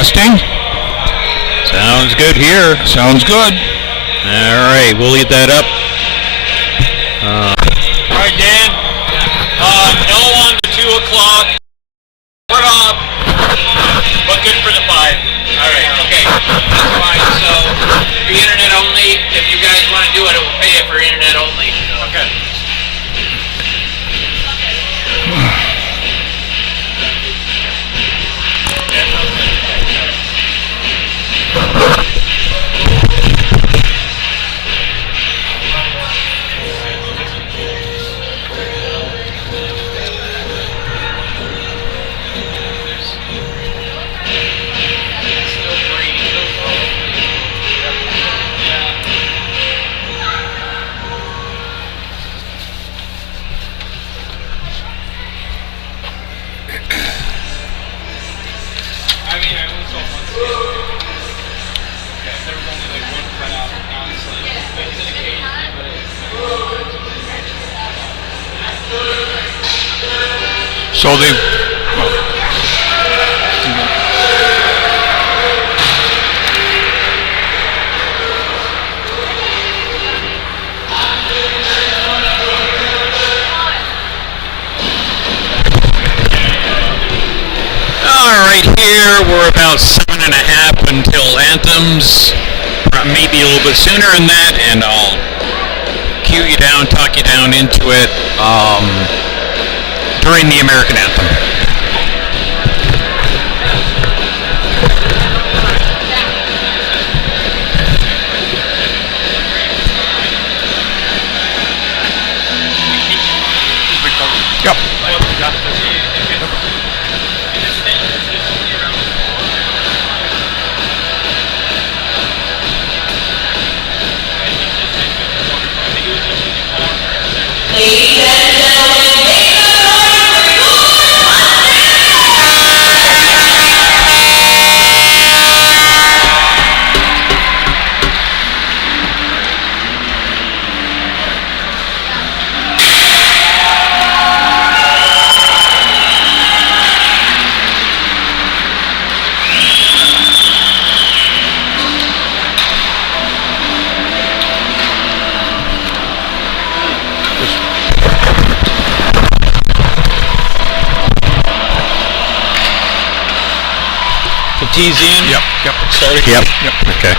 Testing. Sounds good here. Sounds good. All right, we'll leave that up. All right, Dan. No on the 2 o'clock. We're off, but good for the 5. All right, okay. That's fine. So, for internet only, if you guys want to do it, it will pay you for internet only. Okay. So they. All right, here we're about 7.5 until anthems, maybe a little bit sooner than that, and I'll cue you down, talk you down into it during the American anthem. Yep. Ladies and gentlemen, make some noise for Good Monday! T's in? Yep. Started? Yep. Okay.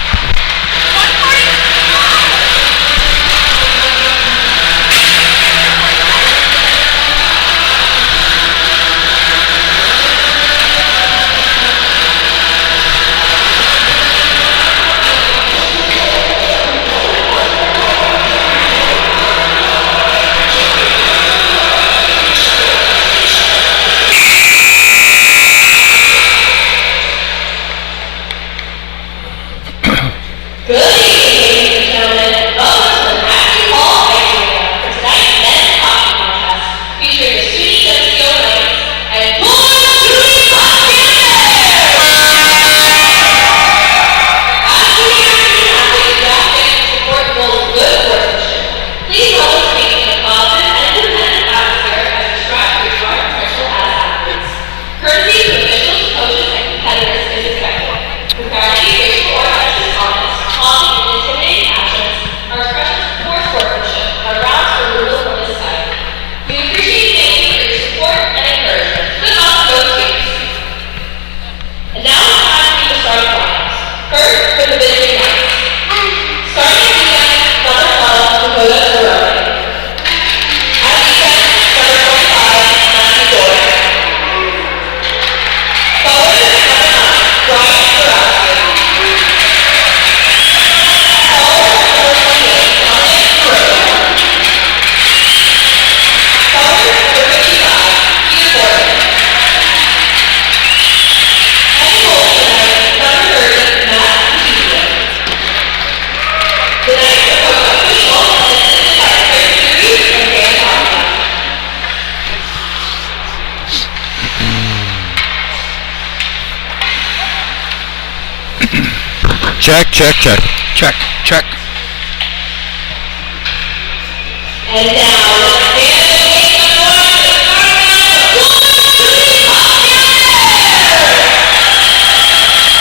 Check. Check. And now, let's make some noise for the start of the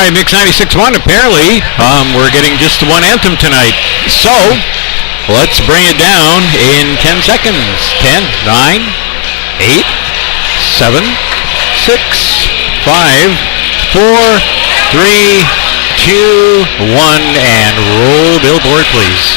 right, Mix 96.1, apparently we're getting just one anthem tonight. So, let's bring it down in 10 seconds. 10, 9, 8, 7, 6, 5, 4, 3, 2, 1, and roll billboard, please.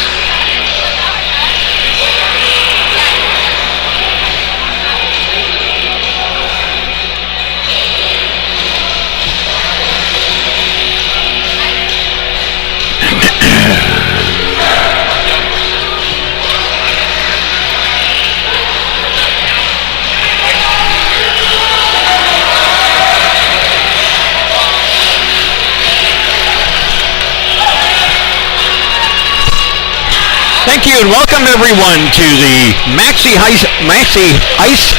Thank you and welcome everyone to the Maxi Ice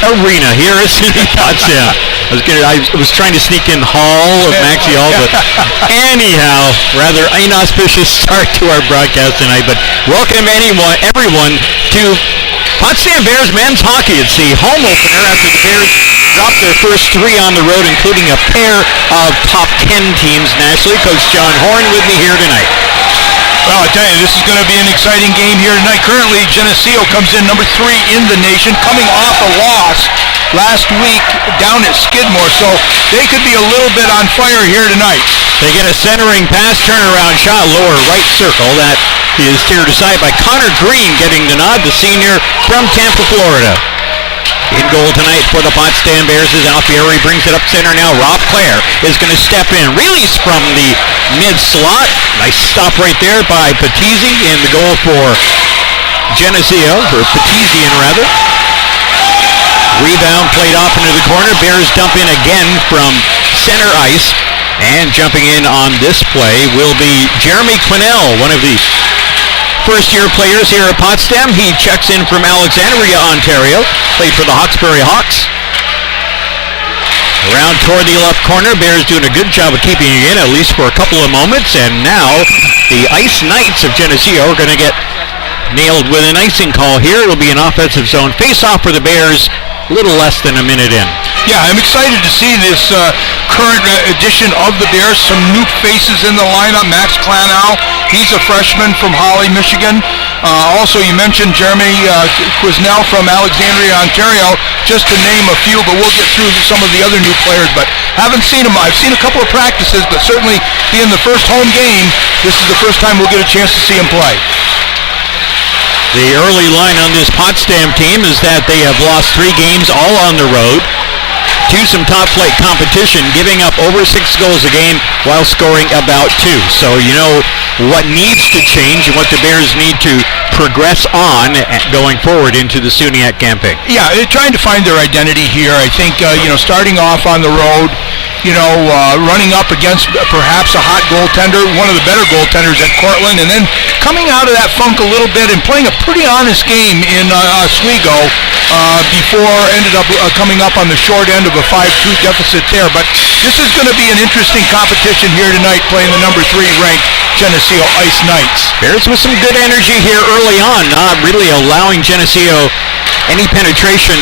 Arena here at City Potsdam. I was trying to sneak in Hall of Maxi Hall, but anyhow, rather inauspicious start to our broadcast tonight. But welcome everyone to Potsdam Bears men's hockey. It's the home opener after the Bears dropped their first 3 on the road, including a pair of top 10 teams nationally. Coach John Horn with me here tonight. Well, I tell you, this is going to be an exciting game here tonight. Currently, Geneseo comes in number 3 in the nation, coming off a loss last week down at Skidmore, so they could be a little bit on fire here tonight. They get a centering pass, turnaround shot, lower right circle. That is steered aside by Connor Green, getting the nod, the senior from Tampa, Florida. In goal tonight for the Potsdam Bears is Alfieri, brings it up center now. Rob Clare is going to step in. Release from the mid-slot. Nice stop right there by Petizian in the goal for Geneseo, or Petizian rather. Rebound played off into the corner. Bears dump in again from center ice. And jumping in on this play will be Jeremy Quinnell, one of the first-year players here at Potsdam. He checks in from Alexandria, Ontario. Played for the Hawkesbury Hawks. Around toward the left corner. Bears doing a good job of keeping it in, at least for a couple of moments. And now the Ice Knights of Geneseo are going to get nailed with an icing call here. It'll be an offensive zone face-off for the Bears. A little less than a minute in. Yeah, I'm excited to see this current edition of the Bears. Some new faces in the lineup. Max Klanow, he's a freshman from Holly, Michigan. Also, you mentioned Jeremy Quisnell from Alexandria, Ontario, just to name a few, but we'll get through some of the other new players. But haven't seen them. I've seen a couple of practices, but certainly being the first home game, this is the first time we'll get a chance to see them play. The early line on this Potsdam team is that they have lost 3 games all on the road to some top flight competition, giving up over 6 goals a game while scoring about 2. So you know what needs to change and what the Bears need to progress on going forward into the SUNYAC campaign. Yeah, they're trying to find their identity here. I think, starting off on the road, running up against perhaps a hot goaltender, one of the better goaltenders at Cortland, and then coming out of that funk a little bit and playing a pretty honest game in Oswego before ended up coming up on the short end of a 5-2 deficit there. But this is going to be an interesting competition here tonight, playing the number 3 ranked Geneseo Ice Knights. Bears with some good energy here early on, not really allowing Geneseo any penetration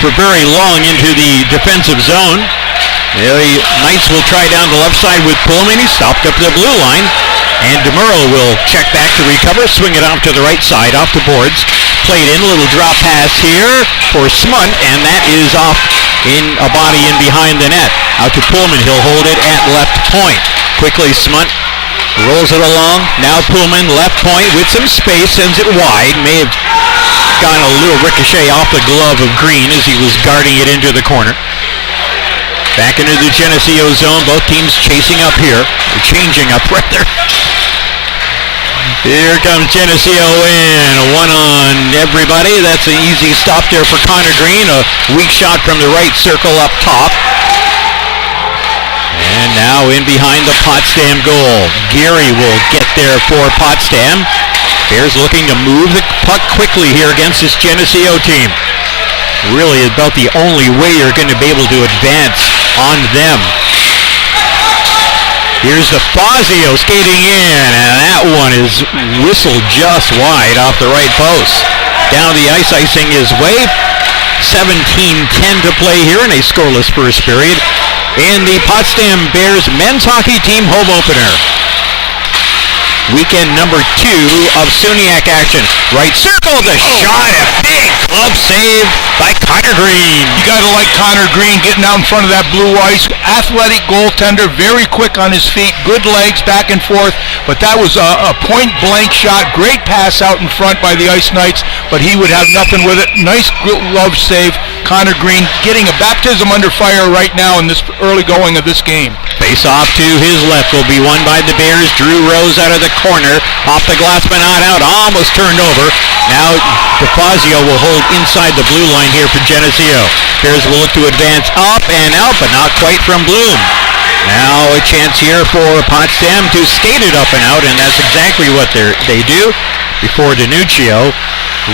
for very long into the defensive zone. The Knights will try down the left side with Pullman. He stopped up the blue line. And DeMurro will check back to recover, swing it off to the right side, off the boards. Played in, a little drop pass here for Smunt, and that is off in a body in behind the net. Out to Pullman, he'll hold it at left point. Quickly Smunt rolls it along. Now Pullman, left point with some space, sends it wide. May have gotten a little ricochet off the glove of Green as he was guarding it into the corner. Back into the Geneseo zone. Both teams chasing up here. Or changing up, rather. Here comes Geneseo in. A one on everybody. That's an easy stop there for Connor Green. A weak shot from the right circle up top. And now in behind the Potsdam goal. Geary will get there for Potsdam. Bears looking to move the puck quickly here against this Geneseo team. Really about the only way you're going to be able to advance on them. Here's the Fazio skating in, and that one is whistled just wide off the right post. Down the ice, icing his way. 17-10 to play here in a scoreless first period. in the Potsdam Bears men's hockey team home opener. Weekend number 2 of SUNYAC action. Right circle, the shot, a big glove save by Connor Green. You got to like Connor Green getting out in front of that blue ice. Athletic goaltender, very quick on his feet, good legs back and forth, but that was a point-blank shot. Great pass out in front by the Ice Knights, but he would have nothing with it. Nice glove save. Connor Green getting a baptism under fire right now in this early going of this game. Face off to his left will be won by the Bears. Drew Rose out of the corner, off the glass but not out, almost turned over. Now DeFazio will hold inside the blue line here for Geneseo. Bears will look to advance up and out, but not quite from Bloom. Now a chance here for Potsdam to skate it up and out, and that's exactly what they do before DiNuccio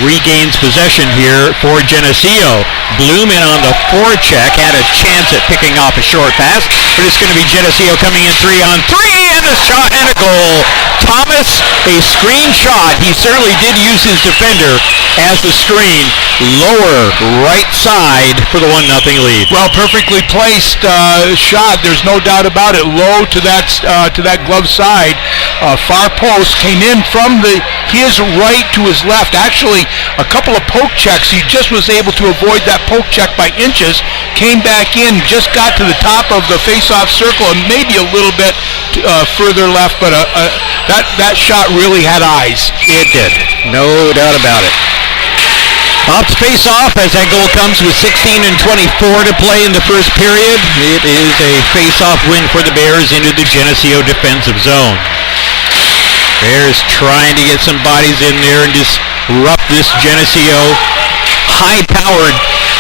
regains possession here for Geneseo. Bloom in on the forecheck, had a chance at picking off a short pass, but it's going to be Geneseo coming in 3-on-3, and a shot and a goal. Thomas, a screen shot. He certainly did use his defender as the screen. Lower right side for the 1-0 lead. Well, perfectly placed shot. There's no doubt about it. Low to that glove side. Far post came in from his right to his left. Actually, a couple of poke checks. He just was able to avoid that poke check by inches. Came back in, just got to the top of the face-off circle and maybe a little bit further left, but that shot really had eyes. It did. No doubt about it. Off to face off as that goal comes with 16:24 to play in the first period. It is a face-off win for the Bears into the Geneseo defensive zone. Bears trying to get some bodies in there and disrupt this Geneseo high-powered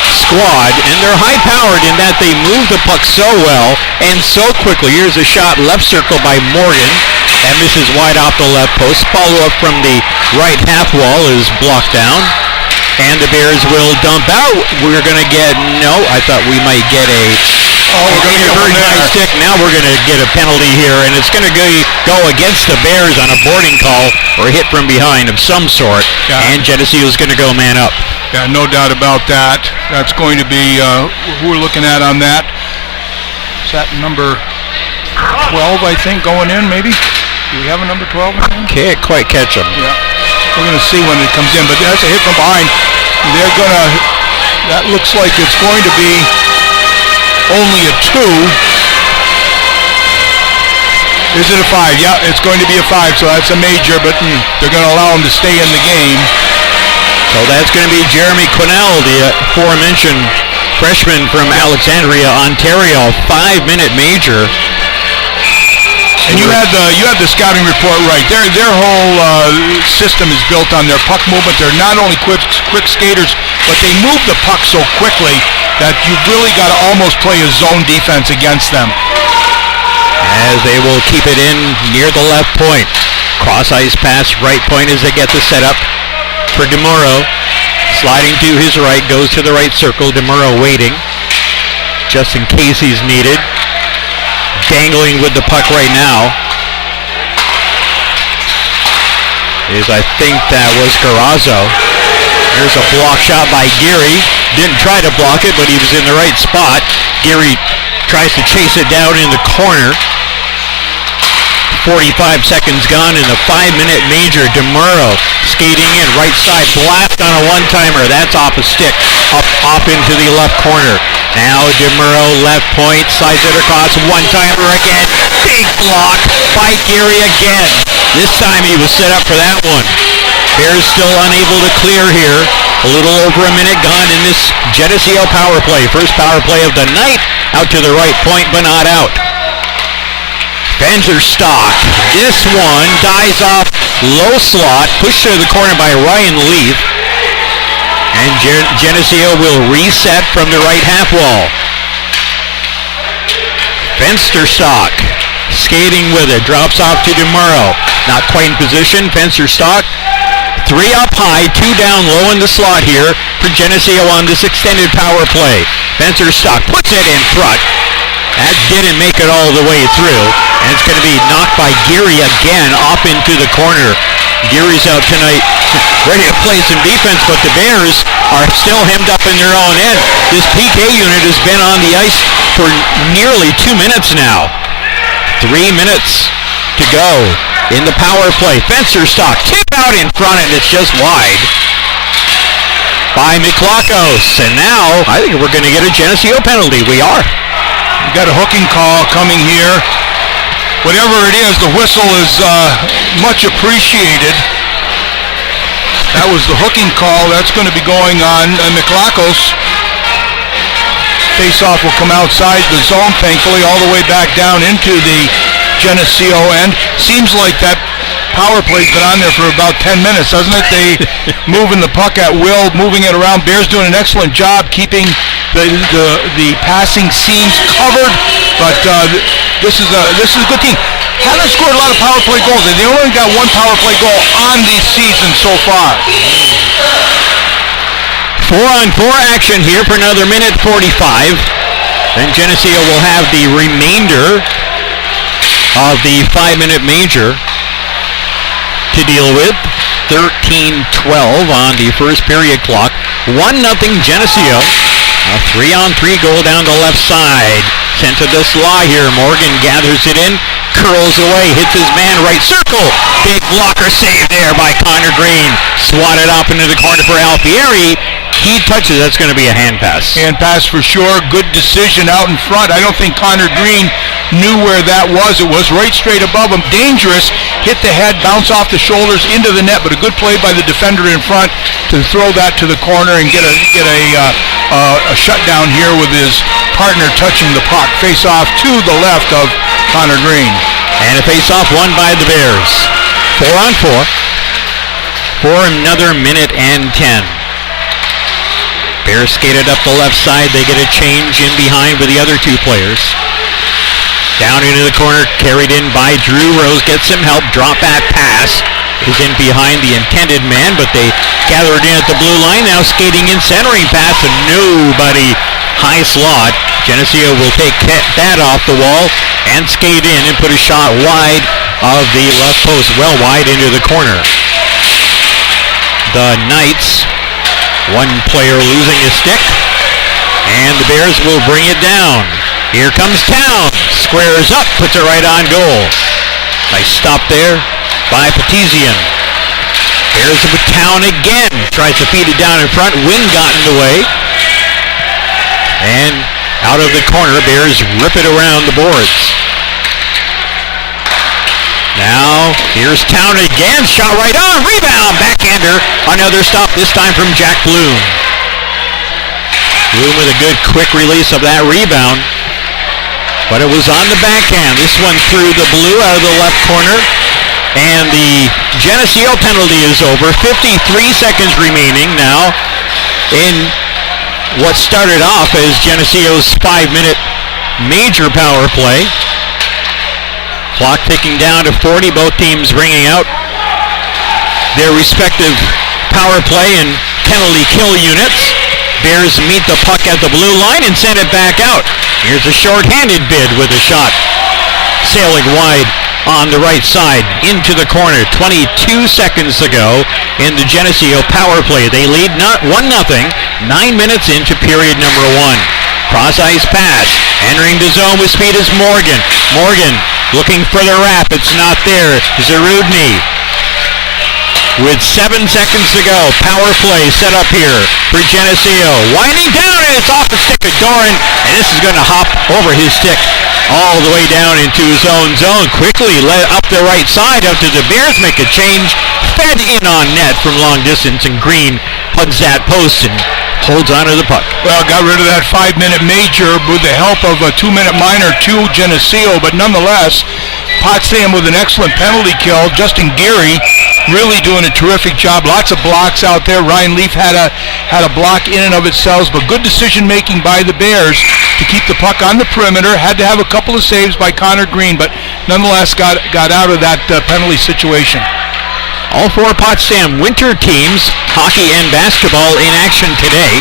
squad. And they're high-powered in that they move the puck so well and so quickly. Here's a shot left circle by Morgan. And misses wide off the left post. Follow-up from the right half wall is blocked down. And the Bears will dump out. We're going to get, no, I thought we might get we're going to get very nice stick. Now we're going to get a penalty here, and it's going to go against the Bears on a boarding call or a hit from behind of some sort. Yeah. And Geneseo is going to go man up. Yeah, no doubt about that. That's going to be who we're looking at on that. Is that number 12, I think, going in, maybe? Do we have a number 12 in there? Can't quite catch him. Yeah. We're going to see when it comes in, but that's a hit from behind. That looks like it's going to be only a 2. Is it a 5? Yeah, it's going to be a 5, so that's a major, but they're going to allow him to stay in the game. So that's going to be Jeremy Quinnell, the aforementioned freshman from Alexandria, Ontario, 5-minute major. And you had the scouting report right. Their whole system is built on their puck movement. They're not only quick skaters, but they move the puck so quickly that you've really got to almost play a zone defense against them. As they will keep it in near the left point. Cross ice pass, right point as they get the setup for DeMuro. Sliding to his right, goes to the right circle. DeMuro waiting, just in case he's needed. Dangling with the puck right now is, I think that was Garrazzo. There's a block shot by Geary. Didn't try to block it, but he was in the right spot. Geary tries to chase it down in the corner. 45 seconds gone in the 5-minute major. DeMuro skating in, right side, blast on a one-timer. That's off a stick, up into the left corner. Now DeMuro, left point, slides it across, one-timer again. Big block by Geary again. This time he was set up for that one. Bears still unable to clear here. A little over a minute gone in this Geneseo power play. First power play of the night. Out to the right point, but not out. Fensterstock. This one dies off low slot, pushed to the corner by Ryan Leaf. And Geneseo will reset from the right half wall. Fensterstock skating with it, drops off to DeMuro. Not quite in position. Fensterstock, 3 up high, 2 down low in the slot here for Geneseo on this extended power play. Fensterstock puts it in front. That didn't make it all the way through. And it's going to be knocked by Geary again off into the corner. Geary's out tonight, ready to play some defense, but the Bears are still hemmed up in their own end. This PK unit has been on the ice for nearly 2 minutes now. 3 minutes to go in the power play. Fencer stock, tip out in front, and it's just wide by Miklakos. And now I think we're going to get a Geneseo penalty. We are. We got a hooking call coming here. Whatever it is, the whistle is much appreciated. That was the hooking call. That's going to be going on Miklakos. Face-off will come outside the zone, thankfully, all the way back down into the Geneseo end. Seems like that power play's been on there for about 10 minutes, doesn't it? They moving the puck at will, moving it around. Bears doing an excellent job keeping the passing seams covered, but this is a good team. Haven't scored a lot of power play goals. They only got one power play goal on the season so far. 4-on-4 action here for another minute 45. Then Geneseo will have the remainder of the 5-minute major to deal with. 13-12 on the first period clock. 1-0 Geneseo. A 3-on-3 goal down the left side. Sent to the slot here. Morgan gathers it in, curls away, hits his man right circle. Big blocker save there by Connor Green. Swatted up into the corner for Alfieri. He touches. That's going to be a hand pass. Hand pass for sure. Good decision out in front. I don't think Connor Green knew where that was. It was right straight above him. Dangerous. Hit the head, bounce off the shoulders into the net, but a good play by the defender in front to throw that to the corner and get a shutdown here with his partner touching the puck. Face off to the left of Connor Green. And a face off won by the Bears. 4-on-4 for another minute and 10. Bears skated up the left side. They get a change in behind with the other two players. Down into the corner, carried in by Drew Rose. Gets some help. Drop back pass is in behind the intended man, but they gather it in at the blue line. Now skating in, centering pass, and nobody. High slot. Geneseo will take that off the wall and skate in and put a shot wide of the left post, well wide into the corner. The Knights, one player losing his stick, and the Bears will bring it down. Here comes Town, squares up, puts it right on goal. Nice stop there by Petizian. Bears with Town again, tries to feed it down in front, wind got in the way. And out of the corner, Bears rip it around the boards. Now, here's Town again, shot right on, rebound, backhander, another stop, this time from Jack Bloom. Bloom with a good quick release of that rebound, but it was on the backhand. This one through the blue out of the left corner, and the Geneseo penalty is over. 53 seconds remaining now in what started off as Geneseo's 5-minute major power play. Clock ticking down to 40. Both teams bringing out their respective power play and penalty kill units. Bears meet the puck at the blue line and send it back out. Here's a short-handed bid with a shot sailing wide on the right side into the corner. 22 seconds to go in the Geneseo power play. They lead 1-0, 9 minutes into period number 1. Cross-ice pass. Entering the zone with speed is Morgan. Morgan looking for the wrap. It's not there. Zarudny with 7 seconds to go. Power play set up here for Geneseo. Winding down, and it's off the stick of Doran, and this is going to hop over his stick all the way down into his own zone. Quickly led up the right side out to the Bears, make a change, fed in on net from long distance, and Green hugs that post and holds onto the puck. Well, got rid of that 5-minute major with the help of a 2-minute minor to Geneseo, but nonetheless, Potsdam with an excellent penalty kill. Justin Geary really doing a terrific job. Lots of blocks out there. Ryan Leaf had a block in and of itself, but good decision making by the Bears to keep the puck on the perimeter. Had to have a couple of saves by Connor Green, but nonetheless got out of that penalty situation. All four Potsdam winter teams, hockey and basketball, in action today.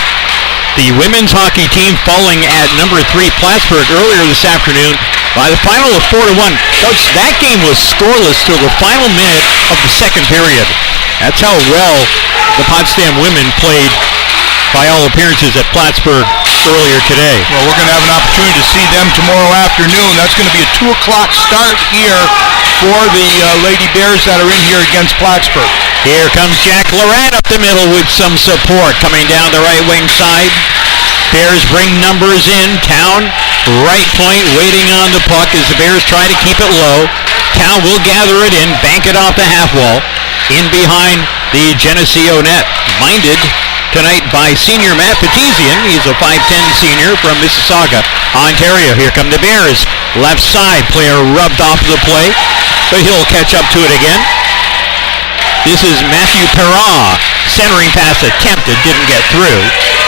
The women's hockey team falling at number 3 Plattsburgh earlier this afternoon by the final of 4-1. Coach, that game was scoreless till the final minute of the second period. That's how well the Potsdam women played, by all appearances, at Plattsburgh earlier today. Well, we're going to have an opportunity to see them tomorrow afternoon. That's going to be a 2 o'clock start here for the Lady Bears that are in here against Plattsburgh. Here comes Jack Loran up the middle with some support coming down the right wing side. Bears bring numbers in. Town, right point, waiting on the puck as the Bears try to keep it low. Town will gather it in, bank it off the half wall, in behind the Geneseo net. Minded tonight by senior Matt Petizian. He's a 5'10 senior from Mississauga, Ontario. Here come the Bears. Left side, player rubbed off the play, but he'll catch up to it again. This is Matthew Perron. Centering pass attempted, didn't get through.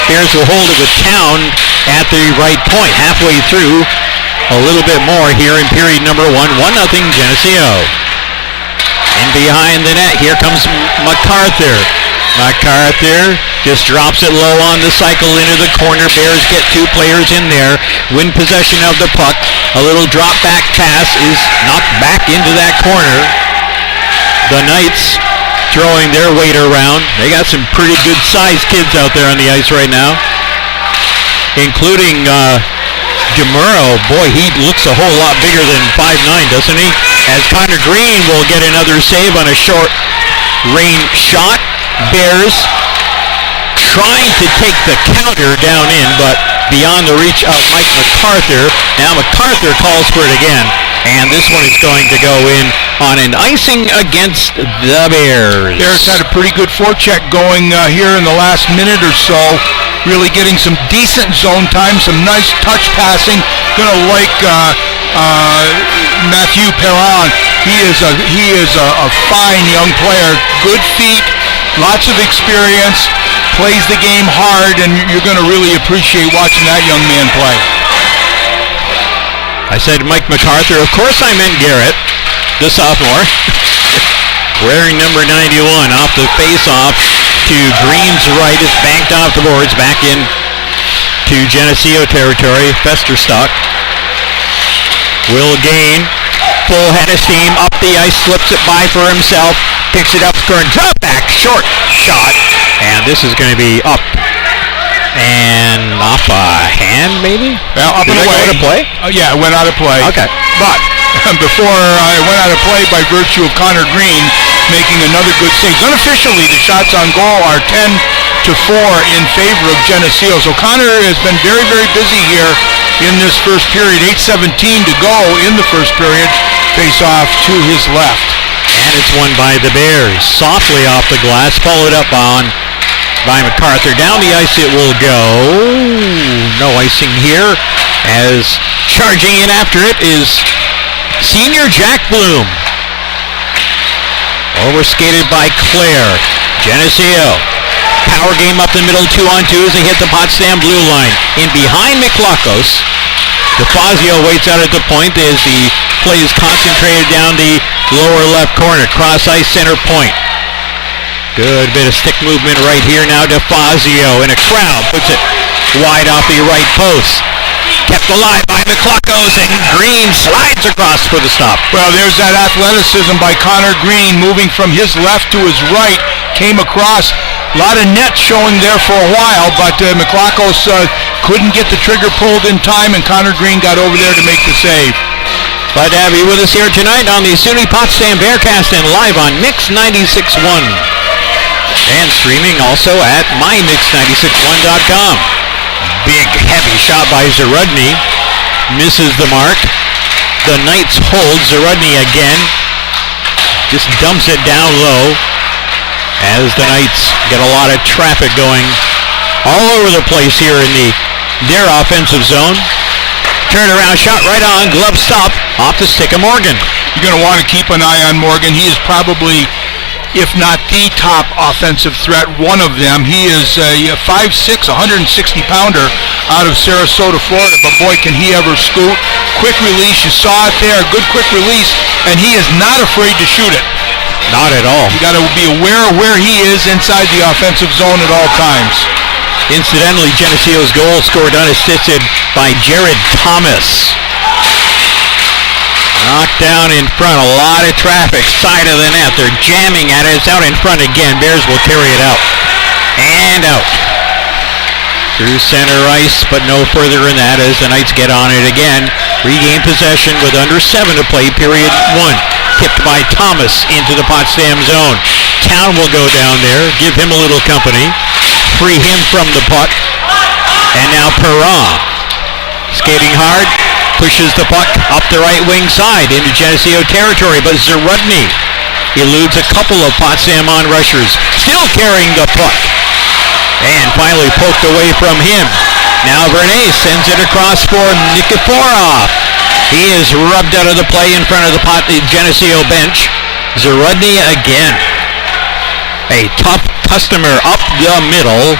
Bears will hold it with Town at the right point. Halfway through, a little bit more here in period number 1. 1-0 Geneseo. And behind the net, here comes MacArthur. MacArthur just drops it low on the cycle into the corner. Bears get 2 players in there, win possession of the puck. A little drop back pass is knocked back into that corner. The Knights throwing their weight around. They got some pretty good sized kids out there on the ice right now, including DeMuro. Boy, he looks a whole lot bigger than 5'9", doesn't he? As Connor Green will get another save on a short range shot. Bears trying to take the counter down in, but beyond the reach of Mike MacArthur. Now MacArthur calls for it again, and this one is going to go in on an icing against the Bears. Bears had a pretty good forecheck going here in the last minute or so. Really getting some decent zone time, some nice touch passing. Gonna like Matthew Perron. He is a fine young player. Good feet, lots of experience, plays the game hard, and you're gonna really appreciate watching that young man play. I said Mike MacArthur. Of course I meant Garrett, the sophomore. Wearing number 91 off the face-off to Green's right. It's banked off the boards back in to Geneseo territory. Festerstock will gain. Full head of steam up the ice, slips it by for himself, picks it up, scoring, drop back, short shot, and this is going to be up and off a hand, maybe? Well, up and away. Did it go to play? Yeah, it went out of play. Okay. But before it went out of play by virtue of Connor Green making another good save. Unofficially, the shots on goal are 10-4 in favor of Geneseo. So Connor has been very, very busy here in this first period. 8:17 to go in the first period. Face off to his left. And it's won by the Bears. Softly off the glass, followed up on by MacArthur. Down the ice it will go. No icing here, as charging in after it is senior Jack Bloom. Overskated by Claire. Geneseo. Power game up the middle, 2-on-2 as they hit the Potsdam blue line. In behind McLachos. DeFazio waits out at the point as the play is concentrated down the lower left corner. Cross ice center point. Good bit of stick movement right here now. DeFazio in a crowd puts it wide off the right post. Kept alive by McLachos, and Green slides across for the stop. Well, there's that athleticism by Connor Green, moving from his left to his right. Came across. A lot of net showing there for a while, but McLachos couldn't get the trigger pulled in time, and Connor Green got over there to make the save. Glad to have you with us here tonight on the SUNY Potsdam Bearcast and live on Mix 96.1. And streaming also at mymix961.com. Big, heavy shot by Zarudny. Misses the mark. The Knights hold. Zarudny again. Just dumps it down low as the Knights get a lot of traffic going all over the place here in their offensive zone. Turnaround shot right on. Glove stop off the stick of Morgan. You're going to want to keep an eye on Morgan. He is probably, if not the top offensive threat, one of them. He is a 5'6", 160-pounder out of Sarasota, Florida, but boy, can he ever scoot. Quick release, you saw it there, good quick release, and he is not afraid to shoot it. Not at all. You got to be aware of where he is inside the offensive zone at all times. Incidentally, Geneseo's goal scored unassisted by Jared Thomas. Knocked down in front. A lot of traffic. Side of the net. They're jamming at it. It's out in front again. Bears will carry it out. And out. Through center ice, but no further than that as the Knights get on it again. Regain possession with under 7 to play, period 1. Tipped by Thomas into the Potsdam zone. Town will go down there, give him a little company, free him from the puck. And now Perron, skating hard, pushes the puck up the right wing side into Geneseo territory, but Zarudny eludes a couple of Potsdam on-rushers, still carrying the puck. And finally poked away from him. Now Vernay sends it across for Nikiforov. He is rubbed out of the play in front of the Geneseo bench. Zarudny again. A tough customer up the middle.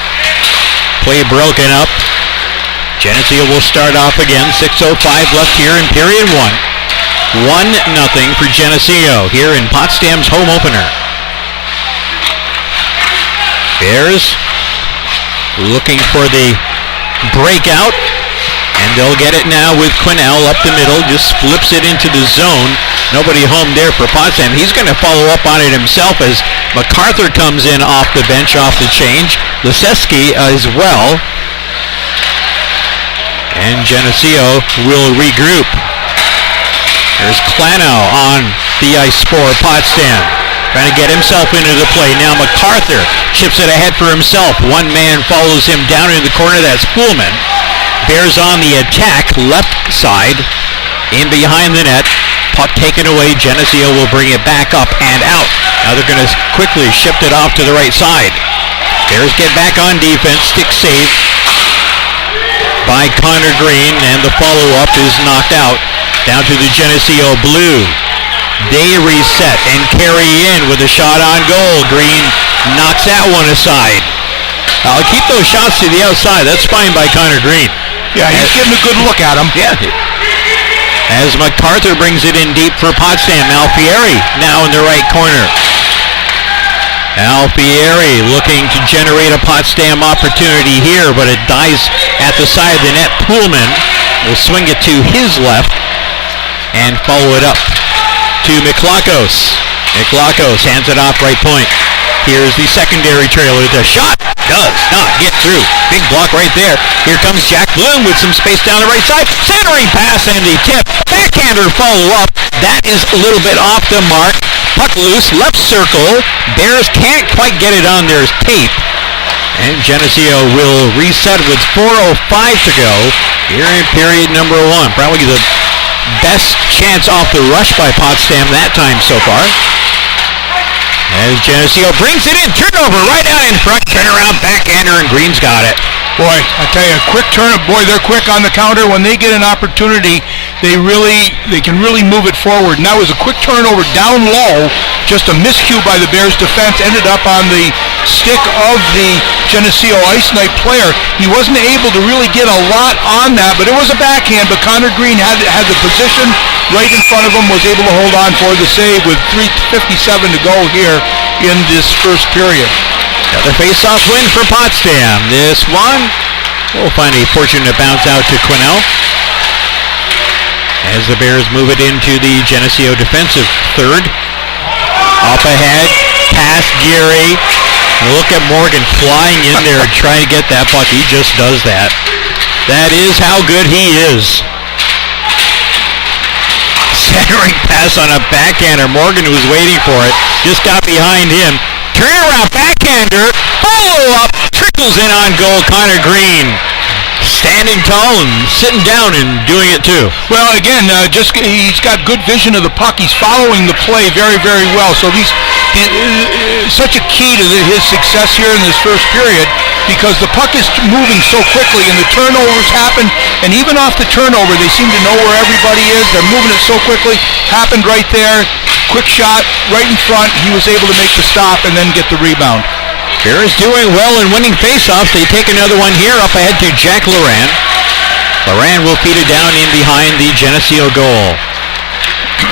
Play broken up. Geneseo will start off again. 6:05 left here in period 1. 1-0 for Geneseo here in Potsdam's home opener. Bears looking for the breakout, and they'll get it now with Quinnell up the middle, just flips it into the zone. Nobody home there for Potsdam. He's going to follow up on it himself as MacArthur comes in off the bench, off the change. Leseski as well. And Geneseo will regroup. There's Klanow on the ice for Potsdam. Trying to get himself into the play. Now MacArthur chips it ahead for himself. One man follows him down in the corner. That's Pullman. Bears on the attack, left side, in behind the net. Puck taken away. Geneseo will bring it back up and out. Now they're going to quickly shift it off to the right side. Bears get back on defense. Stick save by Connor Green, and the follow-up is knocked out. Down to the Geneseo blue. They reset and carry in with a shot on goal. Green knocks that one aside. I'll keep those shots to the outside. That's fine by Connor Green. Yeah, he's getting a good look at him. Yeah. As MacArthur brings it in deep for Potsdam. Alfieri now in the right corner. Alfieri looking to generate a Potsdam opportunity here, but it dies at the side of the net. Pullman will swing it to his left and follow it up to Miklakos. Miklakos hands it off right point. Here's the secondary trailer. The shot does not get through. Big block right there. Here comes Jack Bloom with some space down the right side. Centering pass and the tip. Backhander follow up. That is a little bit off the mark. Puck loose. Left circle. Bears can't quite get it on their tape. And Geneseo will reset with 4:05 to go here in period number 1. Probably the best chance off the rush by Potsdam that time so far. As Geneseo brings it in, turnover right out in front, turnaround backhander, and Green's got it. Boy, I tell you, quick turn. Boy, they're quick on the counter. When they get an opportunity, they can really move it forward. And that was a quick turnover down low, just a miscue by the Bears defense, ended up on the stick of the Geneseo Ice Knight player. He wasn't able to really get a lot on that, but it was a backhand. But Connor Green had the position right in front of him, was able to hold on for the save with 3:57 to go here in this first period. Another face-off win for Potsdam. This one will find a fortunate bounce out to Quinnell as the Bears move it into the Geneseo defensive third. Up ahead, past Geary. Look at Morgan flying in there trying to get that puck. He just does that. That is how good he is. Centering pass on a backhander. Morgan, who was waiting for it, just got behind him. Turnaround backhander, follow-up, trickles in on goal. Connor Green standing tall and sitting down and doing it too. Well, again, he's got good vision of the puck. He's following the play very, very well. So he's such a key to his success here in this first period, because the puck is moving so quickly and the turnovers happen, and even off the turnover, they seem to know where everybody is. They're moving it so quickly. Happened right there. Quick shot right in front. He was able to make the stop and then get the rebound. Bears doing well in winning faceoffs. They take another one here up ahead to Jack Loran. Loran will feed it down in behind the Geneseo goal.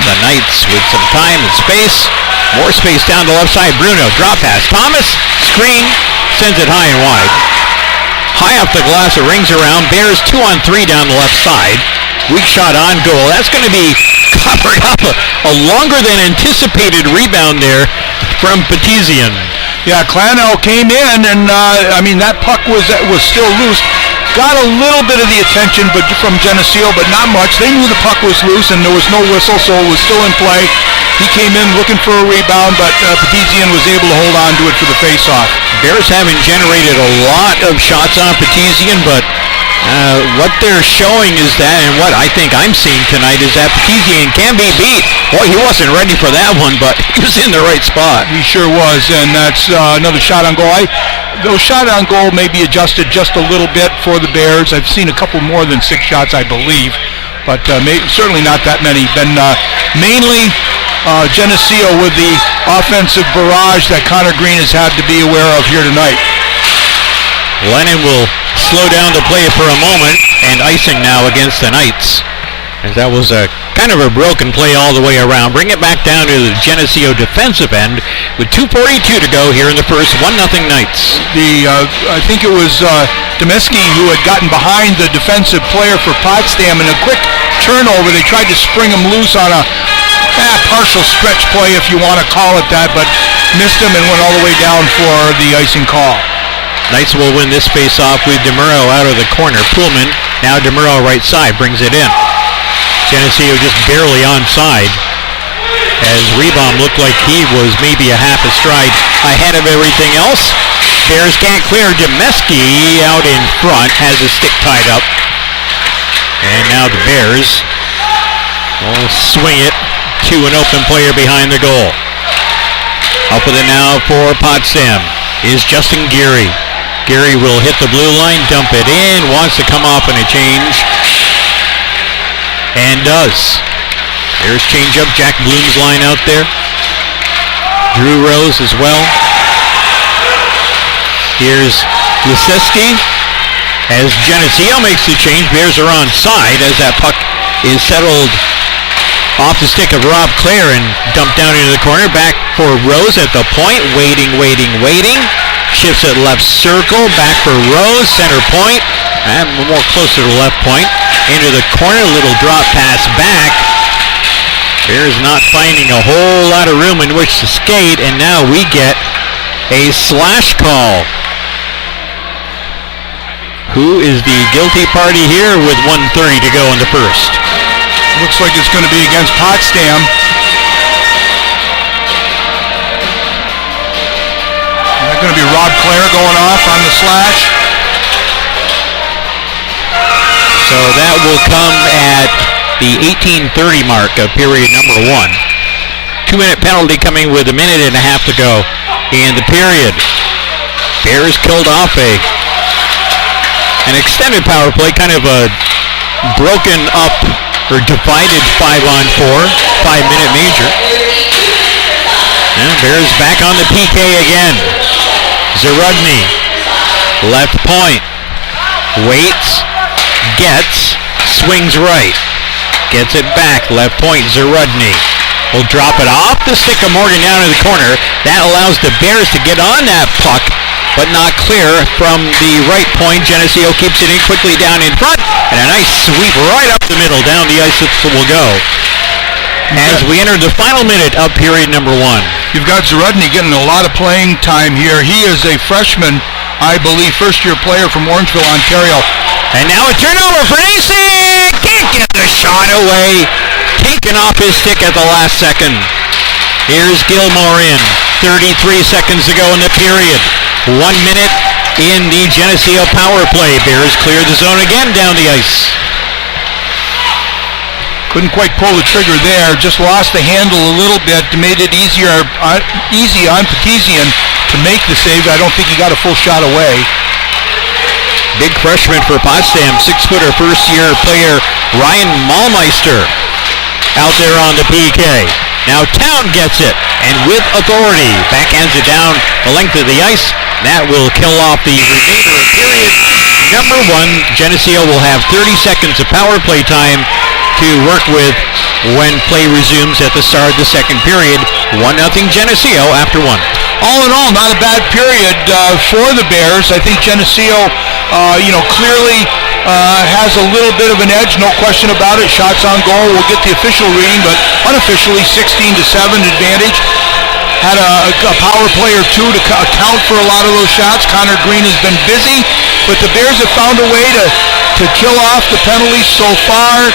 The Knights with some time and space. More space down the left side. Bruno, drop pass. Thomas, screen, sends it high and wide. High off the glass, it rings around. Bears 2-on-3 down the left side. weak shot on goal. That's going to be covered up. A longer than anticipated rebound there from Petizian. Yeah, Clanell came in, and that puck was still loose. Got a little bit of the attention from Geneseo, but not much. They knew the puck was loose, and there was no whistle, so it was still in play. He came in looking for a rebound, but Petizian was able to hold on to it for the face-off. Bears haven't generated a lot of shots on Petizian, but what they're showing is that, and what I think I'm seeing tonight, is that Petizian can be beat. Boy, he wasn't ready for that one, but he was in the right spot. He sure was, and that's another shot on goal. Those shot on goal may be adjusted just a little bit for the Bears. I've seen a couple more than 6 shots, I believe, but certainly not that many. Been mainly Geneseo with the offensive barrage that Connor Green has had to be aware of here tonight. Lennon will slow down the play for a moment, and icing now against the Knights. As that was a kind of a broken play all the way around. Bring it back down to the Geneseo defensive end with 2:42 to go here in the first. 1-0 Knights. I think it was Demeski who had gotten behind the defensive player for Potsdam in a quick turnover. They tried to spring him loose on a partial stretch play, if you want to call it that, but missed him and went all the way down for the icing call. Knights will win this face-off with DeMuro out of the corner. Pullman, now DeMuro right side, brings it in. Geneseo just barely onside, as Rebound looked like he was maybe a half a stride ahead of everything else. Bears can't clear. Demeski out in front, has his stick tied up. And now the Bears will swing it to an open player behind the goal. Up with it now for Potsdam is Justin Geary. Geary will hit the blue line, dump it in, wants to come off in a change, and does. There's change up, Jack Bloom's line out there. Drew Rose as well. Here's Luseski as Geneseo makes the change. Bears are onside as that puck is settled off the stick of Rob Clare and dumped down into the corner. Back for Rose at the point, waiting. Shifts it left circle, back for Rose, center point, and more closer to left point. Into the corner, little drop pass back. Bears not finding a whole lot of room in which to skate, and now we get a slash call. Who is the guilty party here with 1:30 to go in the first? Looks like it's going to be against Potsdam. Is that going to be Rob Clare going off on the slash? So that will come at the 18:30 mark of period number 1. 2-minute penalty coming with a minute and a half to go in the period. Bears killed off an extended power play, kind of a broken up or divided 5-on-4, 5-minute major. And Bears back on the PK again. Zarudny, left point, waits, gets, swings right, gets it back, left point, Zarudny will drop it off the stick of Morgan down in the corner. That allows the Bears to get on that puck, but not clear from the right point. Geneseo keeps it in quickly down in front, and a nice sweep right up the middle. Down the ice it will go. As we enter the final minute of period number 1. You've got Zarudny getting a lot of playing time here. He is a freshman, I believe, first-year player from Orangeville, Ontario. And now a turnover for Nasik! Can't get the shot away. Taken off his stick at the last second. Here's Gilmore in. 33 seconds to go in the period. 1 minute in the Geneseo power play. Bears clear the zone again down the ice. Couldn't quite pull the trigger there. Just lost the handle a little bit. Made it easy on Petizian to make the save. I don't think he got a full shot away. Big freshman for Potsdam, 6-footer first-year player Ryan Malmeister out there on the PK. Now Town gets it, and with authority, backhands it down the length of the ice. That will kill off the remainder of period number 1. Geneseo will have 30 seconds of power play time to work with when play resumes at the start of the second period. 1-0 Geneseo after 1. All in all, not a bad period for the Bears. I think Geneseo, clearly has a little bit of an edge, no question about it. Shots on goal, we'll get the official reading, but unofficially 16-7 advantage. Had a power play or two to account for a lot of those shots. Connor Green has been busy, but the Bears have found a way to kill off the penalties so far,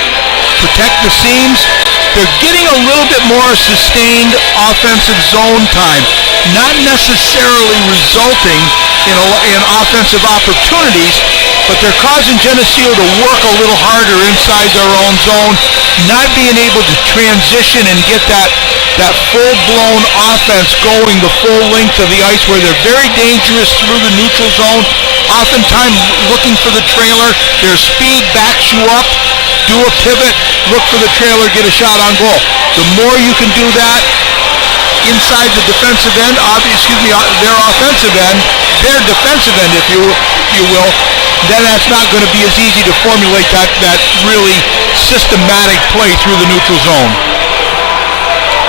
protect the seams. They're getting a little bit more sustained offensive zone time, not necessarily resulting in offensive opportunities, but they're causing Geneseo to work a little harder inside their own zone, not being able to transition and get that full-blown offense going the full length of the ice, where they're very dangerous through the neutral zone, oftentimes looking for the trailer. Their speed backs you up. Do a pivot, look for the trailer, get a shot on goal. The more you can do that inside the defensive end, their offensive end, their defensive end, if you will, then that's not going to be as easy to formulate that really systematic play through the neutral zone.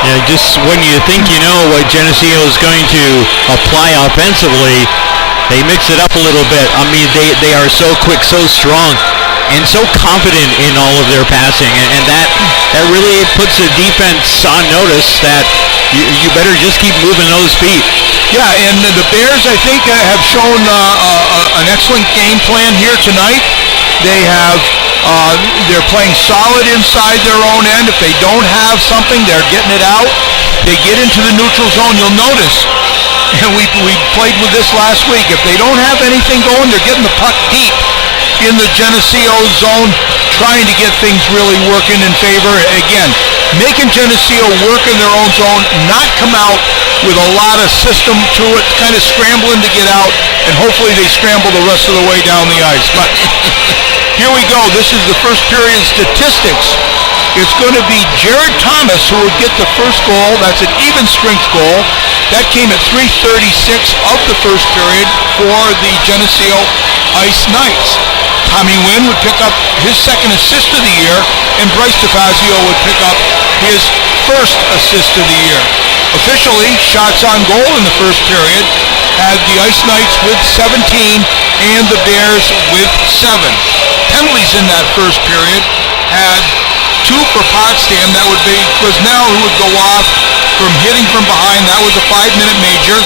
Yeah, just when you think you know what Geneseo is going to apply offensively, they mix it up a little bit. I mean, they are so quick, so strong, and so confident in all of their passing, and that really puts the defense on notice that you better just keep moving those feet. Yeah, and the Bears, I think, have shown an excellent game plan here tonight. They're playing solid inside their own end. If they don't have something, they're getting it out. They get into the neutral zone. You'll notice, and we played with this last week, if they don't have anything going, they're getting the puck deep in the Geneseo zone, trying to get things really working in favor. Again, making Geneseo work in their own zone, not come out with a lot of system to it, kind of scrambling to get out, and hopefully they scramble the rest of the way down the ice. But here we go. This is the first period statistics. It's going to be Jared Thomas who would get the first goal. That's an even strength goal. That came at 3:36 of the first period for the Geneseo Ice Knights. Tommy Wynn would pick up his second assist of the year, and Bryce DeFazio would pick up his first assist of the year. Officially, shots on goal in the first period had the Ice Knights with 17 and the Bears with 7. Penalties in that first period had 2 for Potsdam. That would be Quisnell, who would go off from hitting from behind. That was a 5-minute major.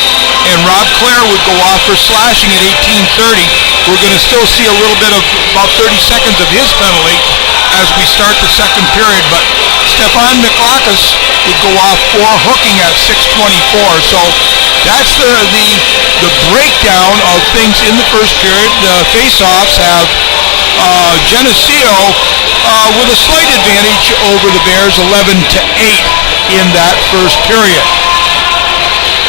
And Rob Clare would go off for slashing at 18:30. We're going to still see a little bit of about 30 seconds of his penalty as we start the second period. But Stefan Miklakis would go off for hooking at 6:24. So that's the breakdown of things in the first period. The face-offs have Geneseo with a slight advantage over the Bears, 11-8 in that first period.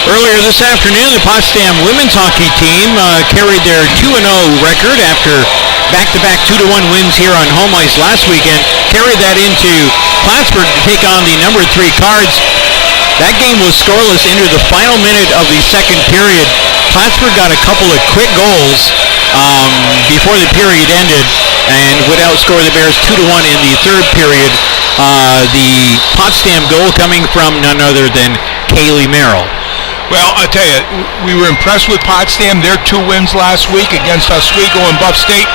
Earlier this afternoon, the Potsdam women's hockey team carried their 2-0 record after back-to-back 2-1 wins here on home ice last weekend, carried that into Plattsburgh to take on the number 3 Cards. That game was scoreless into the final minute of the second period. Plattsburgh got a couple of quick goals before the period ended and would outscore the Bears 2-1 in the third period. The Potsdam goal coming from none other than Kaylee Merrill. Well, I tell you, we were impressed with Potsdam. Their 2 wins last week against Oswego and Buff State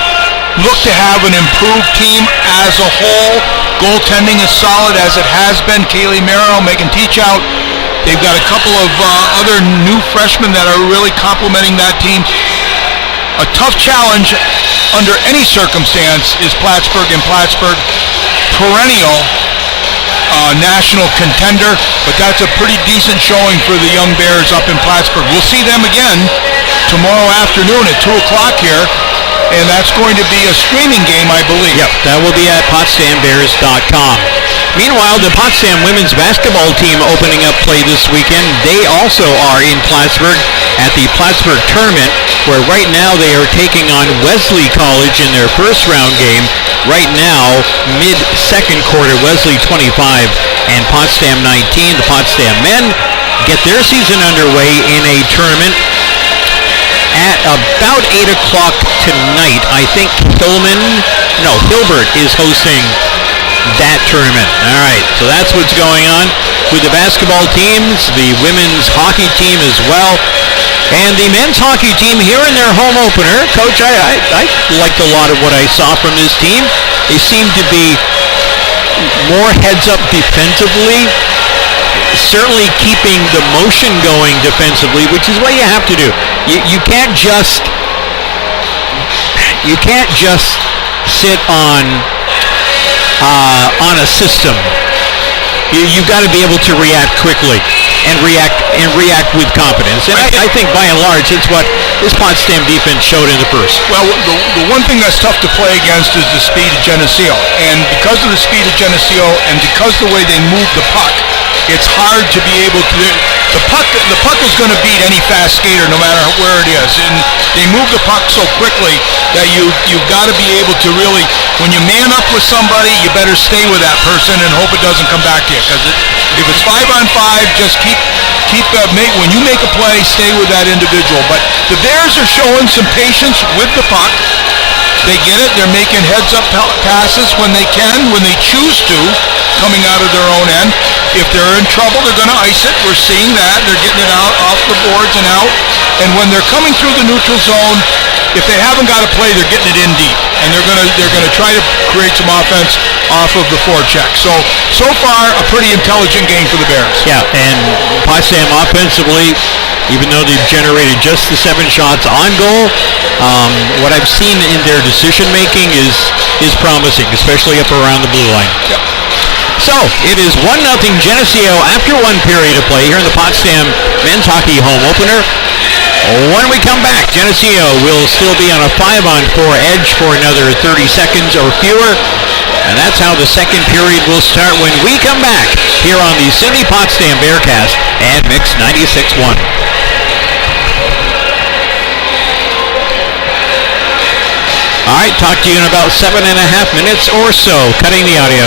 look to have an improved team as a whole. Goaltending is solid as it has been. Kaylee Merrill, Megan Teachout. They've got a couple of other new freshmen that are really complementing that team. A tough challenge under any circumstance is Plattsburgh, and Plattsburgh, perennial national contender, but that's a pretty decent showing for the young Bears up in Plattsburgh. We'll see them again tomorrow afternoon at 2 o'clock here, and that's going to be a streaming game, I believe. Yep, that will be at PotsdamBears.com. Meanwhile, the Potsdam women's basketball team opening up play this weekend. They also are in Plattsburgh at the Plattsburgh tournament, where right now they are taking on Wesley College in their first round game. Right now, mid-second quarter, Wesley 25 and Potsdam 19. The Potsdam men get their season underway in a tournament at about 8 o'clock tonight. I think Hilbert is hosting that tournament. All right, so that's what's going on with the basketball teams, the women's hockey team as well. And the men's hockey team here in their home opener. Coach, I liked a lot of what I saw from this team. They seem to be more heads up defensively, certainly keeping the motion going defensively, which is what you have to do. You can't just sit on a system. You've got to be able to react quickly and react with confidence. And I think by and large, it's what this Potsdam defense showed in the first. Well, the one thing that's tough to play against is the speed of Geneseo. And because of the speed of Geneseo and because the way they move the puck, it's hard to be able to... The puck is going to beat any fast skater no matter where it is. And they move the puck so quickly that you've got to be able to really... When you man up with somebody, you better stay with that person and hope it doesn't come back to you. Because if it's 5-on-5, just when you make a play, stay with that individual. But the Bears are showing some patience with the puck. They get it. They're making heads-up passes when they can, when they choose to, coming out of their own end. If they're in trouble, they're going to ice it. We're seeing that. They're getting it out off the boards and out. And when they're coming through the neutral zone, if they haven't got a play, they're getting it in deep. And they're going to try to create some offense off of the forecheck. So far, a pretty intelligent game for the Bears. Yeah, and Potsdam offensively, even though they've generated just the 7 shots on goal, what I've seen in their decision-making is promising, especially up around the blue line. Yep. So, it is 1-0 Geneseo after one period of play here in the Potsdam men's hockey home opener. When we come back, Geneseo will still be on a 5-on-4 edge for another 30 seconds or fewer. And that's how the second period will start when we come back here on the Cindy Potsdam Bearcast and Mix 96.1. All right, talk to you in about 7.5 minutes or so. Cutting the audio.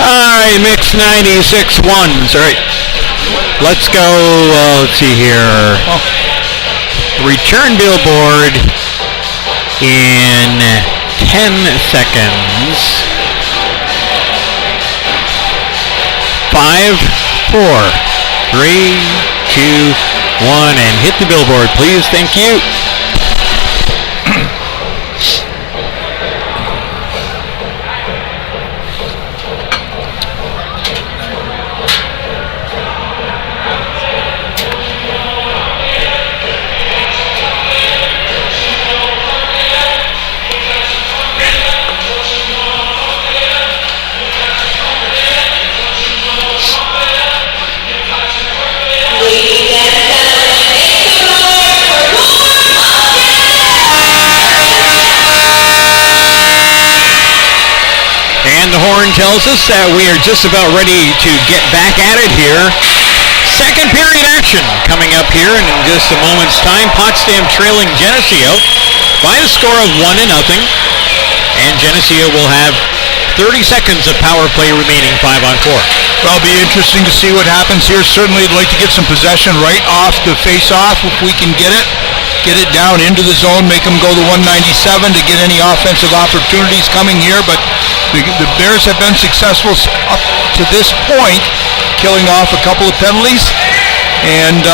All right, mix 96 ones. All right, let's go. Let's see here. Return billboard in 10 seconds. 5, 4, 3, 2, 1, and hit the billboard, please. Thank you. And the horn tells us that we are just about ready to get back at it here. Second period action coming up here in just a moment's time. Potsdam trailing Geneseo by a score of 1-0. And Geneseo will have 30 seconds of power play remaining, 5-on-4. Well, it'll be interesting to see what happens here. Certainly I'd like to get some possession right off the face-off if we can get it. Get it down into the zone, make them go to 197 to get any offensive opportunities coming here. But the Bears have been successful up to this point, killing off a couple of penalties. And,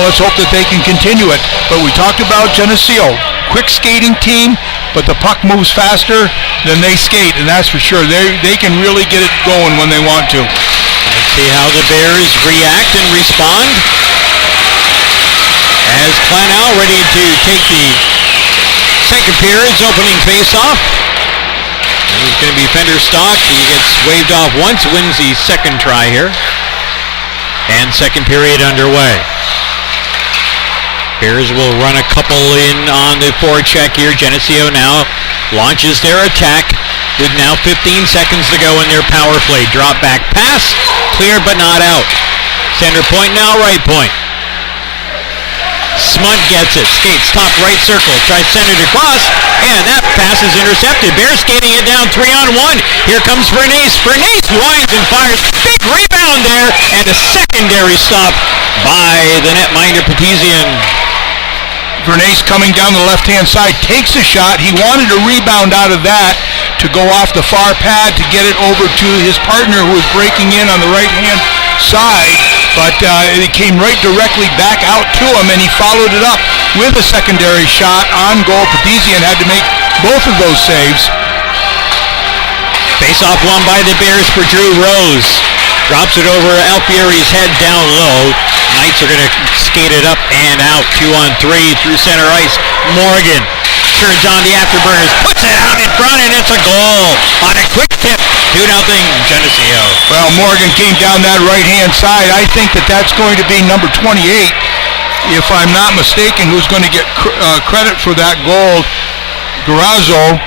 let's hope that they can continue it. But we talked about Geneseo, quick skating team, but the puck moves faster than they skate, and that's for sure. They can really get it going when they want to. Let's see how the Bears react and respond. As Clanell ready to take the second period's opening faceoff. This is going to be Fenderstock. He gets waved off once, wins the second try here. And second period underway. Bears will run a couple in on the forecheck here. Geneseo now launches their attack with now 15 seconds to go in their power play. Drop back pass, clear but not out. Center point now, right point. Smunt gets it, skates top right circle, tries send it across, and that pass is intercepted. Bears skating it down 3-on-1. Here comes Bernace. Bernace winds and fires. Big rebound there, and a secondary stop by the netminder Petesian. Bernace coming down the left-hand side, takes a shot. He wanted a rebound out of that to go off the far pad to get it over to his partner who was breaking in on the right-hand side, but it came right directly back out to him, and he followed it up with a secondary shot on goal. Petesian had to make both of those saves. Face-off won by the Bears for Drew Rose. Drops it over Alfieri's head down low. Knights are going to skate it up and out. 2-on-3 through center ice. Morgan turns on the afterburners, puts it out in front, and it's a goal on a quick tip. 2-0 Geneseo. Well, Morgan came down that right-hand side. I think that's going to be number 28, if I'm not mistaken, who's going to get credit for that goal. Garazzo.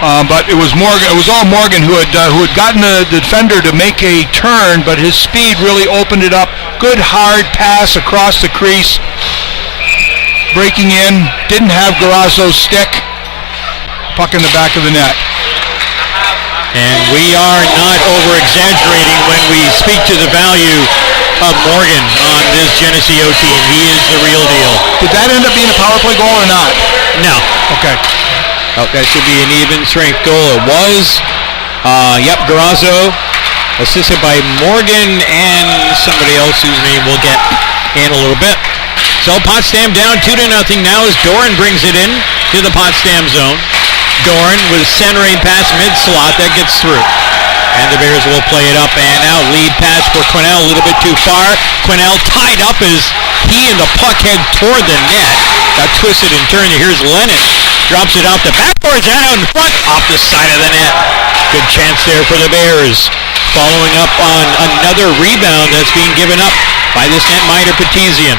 But it was Morgan. It was all Morgan who had gotten the defender to make a turn, but his speed really opened it up. Good hard pass across the crease, breaking in. Didn't have Garazzo's stick. Puck in the back of the net. And we are not over-exaggerating when we speak to the value of Morgan on this Geneseo team. He is the real deal. Did that end up being a power play goal or not? No. Okay. Oh, that should be an even strength goal. It was. Garazzo, assisted by Morgan and somebody else whose name we'll get in a little bit. So Potsdam down 2-0 now as Doran brings it in to the Potsdam zone. Doran with centering pass mid-slot. That gets through. And the Bears will play it up and out. Lead pass for Quinnell, a little bit too far. Quinnell tied up as he and the puck head toward the net. Got twisted and turned. Here's Lennon. Drops it out the backboards out in front, off the side of the net. Good chance there for the Bears. Following up on another rebound that's being given up by this netminder Petesian.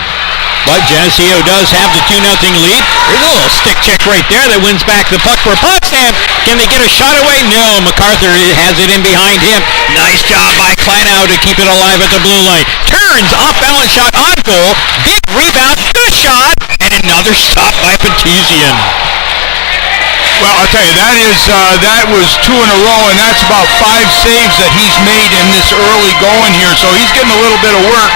But Geneseo does have the 2-0 lead. There's a little stick check right there that wins back the puck for Potsdam. Can they get a shot away? No, MacArthur has it in behind him. Nice job by Kleinow to keep it alive at the blue line. Turns, off-balance shot on goal. Big rebound, good shot, and another stop by Petesian. Well, I'll tell you, that was 2 in a row, and that's about 5 saves that he's made in this early going here. So he's getting a little bit of work.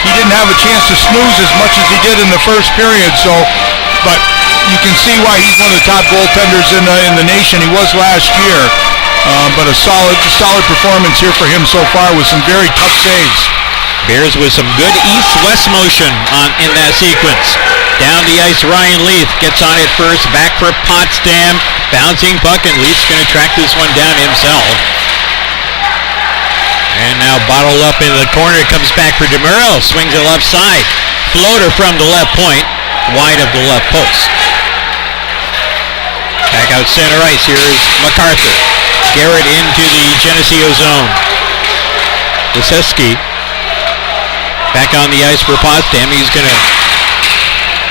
He didn't have a chance to snooze as much as he did in the first period. So, but you can see why he's one of the top goaltenders in the nation. He was last year, but a solid performance here for him so far with some very tough saves. Bears with some good east-west motion in that sequence. Down the ice, Ryan Leith gets on it first, back for Potsdam. Bouncing puck, and Leith's going to track this one down himself. And now bottled up in the corner, it comes back for DeMuro. Swings it left side. Floater from the left point, wide of the left post. Back out center ice, here's MacArthur. Garrett into the Geneseo zone. Wyszewski back on the ice for Potsdam. He's going to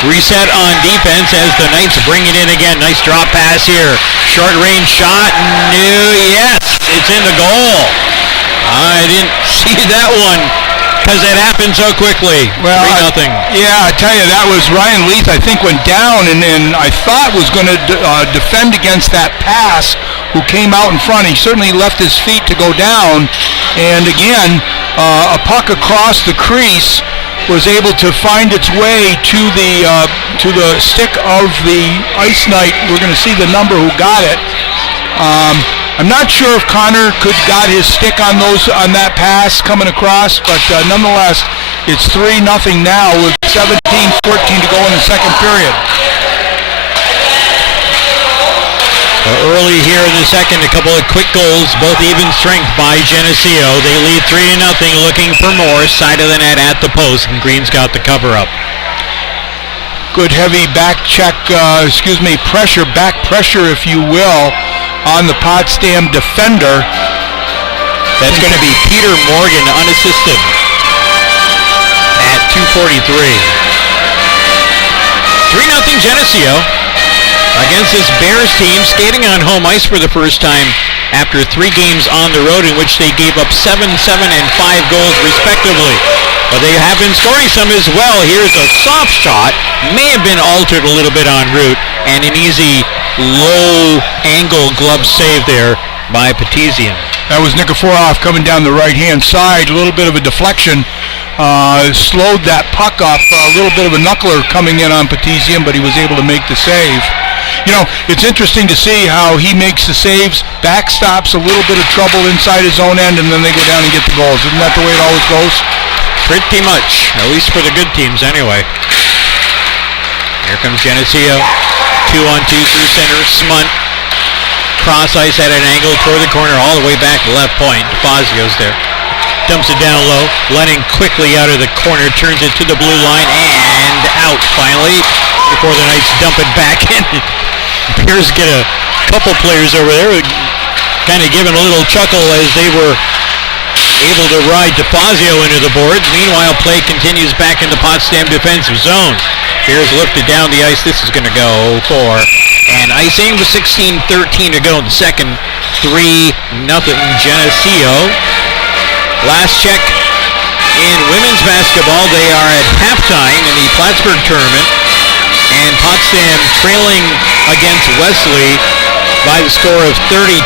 reset on defense as the Knights bring it in again. Nice drop pass here. Short range shot. No, yes, it's in the goal. I didn't see that one because it happened so quickly. Well, 3-0. I tell you, that was Ryan Leith, I think, went down and I thought was going to defend against that pass who came out in front. He certainly left his feet to go down. And again, a puck across the crease was able to find its way to the stick of the Ice Knight. We're going to see the number who got it. I'm not sure if Connor could got his stick on that pass coming across, but nonetheless, it's 3-0 now with 17-14 to go in the second period. Early here in the second, a couple of quick goals, both even strength by Geneseo. They lead 3-0, looking for more. Side of the net at the post, and Green's got the cover up. Good heavy back check, back pressure, if you will, on the Potsdam defender. That's going to be Peter Morgan, unassisted, at 2:43. 3-0 Geneseo against this Bears team, skating on home ice for the first time after 3 games on the road in which they gave up 7, 7, and 5 goals respectively. But they have been scoring some as well. Here's a soft shot, may have been altered a little bit en route, and an easy low angle glove save there by Petizian. That was Nikiforov coming down the right-hand side. A little bit of a deflection. Slowed that puck up. A little bit of a knuckler coming in on Petizian, but he was able to make the save. You know, it's interesting to see how he makes the saves, backstops a little bit of trouble inside his own end, and then they go down and get the goals. Isn't that the way it always goes? Pretty much, at least for the good teams anyway. Here comes Geneseo. 2-on-2 through center. Smunt. Cross ice at an angle toward the corner, all the way back left point. DeFazio's there. Dumps it down low. Lenning quickly out of the corner, turns it to the blue line, and out finally before the Knights dump it back in. Bears get a couple players over there kind of giving a little chuckle as they were able to ride DeFazio into the boards. Meanwhile, play continues back in the Potsdam defensive zone. Bears lifted down the ice. This is going to go for an icing with 16-13 to go in the second. 3-0 Geneseo. Last check in women's basketball. They are at halftime in the Plattsburgh tournament. And Potsdam trailing against Wesley by the score of 32-26.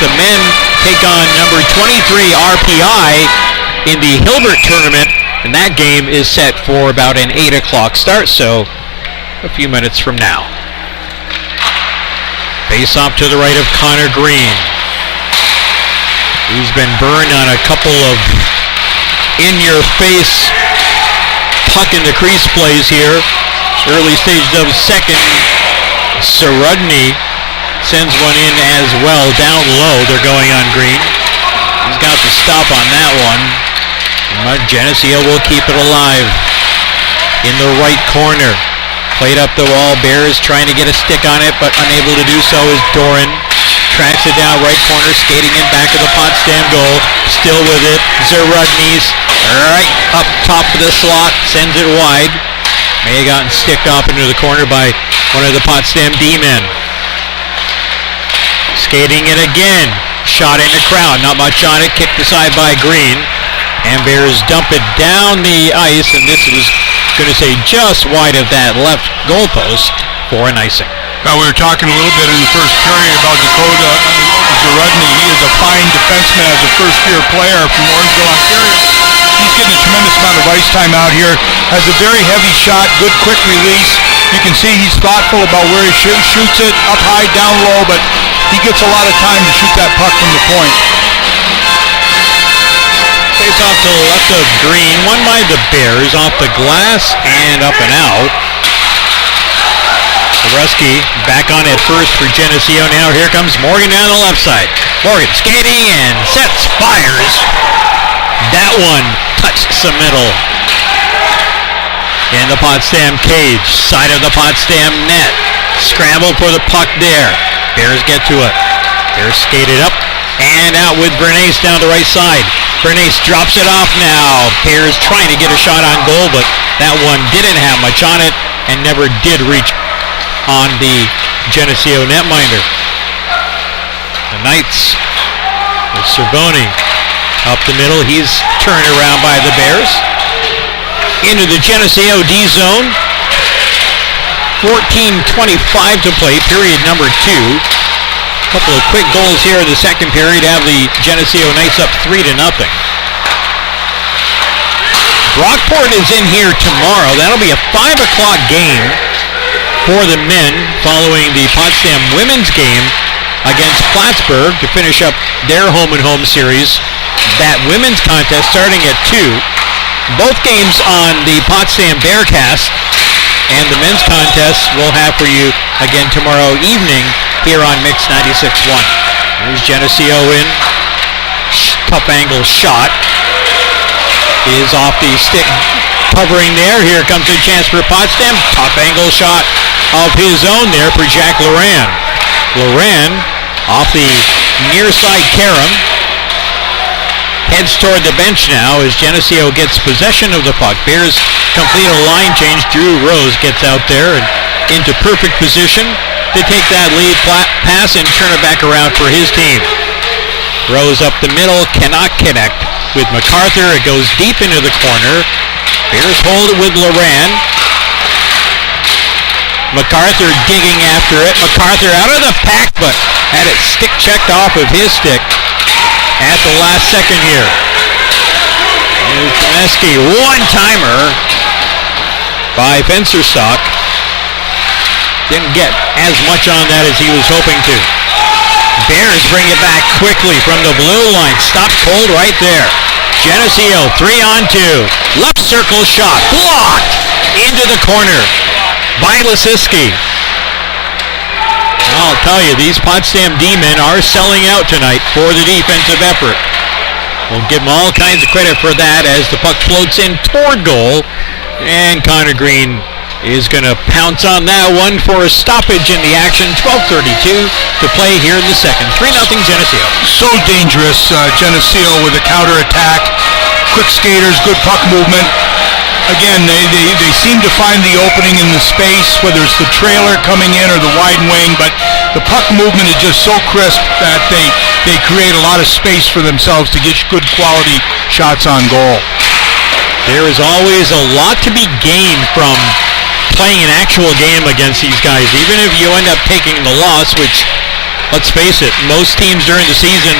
The men take on number 23 RPI in the Hilbert tournament, and that game is set for about an 8 o'clock start, so a few minutes from now. Face off to the right of Connor Green. He's been burned on a couple of in-your-face puck in the crease plays here. Early stages of second. Sarudny sends one in as well, down low. They're going on Green. He's got the stop on that one. But Geneseo will keep it alive. In the right corner. Played up the wall. Bears trying to get a stick on it, but unable to do so is Doran. Tracks it down right corner, skating in back of the Potsdam goal. Still with it. Zarudny's right up top of the slot. Sends it wide. May have gotten sticked off into the corner by one of the Potsdam D-men. Skating it again. Shot in the crowd. Not much on it. Kicked aside by Green. And Bears dump it down the ice. And this is going to say just wide of that left goalpost for an icing. We were talking a little bit in the first period about Dakota Zarudny. He is a fine defenseman as a first-year player from Orangeville, Ontario. He's getting a tremendous amount of ice time out here. Has a very heavy shot, good quick release. You can see he's thoughtful about where he shoots it, up high, down low, but he gets a lot of time to shoot that puck from the point. Face off to the left of Green, won by the Bears, off the glass and up and out. Zaruski back on at first for Geneseo. Now here comes Morgan down the left side. Morgan skating and sets, fires. That one touched some middle. In the Potsdam cage, side of the Potsdam net. Scramble for the puck there. Bears get to it. Bears skated up and out with Bernays down the right side. Bernays drops it off now. Bears trying to get a shot on goal, but that one didn't have much on it and never did reach on the Geneseo netminder. The Knights with Cervoni up the middle. He's turned around by the Bears. Into the Geneseo D zone. 14:25 to play, period number 2. Couple of quick goals here in the second period have the Geneseo Knights up 3-0. Brockport is in here tomorrow. That'll be a 5 o'clock game for the men following the Potsdam women's game against Plattsburgh to finish up their home-and-home series. That women's contest starting at 2. Both games on the Potsdam Bearcast, and the men's contest we'll have for you again tomorrow evening here on Mix 96.1. Here's Geneseo in. Tough angle shot is off the stick covering there. Here comes a chance for Potsdam. Tough angle shot of his own there for Jack Loran. Loran off the near side carom. Heads toward the bench now as Geneseo gets possession of the puck. Bears complete a line change. Drew Rose gets out there and into perfect position to take that lead pass and turn it back around for his team. Rose up the middle, cannot connect with MacArthur. It goes deep into the corner. Bears hold it with Loran. MacArthur digging after it. MacArthur out of the pack, but had it stick checked off of his stick at the last second here. Koneski, one-timer by Fencerstock. Didn't get as much on that as he was hoping to. Bears bring it back quickly from the blue line. Stopped cold right there. Geneseo 3-on-2. Left circle shot. Blocked into the corner by Lisiski. I'll tell you, these Potsdam D-men are selling out tonight for the defensive effort. We'll give them all kinds of credit for that as the puck floats in toward goal. And Connor Green is going to pounce on that one for a stoppage in the action. 12:32 to play here in the second. 3-0 Geneseo. So dangerous, Geneseo with a counterattack. Quick skaters, good puck movement. Again, they seem to find the opening in the space, whether it's the trailer coming in or the wide wing, but the puck movement is just so crisp that they create a lot of space for themselves to get good quality shots on goal. There is always a lot to be gained from playing an actual game against these guys, even if you end up taking the loss, which, let's face it, most teams during the season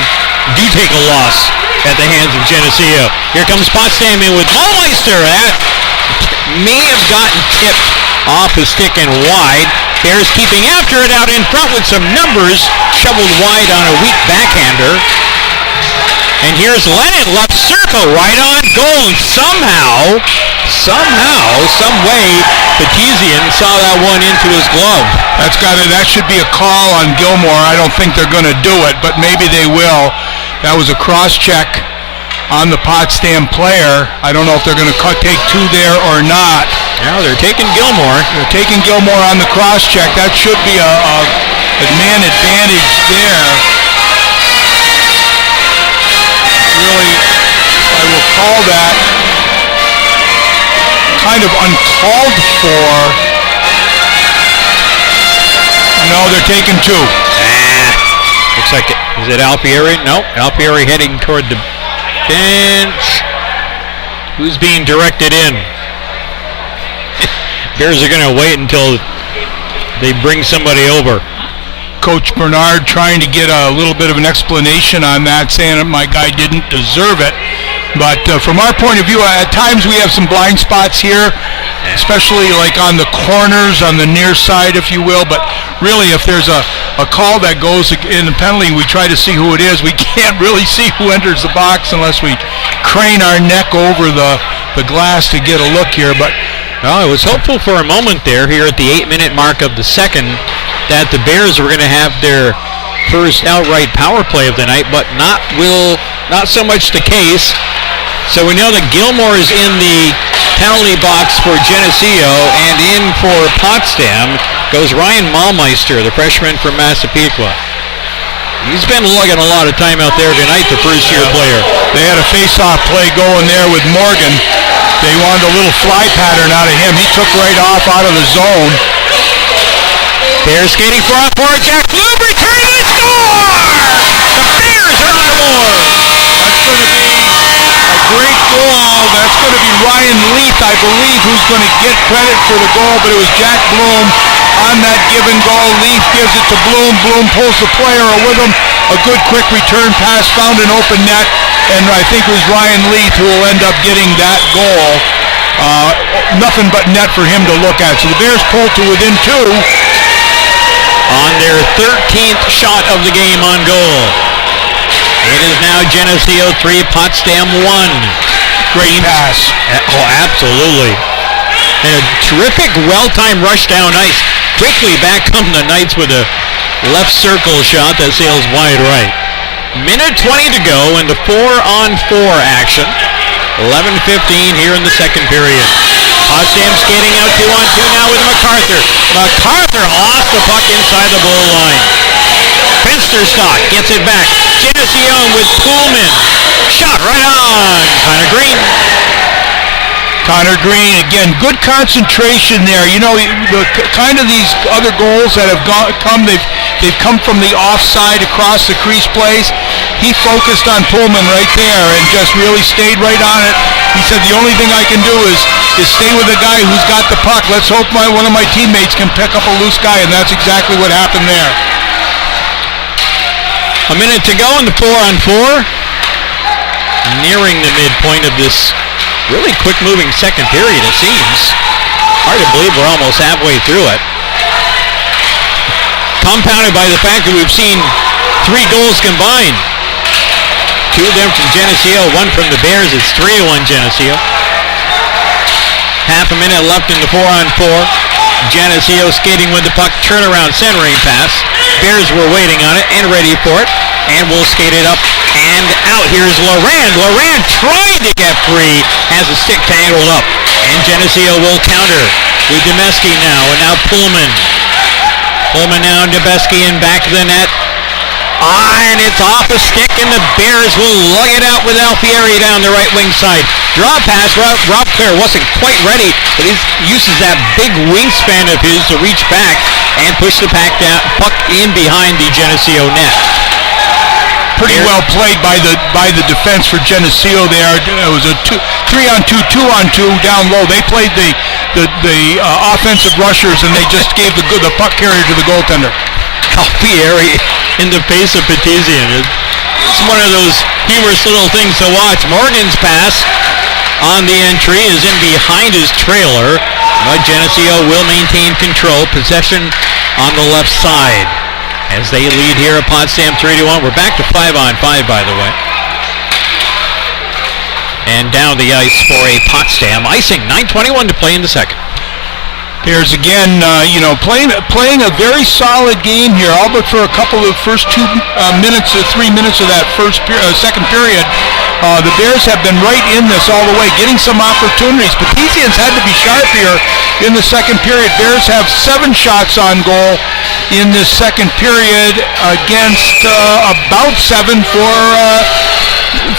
do take a loss at the hands of Geneseo. Here comes Potsdam in with Mollmeister. That may have gotten tipped off the stick and wide. Bears keeping after it out in front with some numbers, shoveled wide on a weak backhander. And here's Lennon, left circle, right on goal. Somehow, some way, Petizian saw that one into his glove. That should be a call on Gilmore. I don't think they're going to do it, but maybe they will. That was a cross-check on the Potsdam player. I don't know if they're going to take 2 there or not. Now they're taking Gilmore. They're taking Gilmore on the cross-check. That should be a man advantage there. Really, I will call that kind of uncalled for. No, they're taking 2. Looks like it. Is it Alfieri? No, Alfieri heading toward the bench. Who's being directed in? Bears are going to wait until they bring somebody over. Coach Bernard trying to get a little bit of an explanation on that, saying that my guy didn't deserve it. But from our point of view, at times we have some blind spots here, especially like on the corners, on the near side, if you will. But really, if there's a call that goes in the penalty, we try to see who it is. We can't really see who enters the box unless we crane our neck over the glass to get a look here. But well, it was hopeful for a moment there here at the 8-minute mark of the second that the Bears were going to have their first outright power play of the night, but not so much the case. So we know that Gilmore is in the penalty box for Geneseo, and in for Potsdam goes Ryan Malmeister, the freshman from Massapequa. He's been lugging a lot of time out there tonight, the first-year player. They had a face-off play going there with Morgan. They wanted a little fly pattern out of him. He took right off out of the zone. Bears skating for Jack Bloom, returning and score! The Bears are on the board. That's going to be a great goal. That's going to be Ryan Leith, I believe, who's going to get credit for the goal, but it was Jack Bloom on that given goal. Leith gives it to Bloom. Bloom pulls the player with him. A good quick return pass, found an open net, and I think it was Ryan Leith who will end up getting that goal. Nothing but net for him to look at. So the Bears pull to within 2. On their 13th shot of the game on goal. It is now Geneseo 3, Potsdam 1. Great pass. Oh, absolutely. And a terrific, well-timed rush down ice. Quickly back come the Knights with a left circle shot that sails wide right. Minute 20 to go in the 4-on-4 action. 11:15 here in the second period. Potsdam skating out 2-on-2 now with MacArthur. MacArthur off the puck inside the goal line. Fensterstock gets it back. Geneseo with Pullman. Shot right on. Connor Green, again, good concentration there. You know, the kind of these other goals that have come, they've come from the offside across the crease plays. He focused on Pullman right there and just really stayed right on it. He said, the only thing I can do is stay with the guy who's got the puck. Let's hope one of my teammates can pick up a loose guy, and that's exactly what happened there. A minute to go in the 4-on-4. Nearing the midpoint of this really quick-moving second period, it seems. Hard to believe we're almost halfway through it. Compounded by the fact that we've seen 3 goals combined. 2 of them from Geneseo, 1 from the Bears. It's 3-1 Geneseo. Half a minute left in the 4-on-4. Geneseo skating with the puck, turnaround centering pass. Bears were waiting on it and ready for it. And we'll skate it up and out. Here's Laurent. Laurent trying to get free. Has a stick tangled up. And Geneseo will counter with Demeski now. And now Pullman. Pullman now, Demeski in back of the net. And it's off a stick, and the Bears will lug it out with Alfieri down the right wing side. Draw pass. Rob Clare wasn't quite ready, but he uses that big wingspan of his to reach back and push the puck in behind the Geneseo net. Pretty well played by the defense for Geneseo there. It was a 3-on-2, 2-on-2 down low. They played the offensive rushers, and they just gave the puck carrier to the goaltender. Alfieri in the face of Petizian. It's one of those humorous little things to watch. Morgan's pass on the entry is in behind his trailer, but Geneseo will maintain control. Possession on the left side as they lead here at Potsdam 3-1. We're back to 5-on-5, by the way. And down the ice for a Potsdam icing. 9:21 to play in the second. Bears again, playing a very solid game here, all but for a couple of first 2 minutes or 3 minutes of that second period. The Bears have been right in this all the way, getting some opportunities. Petizian's had to be sharp here in the second period. Bears have 7 shots on goal in this second period against about 7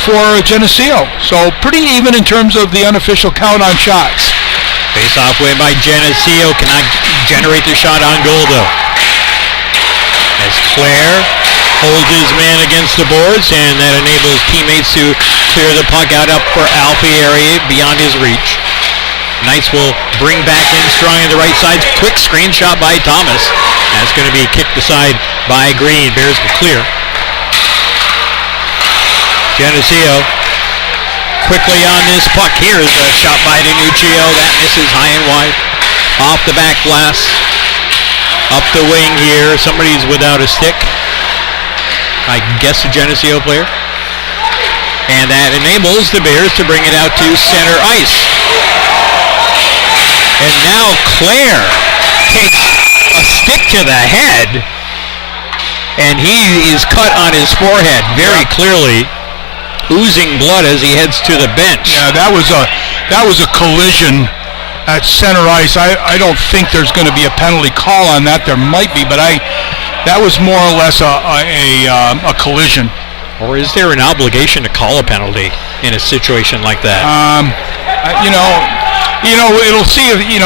for Geneseo. So pretty even in terms of the unofficial count on shots. Face-off win by Geneseo. Cannot generate the shot on goal, though. As Clare holds his man against the boards, and that enables teammates to clear the puck out up for Alfieri beyond his reach. Knights will bring back in strong on the right side. Quick screen shot by Thomas. That's going to be kicked aside by Green. Bears will clear. Geneseo quickly on this puck. Here's a shot by DiNuccio. That misses high and wide. Off the back glass. Up the wing here. Somebody's without a stick. I guess a Geneseo player. And that enables the Bears to bring it out to center ice. And now Claire takes a stick to the head. And he is cut on his forehead very clearly, oozing blood as he heads to the bench. Yeah, that was a collision at center ice. I don't think there's going to be a penalty call on that. There might be, but that was more or less a collision. Or is there an obligation to call a penalty in a situation like that? It'll see if he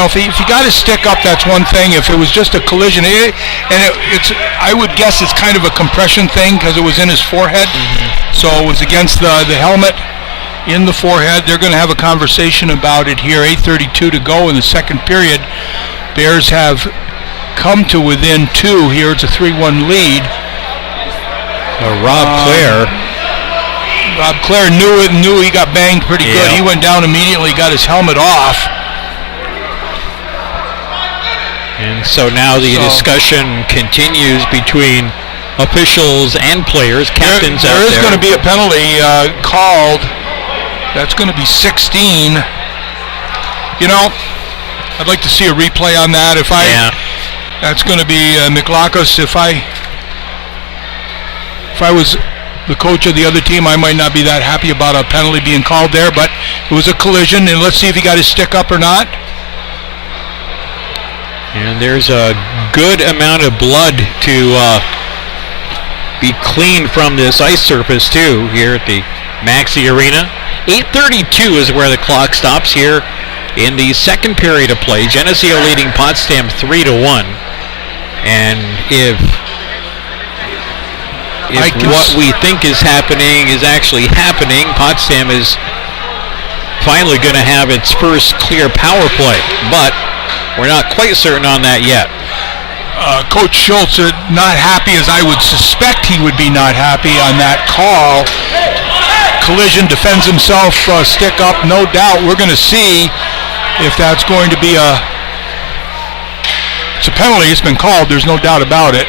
got his stick up, that's one thing. If it was just a collision, I would guess it's kind of a compression thing because it was in his forehead. Mm-hmm. So it was against the helmet in the forehead. They're going to have a conversation about it here. 8:32 to go in the second period. Bears have come to within 2 here. It's a 3-1 lead. Rob Claire knew he got banged pretty good. He went down immediately, got his helmet off. And so now the discussion continues between officials and players, captains out there. There is going to be a penalty called. That's going to be 16. I'd like to see a replay on that. That's going to be McLachus. If I was the coach of the other team, I might not be that happy about a penalty being called there, but it was a collision, and let's see if he got his stick up or not. And there's a good amount of blood to be cleaned from this ice surface, too, here at the Maxi Arena. 8:32 is where the clock stops here in the second period of play. Geneseo leading Potsdam 3-1. And if what we think is happening is actually happening, Potsdam is finally going to have its first clear power play. But we're not quite certain on that yet. Coach Schultz not happy, as I would suspect he would be not happy on that call. Collision, defends himself, stick up, no doubt. We're going to see if that's going to be it's a penalty. It's been called, there's no doubt about it.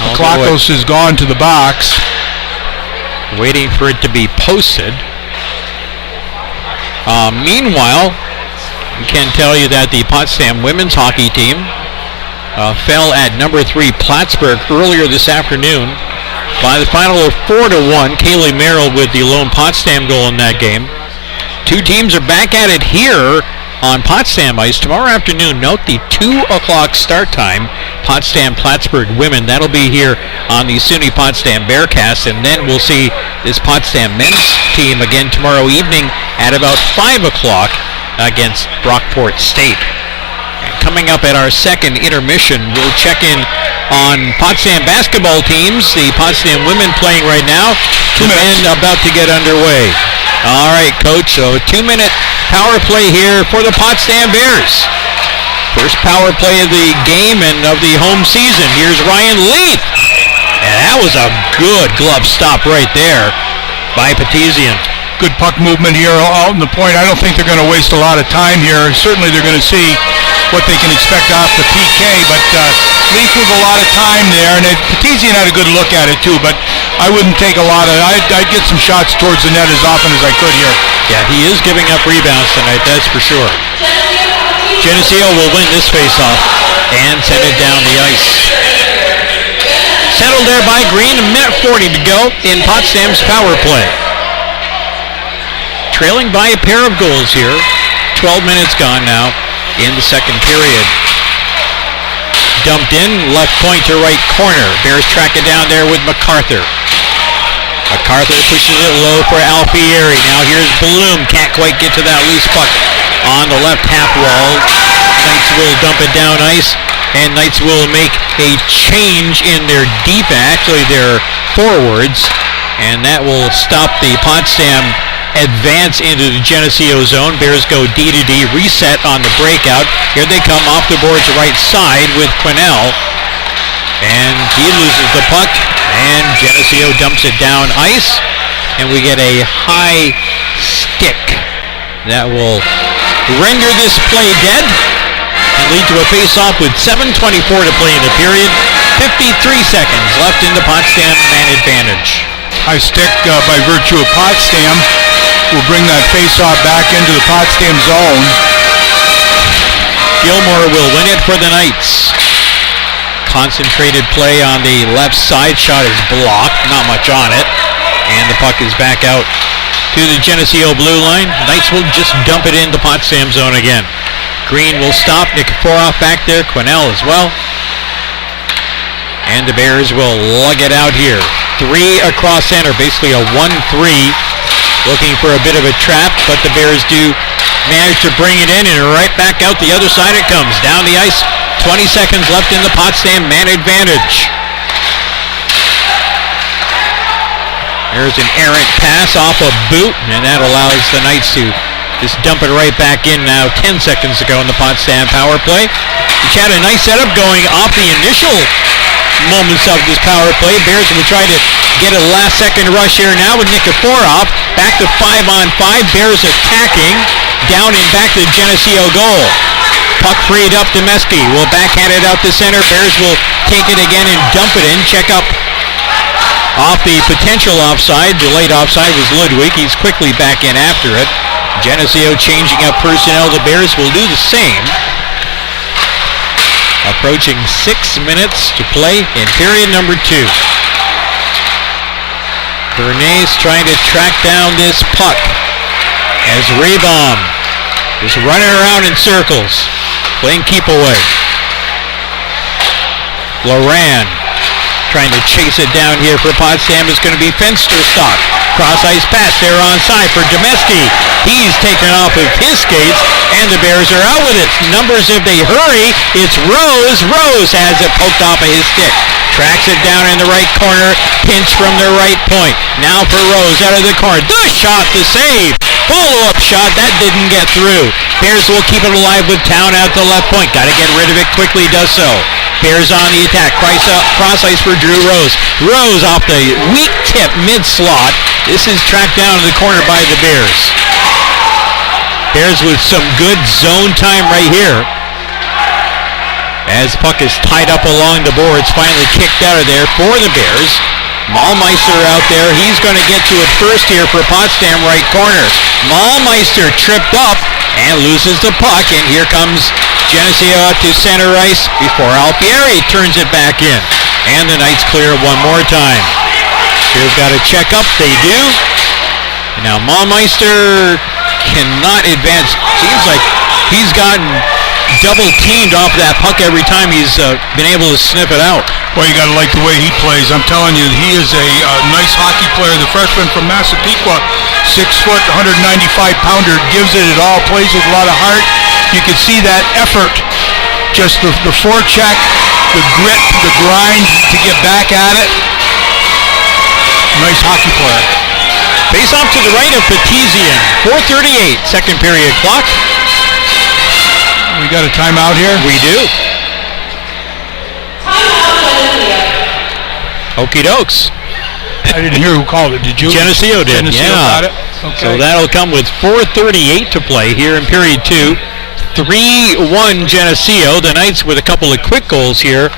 McLachus has gone to the box. Waiting for it to be posted. Meanwhile, I can tell you that the Potsdam women's hockey team fell at number 3 Plattsburgh earlier this afternoon by the final of 4-1. Kaylee Merrill with the lone Potsdam goal in that game. Two teams are back at it here on Potsdam ice tomorrow afternoon. Note the 2 o'clock start time. Potsdam Plattsburgh women. That'll be here on the SUNY Potsdam Bearcast, and then we'll see this Potsdam men's team again tomorrow evening at about 5 o'clock against Brockport State. And coming up at our second intermission, we'll check in on Potsdam basketball teams. The Potsdam women playing right now. The men about to get underway. All right, Coach, so a 2-minute power play here for the Potsdam Bears. First power play of the game and of the home season. Here's Ryan Leith. And that was a good glove stop right there by Petizian. Good puck movement here out in the point. I don't think they're going to waste a lot of time here. Certainly they're going to see what they can expect off the PK, but Leaf with a lot of time there, and Petizian had a good look at it too, but I wouldn't take a lot of, I'd get some shots towards the net as often as I could here. Yeah, he is giving up rebounds tonight, that's for sure. Geneseo will win this faceoff and send it down the ice. Settled there by Green, a minute 40 to go in Potsdam's power play. Trailing by a pair of goals here. 12 minutes gone now in the second period. Dumped in, left point to right corner. Bears track it down there with MacArthur. MacArthur pushes it low for Alfieri. Now here's Bloom. Can't quite get to that loose puck on the left half wall. Knights will dump it down ice, and Knights will make a change in their their forwards, and that will stop the Potsdam advance into the Geneseo zone. Bears go D to D, reset on the breakout. Here they come off the boards right side with Quinnell. And he loses the puck, and Geneseo dumps it down ice. And we get a high stick that will render this play dead and lead to a face-off with 7:24 to play in the period. 53 seconds left in the Potsdam man advantage. High stick by virtue of Potsdam will bring that face-off back into the Potsdam zone. Gilmore will win it for the Knights. Concentrated play on the left side. Shot is blocked. Not much on it. And the puck is back out to the Geneseo blue line. Knights will just dump it in the Potsdam zone again. Green will stop. Nikiforov back there. Quinnell as well. And the Bears will lug it out here. 3 across center. Basically a 1-3. Looking for a bit of a trap, but the Bears do manage to bring it in, and right back out the other side it comes. Down the ice. 20 seconds left in the Potsdam man advantage. There's an errant pass off a boot, and that allows the Knights to just dump it right back in now. 10 seconds to go in the Potsdam power play. Which had a nice setup going off the initial moments of this power play. Bears will try to get a last-second rush here now with Nikiforov. Back to 5-on-5. Bears attacking. Down and back to the Geneseo goal. Puck freed up. Demeski will backhand it out to center. Bears will take it again and dump it in. Check up off the potential offside. Delayed offside was Ludwig. He's quickly back in after it. Geneseo changing up personnel. The Bears will do the same. Approaching 6 minutes to play in period number 2. Bernays trying to track down this puck as Raybaum is running around in circles, playing keep away. Loran trying to chase it down here for Potsdam. Is going to be Fensterstock. Cross ice pass there onside for Demeski. He's taken off of his skates, and the Bears are out with it. Numbers if they hurry. It's Rose. Rose has it poked off of his stick. Tracks it down in the right corner. Pinch from the right point. Now for Rose out of the corner. The shot to save. Follow-up shot. That didn't get through. Bears will keep it alive with Town out the left point. Got to get rid of it quickly. Does so. Bears on the attack. Cross ice for Drew Rose. Rose off the weak tip mid-slot. This is tracked down to the corner by the Bears. Bears with some good zone time right here. As puck is tied up along the boards, finally kicked out of there for the Bears. Mahlmeister out there. He's going to get to it first here for Potsdam right corner. Mahlmeister tripped up and loses the puck, and here comes Geneseo out to center ice before Alfieri turns it back in. And the Knights clear one more time. Here's got to check up. They do. And now Mahlmeister cannot advance. Seems like he's gotten double teamed off that puck every time he's been able to sniff it out. Well, you got to like the way he plays. I'm telling you, he is a nice hockey player. The freshman from Massapequa, 6 foot, 195-pounder, gives it all, plays with a lot of heart. You can see that effort, just the forecheck, the grit, the grind to get back at it. Nice hockey player. Face off to the right of Petizian. 4:38, second period clock. We got a timeout here? We do. Okie dokes. I didn't hear who called it. Did you? Geneseo did. Geneseo got it. Okay. So that'll come with 4:38 to play here in period 2. 3-1 Geneseo. The Knights with a couple of quick goals here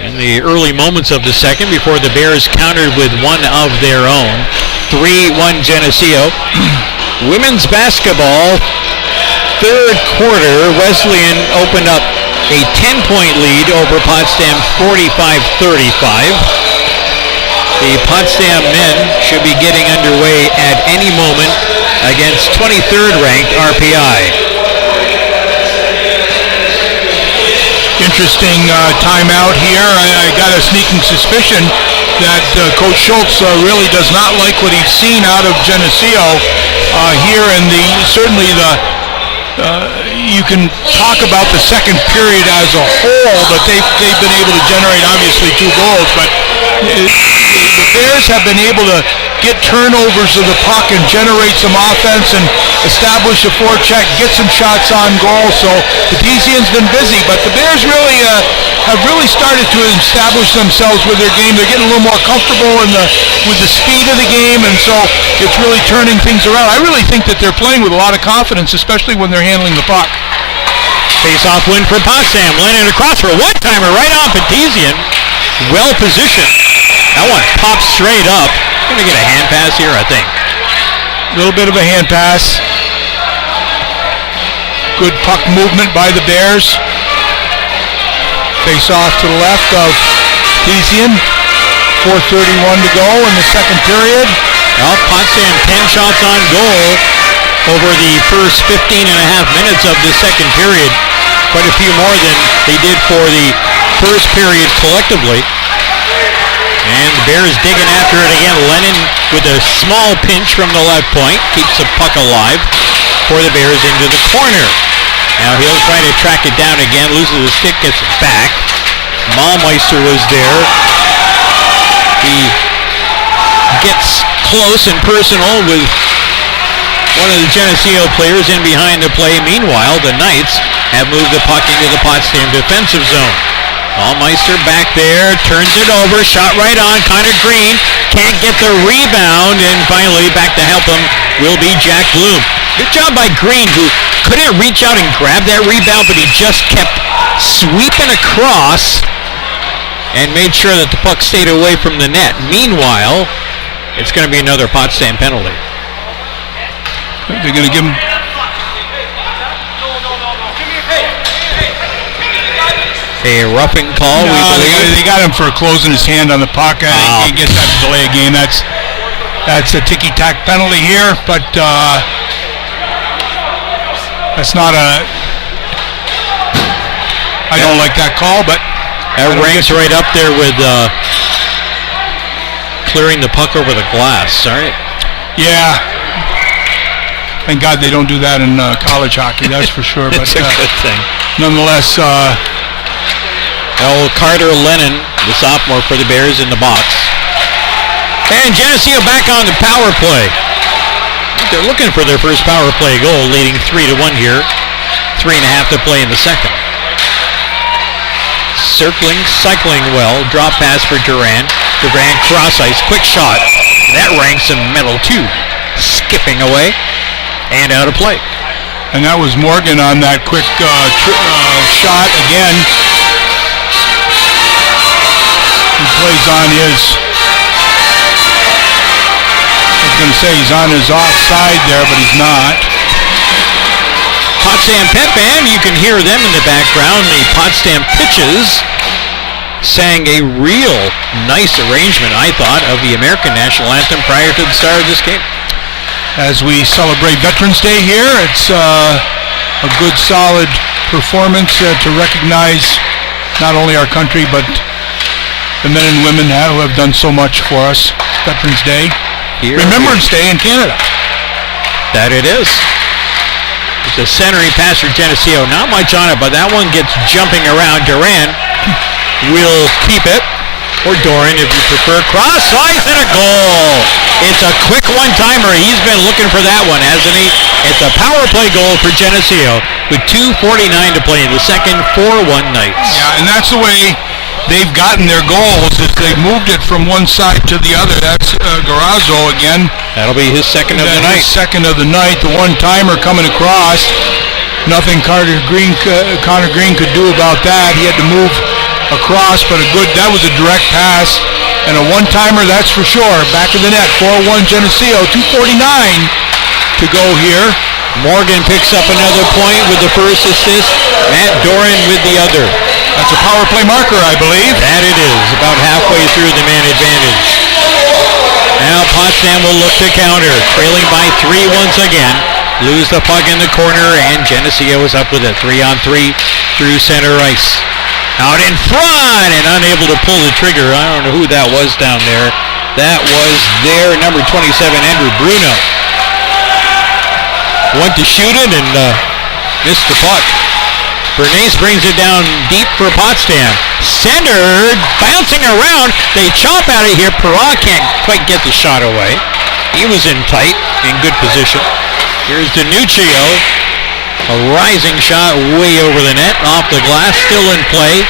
in the early moments of the second before the Bears countered with one of their own. 3-1 Geneseo. Women's basketball, third quarter, Wesleyan opened up a 10-point lead over Potsdam, 45-35. The Potsdam men should be getting underway at any moment against 23rd ranked RPI. Interesting timeout here. I got a sneaking suspicion that Coach Schultz really does not like what he's seen out of Geneseo here in certainly you can talk about the second period as a whole, but they've been able to generate obviously 2 goals, but the Bears have been able to get turnovers of the puck and generate some offense and establish a forecheck, get some shots on goal. So the Desian's been busy, but the Bears really have really started to establish themselves with their game. They're getting a little more comfortable with the speed of the game, and so it's really turning things around. I really think that they're playing with a lot of confidence, especially when they're handling the puck. Face-off win for Potsdam. Lennon across for a one-timer right on Petesian. Well positioned. That one pops straight up. Going to get a hand pass here, I think. A little bit of a hand pass. Good puck movement by the Bears. Face-off to the left of Petesian. 4:31 to go in the second period. Well, Potsdam 10 shots on goal over the first 15 and a half minutes of the second period. Quite a few more than they did for the first period collectively. And the Bears digging after it again. Lennon with a small pinch from the left point. Keeps the puck alive for the Bears into the corner. Now he'll try to track it down again. Loses the stick, gets it back. Malmeister was there. He gets close and personal with one of the Geneseo players in behind the play. Meanwhile, the Knights have moved the puck into the Potsdam defensive zone. Malmeister back there, turns it over, shot right on. Connor Green can't get the rebound, and finally back to help him will be Jack Bloom. Good job by Green, who couldn't reach out and grab that rebound, but he just kept sweeping across and made sure that the puck stayed away from the net. Meanwhile, it's going to be another Potsdam penalty. They're going to give him... A roughing call, we No, believe. they got him for closing his hand on the puck. I think he gets that to delay a game. That's a ticky-tack penalty here, but that's not a... I don't like that call, but... That ranks right up there with clearing the puck over the glass, all right? Yeah. Thank God they don't do that in college hockey, that's for sure. It's But a good thing. nonetheless... Carter Lennon, the sophomore for the Bears, in the box. And Geneseo back on the power play. They're looking for their first power play goal, leading 3-1 here. 3.5 to play in the second. Circling, cycling well. Drop pass for Duran. Duran cross ice, quick shot. That ranks him middle two. Skipping away and out of play. And that was Morgan on that quick shot again. He plays on his... I was going to say he's on his offside there, but he's not. Potsdam Pep Band, you can hear them in the background. The Potsdam Pitches sang a real nice arrangement, I thought, of the American National Anthem prior to the start of this game. As we celebrate Veterans Day here, it's a good, solid performance to recognize not only our country, but the men and women who have done so much for us. Veterans Day. Remembrance Day in Canada. That it is. It's a centering pass for Geneseo. Not much on it, but that one gets jumping around. Duran will keep it. Or Doran, if you prefer. Cross ice and a goal. It's a quick one-timer. He's been looking for that one, hasn't he? It's a power play goal for Geneseo with 2:49 to play in the second. 4-1 Knights. Yeah, and that's the way they've gotten their goals, is they've moved it from one side to the other. That's Garazzo again. That'll be his second of the night. Second of the night. The one-timer coming across. Nothing Connor Green could do about that. He had to move across, but that was a direct pass and a one-timer, that's for sure. Back of the net, 4-1 Geneseo, 2:49 to go here. Morgan picks up another point with the first assist. Matt Doran with the other. That's a power play marker, I believe. That it is, about halfway through the man advantage. Now Potsdam will look to counter, trailing by 3 once again. Lose the puck in the corner, and Geneseo is up with a 3-on-3 through center ice. Out in front and unable to pull the trigger. I don't know who that was down there. That was their number 27, Andrew Bruno. Went to shoot it and missed the puck. Bernays brings it down deep for Potsdam. Centered, bouncing around. They chop out of here. Perra can't quite get the shot away. He was in tight, in good position. Here's DiNuccio. A rising shot way over the net, off the glass, still in play.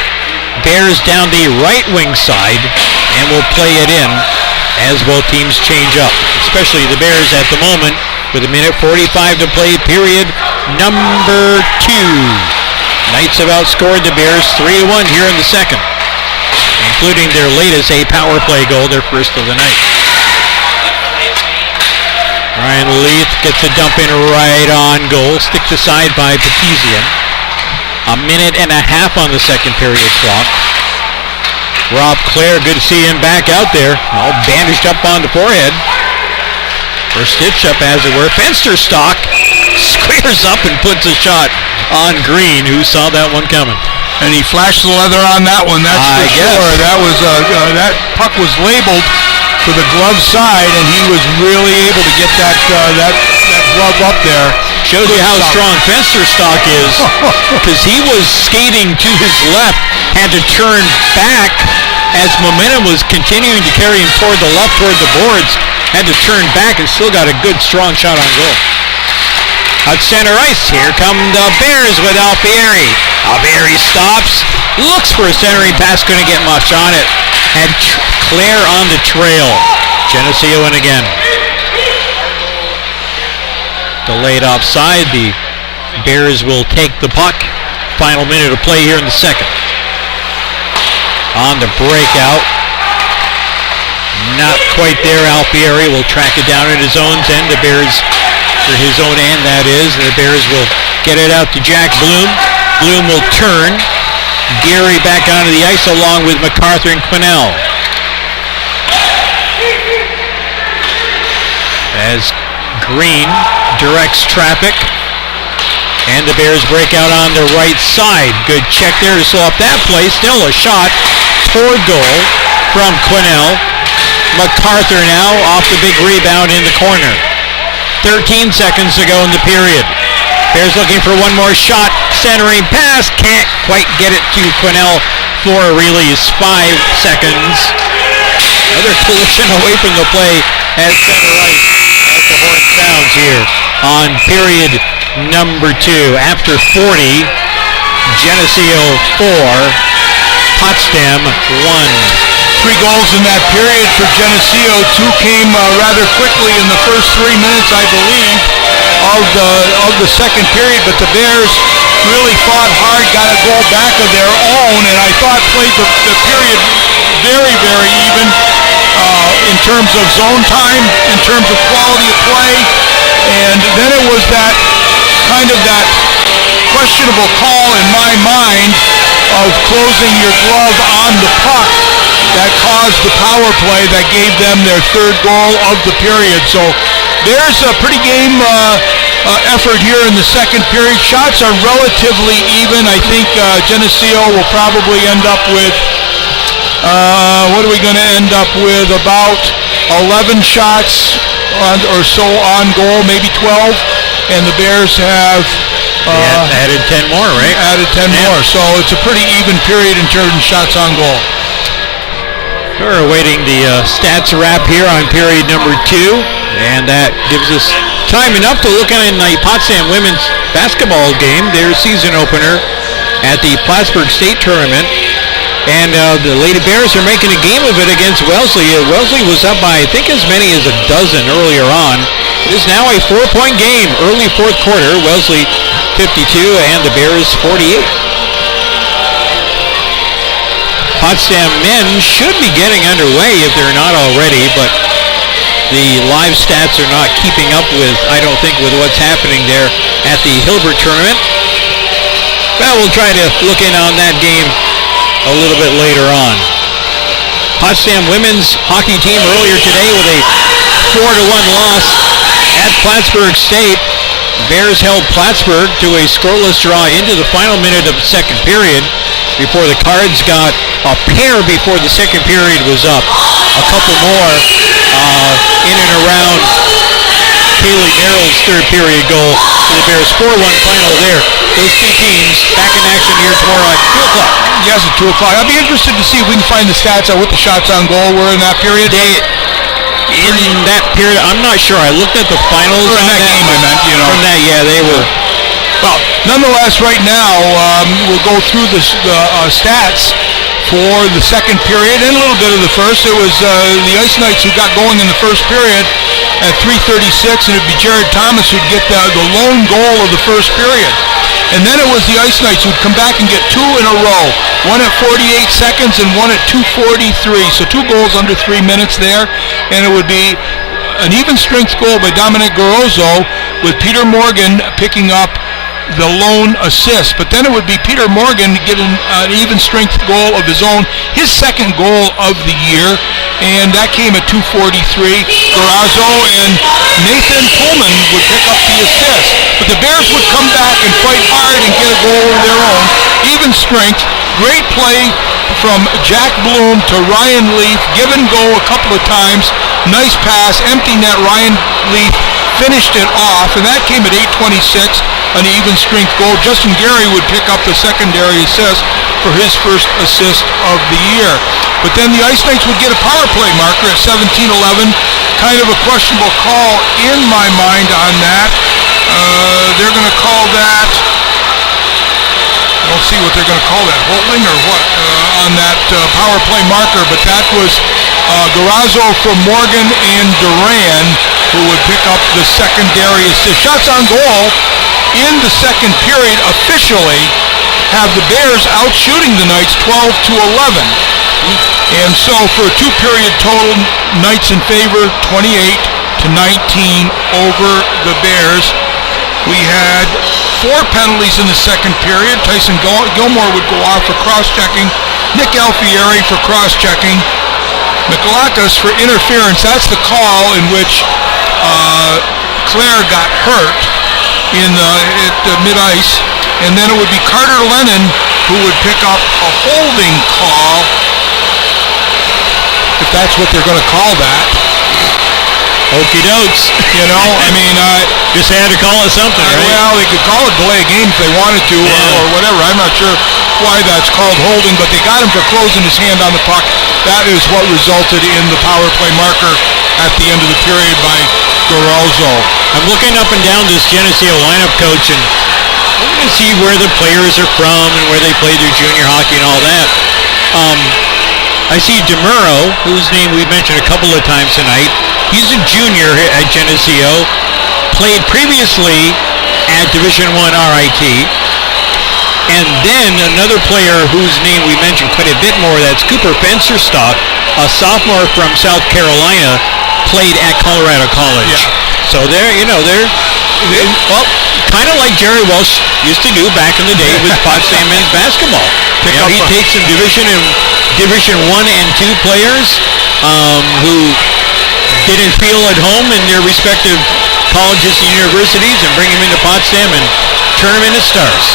Bears down the right wing side, and will play it in as both teams change up. Especially the Bears at the moment, with a minute 45 to play, period number 2. Knights have outscored the Bears 3-1 here in the second, including their latest power play goal, their first of the night. Ryan Leith gets a dump in right on goal, sticked aside by Petizian. A minute and a half on the second period clock. Rob Clare, good to see him back out there, all bandaged up on the forehead. Or stitched up, as it were. Fensterstock squares up and puts a shot on Green, who saw that one coming. And he flashed the leather on that one, that's for sure. That was that puck was labeled for the glove side, and he was really able to get that glove up there. Shows you how strong Fensterstock is, because he was skating to his left, had to turn back as momentum was continuing to carry him toward the left, toward the boards. Had to turn back and still got a good, strong shot on goal. At center ice, here come the Bears with Alfieri. Alfieri stops, looks for a centering pass, couldn't get much on it. Had Claire on the trail. Geneseo in again. Delayed offside, the Bears will take the puck. Final minute of play here in the second. On the breakout. Not quite there, Alfieri will track it down at his own end. The Bears, for his own end that is, and the Bears will get it out to Jack Bloom. Bloom will turn. Gary back onto the ice along with MacArthur and Quinnell. As Green directs traffic. And the Bears break out on the right side. Good check there to slow up that play. Still a shot toward goal from Quinnell. MacArthur now off the big rebound in the corner. 13 seconds to go in the period. Bears looking for one more shot. Centering pass. Can't quite get it to Quinnell for a release. 5 seconds. Another collision away from the play at center ice as the horn sounds here on period number 2. After 40, Geneseo 4, Potsdam 1. 3 goals in that period for Geneseo. 2 came rather quickly in the first 3 minutes, I believe, of the second period. But the Bears really fought hard, got a goal back of their own, and I thought played the period very, very even in terms of zone time, in terms of quality of play. And then it was that questionable call in my mind of closing your glove on the puck that caused the power play that gave them their 3rd goal of the period. So there's a pretty game effort here in the second period. Shots are relatively even. I think Geneseo will probably end up with, what are we going to end up with? About 11 shots or so on goal, maybe 12. And the Bears have added 10 more, right? Added 10 more. So it's a pretty even period in terms of shots on goal. We're awaiting the stats wrap here on period number 2, and that gives us time enough to look at the Potsdam women's basketball game, their season opener at the Plattsburgh State Tournament. And the Lady Bears are making a game of it against Wellesley. Wellesley was up by, I think, as many as a dozen earlier on. It is now a 4-point game, early 4th quarter. Wellesley 52 and the Bears 48. Potsdam men should be getting underway if they're not already, but the live stats are not keeping up with, I don't think, with what's happening there at the Hilbert tournament. Well, we'll try to look in on that game a little bit later on. Potsdam women's hockey team earlier today with a 4-1 loss at Plattsburgh State. Bears held Plattsburgh to a scoreless draw into the final minute of the second period before the Cards got a pair before the second period was up. A couple more in and around Kaylee Merrill's third period goal for the Bears. 4-1 final there. Those two teams back in action here tomorrow at 2 o'clock. Yes, at 2 o'clock. I'll be interested to see if we can find the stats on what the shots on goal were in that period. In that period, I'm not sure. I looked at the finals. Or in that game, I meant, you know. From that, yeah, they were. Well, nonetheless, right now, we'll go through the stats for the second period and a little bit of the first. It was the Ice Knights who got going in the first period at 3:36, and it'd be Jared Thomas who'd get the lone goal of the first period. And then it was the Ice Knights who'd come back and get two in a row, one at 48 seconds and one at 2:43. So 2 goals under 3 minutes there, and it would be an even strength goal by Dominic Garozzo with Peter Morgan picking up the lone assist. But then it would be Peter Morgan getting an even strength goal of his own, his second goal of the year, and that came at 2:43. Garozzo and Nathan Pullman would pick up the assist. But the Bears would come back and fight hard and get a goal of their own. Even strength. Great play from Jack Bloom to Ryan Leaf. Give and go a couple of times. Nice pass. Empty net. Ryan Leaf finished it off, and that came at 8:26. An even strength goal. Justin Gary would pick up the secondary assist for his first assist of the year. But then the Ice Knights would get a power play marker at 17:11. Kind of a questionable call in my mind on that. They're going to call that, I don't see what they're going to call that, holding or what, on that power play marker. But that was Garozzo from Morgan and Duran who would pick up the secondary assist. Shots on goal in the second period officially have the Bears out shooting the Knights 12-11. And so for a 2-period total, Knights in favor 28-19 over the Bears. We had 4 penalties in the second period. Tyson Gilmore would go off for cross-checking. Nick Alfieri for cross-checking. Mikalakis for interference. That's the call in which Claire got hurt at the mid-ice. And then it would be Carter Lennon who would pick up a holding call, if that's what they're going to call that. Okie dokes. You know, I mean, just had to call it something, right? Well, they could call it delay a game if they wanted to, or whatever. I'm not sure why that's called holding, but they got him for closing his hand on the puck. That is what resulted in the power play marker at the end of the period by Garozzo. I'm looking up and down this Geneseo lineup, Coach, and I'm going to see where the players are from and where they play their junior hockey and all that. I see DeMuro, whose name we mentioned a couple of times tonight. He's a junior at Geneseo, played previously at Division I RIT. And then another player whose name we mentioned quite a bit more, that's Cooper Fencerstock, a sophomore from South Carolina, played at Colorado College. Yeah. So they're well, kind of like Jerry Welsh used to do back in the day with Potsdam men's basketball. He takes some Division I and II players who didn't feel at home in their respective colleges and universities and bring them into Potsdam and turn them into stars.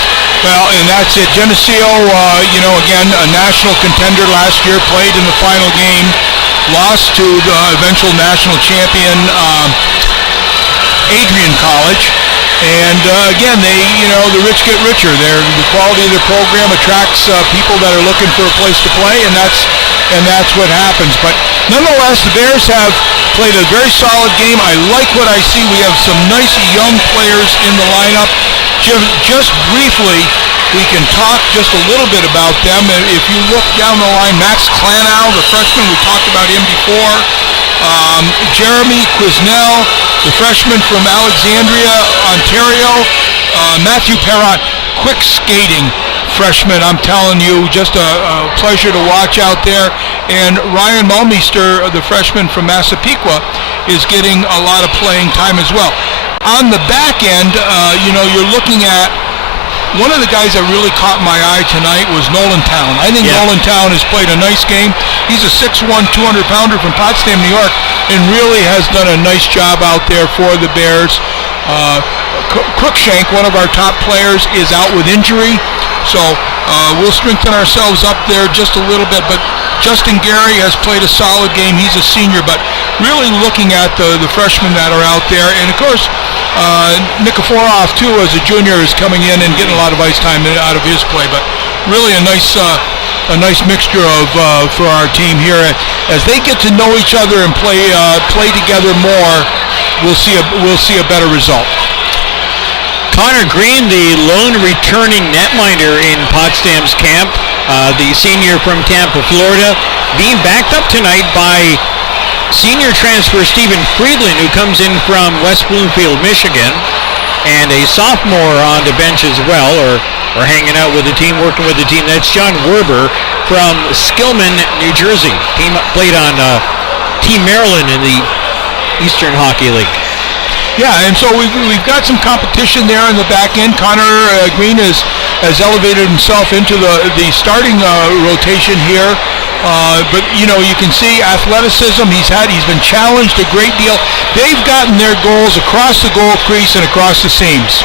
Well, and that's it. Geneseo, again, a national contender last year, played in the final game, lost to the eventual national champion, Adrian College. And again, the rich get richer. The quality of their program attracts people that are looking for a place to play, and that's what happens. But nonetheless, the Bears have played a very solid game. I like what I see. We have some nice young players in the lineup. Just briefly, we can talk just a little bit about them. If you look down the line, Max Klanow, the freshman, we talked about him before. Jeremy Quisnell, the freshman from Alexandria, Ontario. Matthew Perrott, quick skating freshman, I'm telling you, just a pleasure to watch out there. And Ryan Mulmeister, the freshman from Massapequa, is getting a lot of playing time as well. On the back end, you're looking at one of the guys that really caught my eye tonight was Nolan Town. I think Nolan Town has played a nice game. He's a 6'1", 200-pounder from Potsdam, New York, and really has done a nice job out there for the Bears. Crookshank, one of our top players, is out with injury, so we'll strengthen ourselves up there just a little bit. But Justin Gary has played a solid game. He's a senior, but really looking at the freshmen that are out there. And, of course, Nikiforov, too, as a junior, is coming in and getting a lot of ice time out of his play. But really a nice mixture of for our team here. As they get to know each other and play together more, we'll see a better result. Connor Green, the lone returning netminder in Potsdam's camp, the senior from Tampa, Florida, being backed up tonight by senior transfer Stephen Friedland, who comes in from West Bloomfield, Michigan, and a sophomore on the bench as well, or hanging out with the team, working with the team. That's John Werber from Skillman, New Jersey. He played on Team Maryland in the Eastern Hockey League. Yeah, and so we've got some competition there in the back end. Connor Green has elevated himself into the starting rotation here. But you can see athleticism. He's been challenged a great deal. They've gotten their goals across the goal crease and across the seams.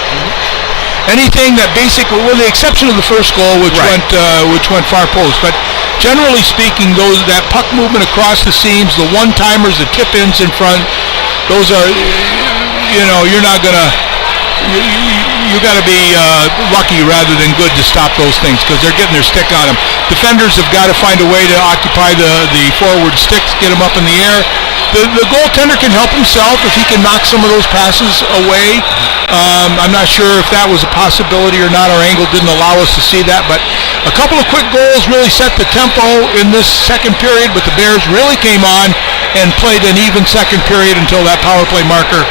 Anything that basically, with the exception of the first goal, which went far post, but generally speaking, that puck movement across the seams, the one-timers, the tip-ins in front, those are, you're not gonna. You got to be lucky rather than good to stop those things, because they're getting their stick on them. Defenders have got to find a way to occupy the forward sticks, get them up in the air. The goaltender can help himself if he can knock some of those passes away. I'm not sure if that was a possibility or not. Our angle didn't allow us to see that, but a couple of quick goals really set the tempo in this second period, but the Bears really came on and played an even second period until that power play marker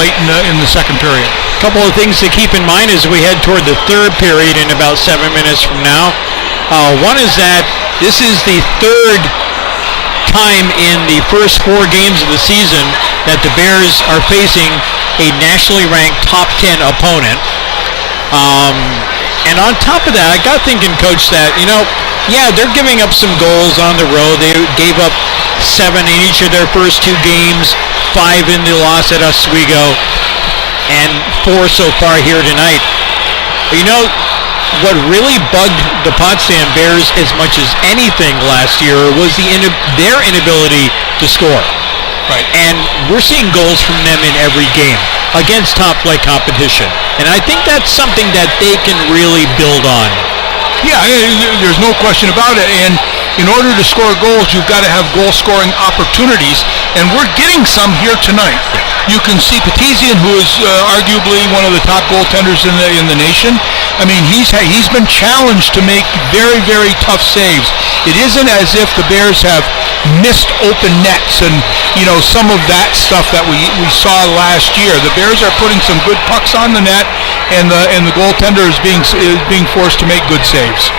late in the second period. A couple of things to keep in mind as we head toward the third period in about 7 minutes from now. One is that this is the third time in the first 4 games of the season that the Bears are facing a nationally ranked top 10 opponent. And on top of that, I got thinking, Coach, that, they're giving up some goals on the road. They gave up 7 in each of their first 2 games, 5 in the loss at Oswego, and 4 so far here tonight. What really bugged the Potsdam Bears as much as anything last year was their inability to score. Right. And we're seeing goals from them in every game against top-flight competition. And I think that's something that they can really build on. Yeah, there's no question about it. And in order to score goals, you've got to have goal-scoring opportunities, and we're getting some here tonight. You can see Petizian, who is arguably one of the top goaltenders in the nation. I mean, he's been challenged to make very, very tough saves. It isn't as if the Bears have missed open nets and some of that stuff that we saw last year. The Bears are putting some good pucks on the net, and the goaltender is being forced to make good saves.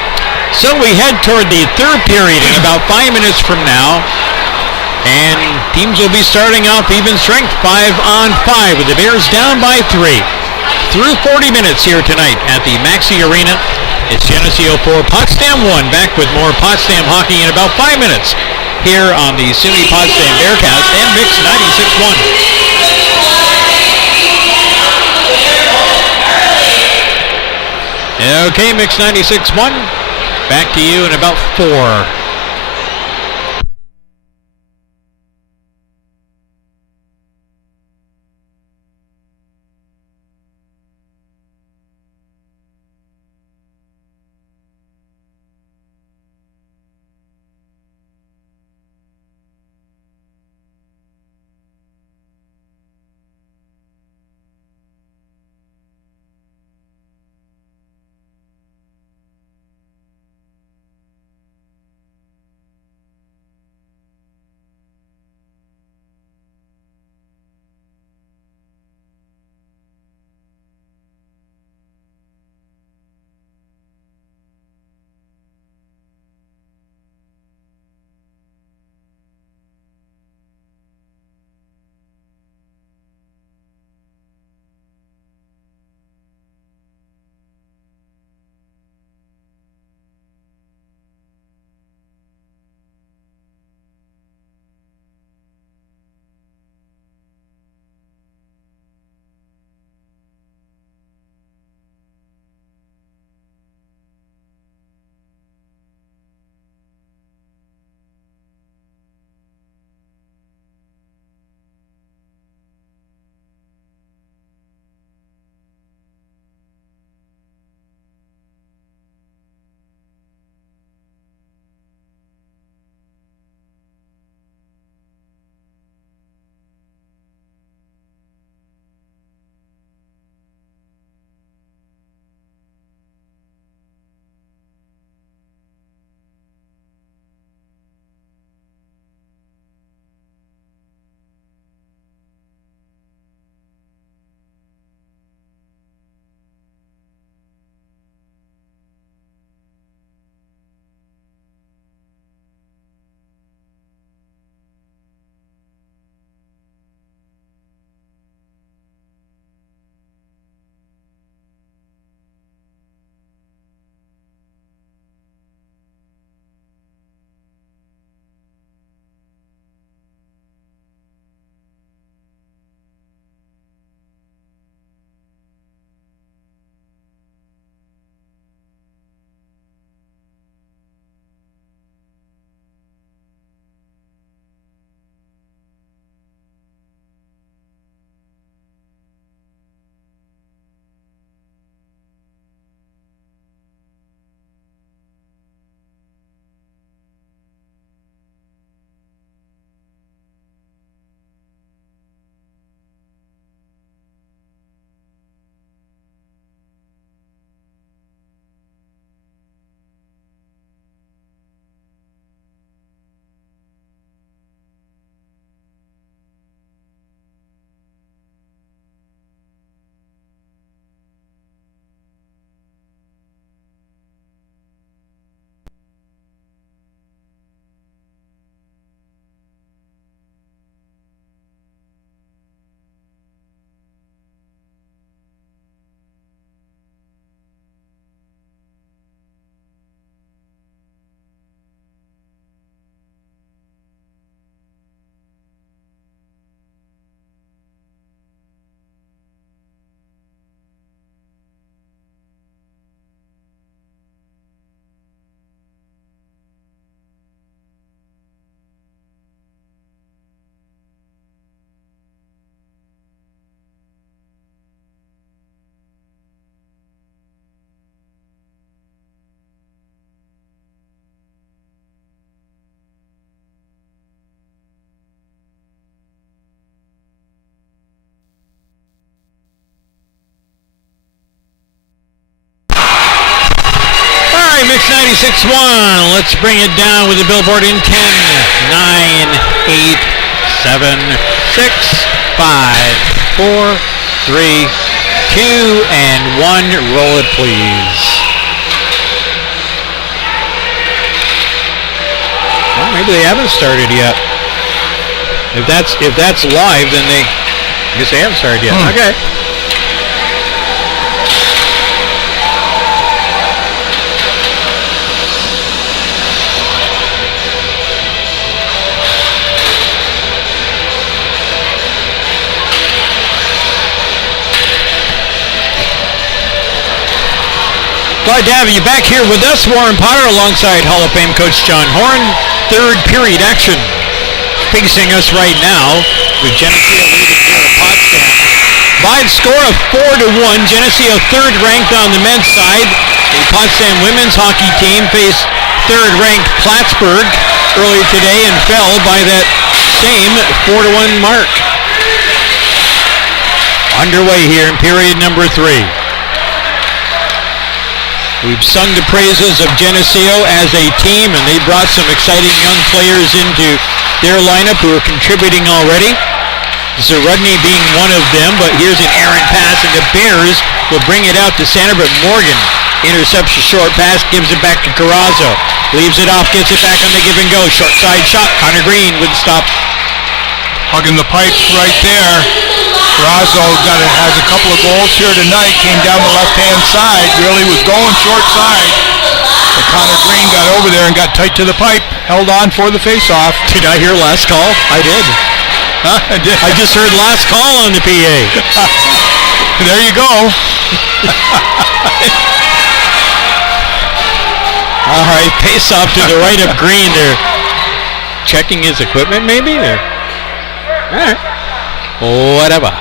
So we head toward the third period in about 5 minutes from now. And teams will be starting off even strength 5-on-5 with the Bears down by 3. Through 40 minutes here tonight at the Maxi Arena. It's Geneseo 4, Potsdam 1. Back with more Potsdam hockey in about 5 minutes here on the SUNY Potsdam Bearcast and Mix 96.1. Okay, Mix 96.1. Back to you in about 4. It's 96.1. Let's bring it down with the billboard in 10, 9, 8, 7, 6, 5, 4, 3, 2, and 1. Roll it, please. Well, maybe they haven't started yet. If that's live, then I guess they haven't started yet. Okay. Glad to have you back here with us. Warren Potter alongside Hall of Fame coach John Horn. Third period action facing us right now with Geneseo leading here at Potsdam by the score of 4-1. Geneseo third ranked on the men's side. The Potsdam women's hockey team faced third ranked Plattsburgh earlier today and fell by that same 4-1 mark. Underway here in period number 3. We've sung the praises of Geneseo as a team, and they brought some exciting young players into their lineup who are contributing already. Zarudny being one of them, but here's an errant pass, and the Bears will bring it out to center, but Morgan intercepts a short pass, gives it back to Carrazzo. Leaves it off, gets it back on the give and go. Short side shot, Connor Green with the stop. Hugging the pipes right there. Carrazzo has a couple of goals here tonight. Came down the left-hand side. Really was going short side. But Connor Green got over there and got tight to the pipe. Held on for the face-off. Did I hear last call? I did. Huh? I did. I just heard last call on the PA. There you go. All right, face-off to the right of Green. They're checking his equipment maybe? All right. Whatever.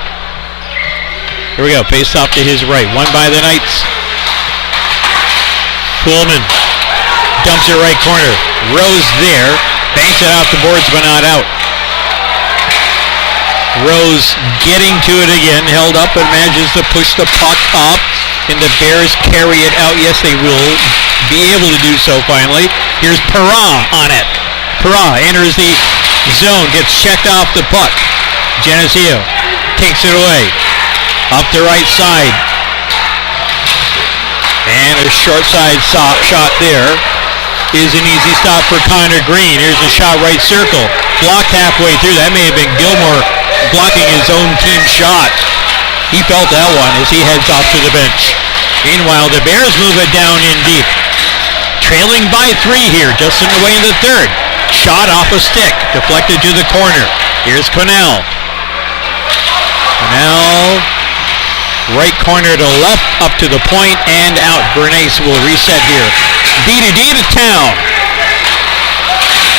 Here we go. Face off to his right. Won by the Knights. Kuhlman dumps it right corner. Rose there. Banks it off the boards but not out. Rose getting to it again. Held up and manages to push the puck up. And the Bears carry it out. Yes, they will be able to do so finally. Here's Perra on it. Perra enters the zone. Gets checked off the puck. Geneseo takes it away. Up the right side. And a short side shot there is an easy stop for Connor Green. Here's a shot right circle. Blocked halfway through. That may have been Gilmore blocking his own team shot. He felt that one as he heads off to the bench. Meanwhile, the Bears move it down in deep. Trailing by 3 here, just in the way in the third. Shot off a stick. Deflected to the corner. Here's Quinnell. Now, right corner to left, up to the point, and out. Bernays will reset here. D to Town.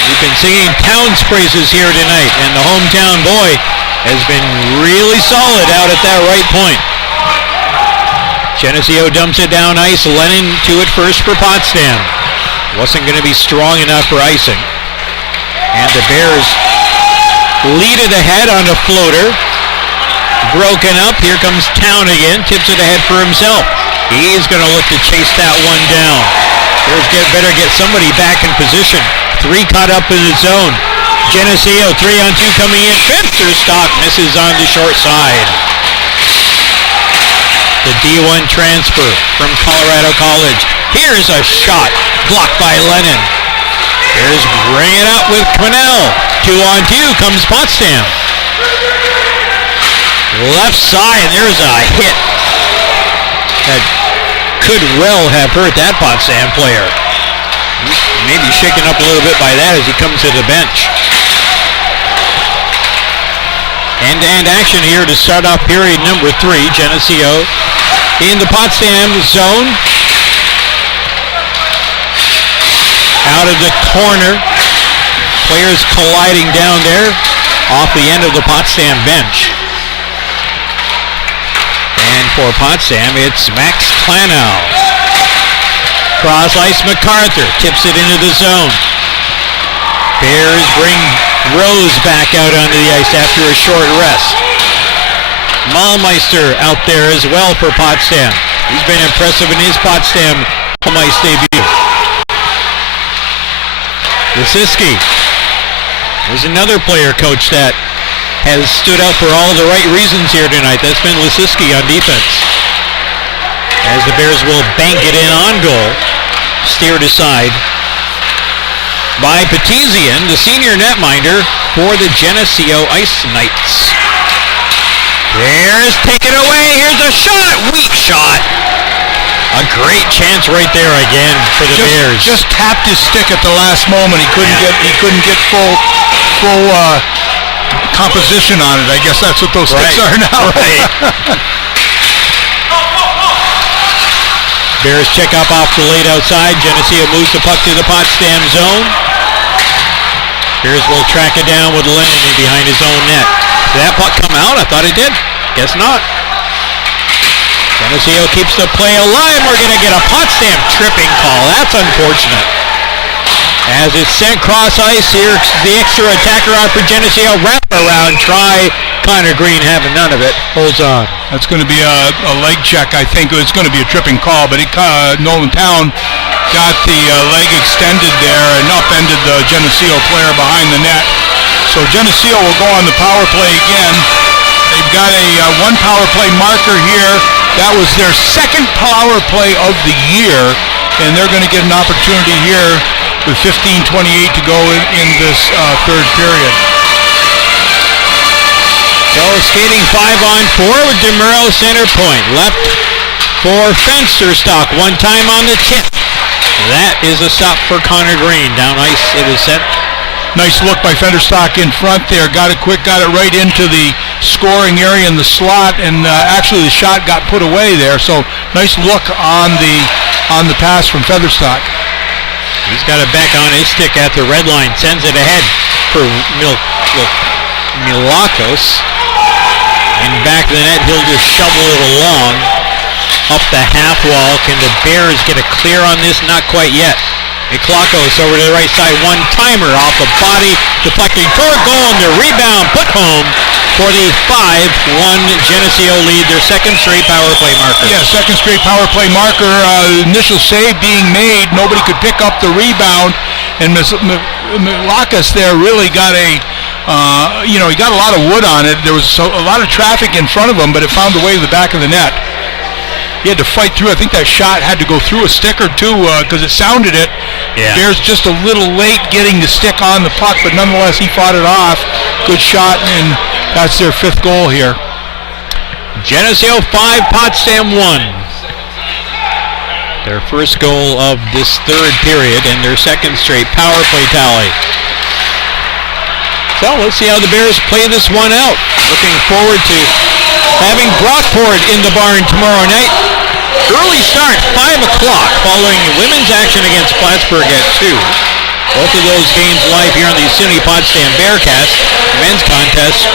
We've been singing Town's praises here tonight, and the hometown boy has been really solid out at that right point. Geneseo dumps it down ice. Lennon to it first for Potsdam. Wasn't going to be strong enough for icing. And the Bears lead it ahead on a floater. Broken up. Here comes Town again. Tips it ahead for himself. He's going to look to chase that one down. Bears better get somebody back in position. 3 caught up in the zone. Geneseo 3-on-2 coming in. Finster stock misses on the short side. The D1 transfer from Colorado College. Here's a shot blocked by Lennon. Here's bring it up with Quinnell. 2-on-2 comes Potsdam. Left side, there's a hit that could well have hurt that Potsdam player. He's maybe shaken up a little bit by that as he comes to the bench. End-to-end action here to start off period number 3. Geneseo in the Potsdam zone. Out of the corner. Players colliding down there off the end of the Potsdam bench. And for Potsdam, it's Max Klanow. Cross ice, MacArthur tips it into the zone. Bears bring Rose back out onto the ice after a short rest. Mahlmeister out there as well for Potsdam. He's been impressive in his Potsdam home ice debut. Lisiski. There's another player, coach, that has stood out for all the right reasons here tonight. That's been Lisiski on defense. As the Bears will bank it in on goal. Steered aside by Petizian, the senior netminder for the Geneseo Ice Knights. Bears take it away. Here's a shot. Weak shot. A great chance right there again for the Bears. Just tapped his stick at the last moment. He couldn't get full composition on it. I guess that's what those sticks are now. Right. Bears check up off the late outside. Geneseo moves the puck to the Potsdam zone. Bears will track it down with Lennon behind his own net. Did that puck come out? I thought it did. Guess not. Geneseo keeps the play alive. We're going to get a Potsdam tripping call. That's unfortunate. As it's sent cross ice here, the extra attacker out for Geneseo. Wrap around try. Connor Green having none of it. Holds on. That's going to be a leg check, I think. It's going to be a tripping call, but Nolan Town got the leg extended there and upended the Geneseo player behind the net. So Geneseo will go on the power play again. They've got a one power play marker here. That was their second power play of the year, and they're going to get an opportunity here with 15:28 to go in this third period. So skating 5-on-4 with DeMuro center point. Left for Fensterstock. One time on the tip. That is a stop for Connor Green. Down ice it is set. Nice look by Fenderstock in front there. Got it quick, got it right into the scoring area in the slot, and actually the shot got put away there. So nice look on the pass from Fenderstock. He's got it back on his stick at the red line. Sends it ahead for Milakos. And back of the net, he'll just shovel it along up the half wall. Can the Bears get a clear on this? Not quite yet. Miklakos over to the right side, one-timer off the body, deflecting toward goal, and the rebound put home for the 5-1 Geneseo lead, their second straight power play marker. Yeah, second straight power play marker. Initial save being made. Nobody could pick up the rebound, and Miklakos there really got he got a lot of wood on it. There was a lot of traffic in front of him, but it found the way to the back of the net. He had to fight through. I think that shot had to go through a stick or two because it sounded it. Yeah. Bears just a little late getting the stick on the puck, but nonetheless he fought it off. Good shot, and that's their fifth goal here. Geneseo 5, Potsdam 1. Their first goal of this third period and their second straight power play tally. So let's see how the Bears play this one out. Looking forward to having Brockport in the barn tomorrow night. Early start, 5 o'clock, following women's action against Plattsburgh at 2. Both of those games live here on the SUNY Potsdam Bearcast. The men's contest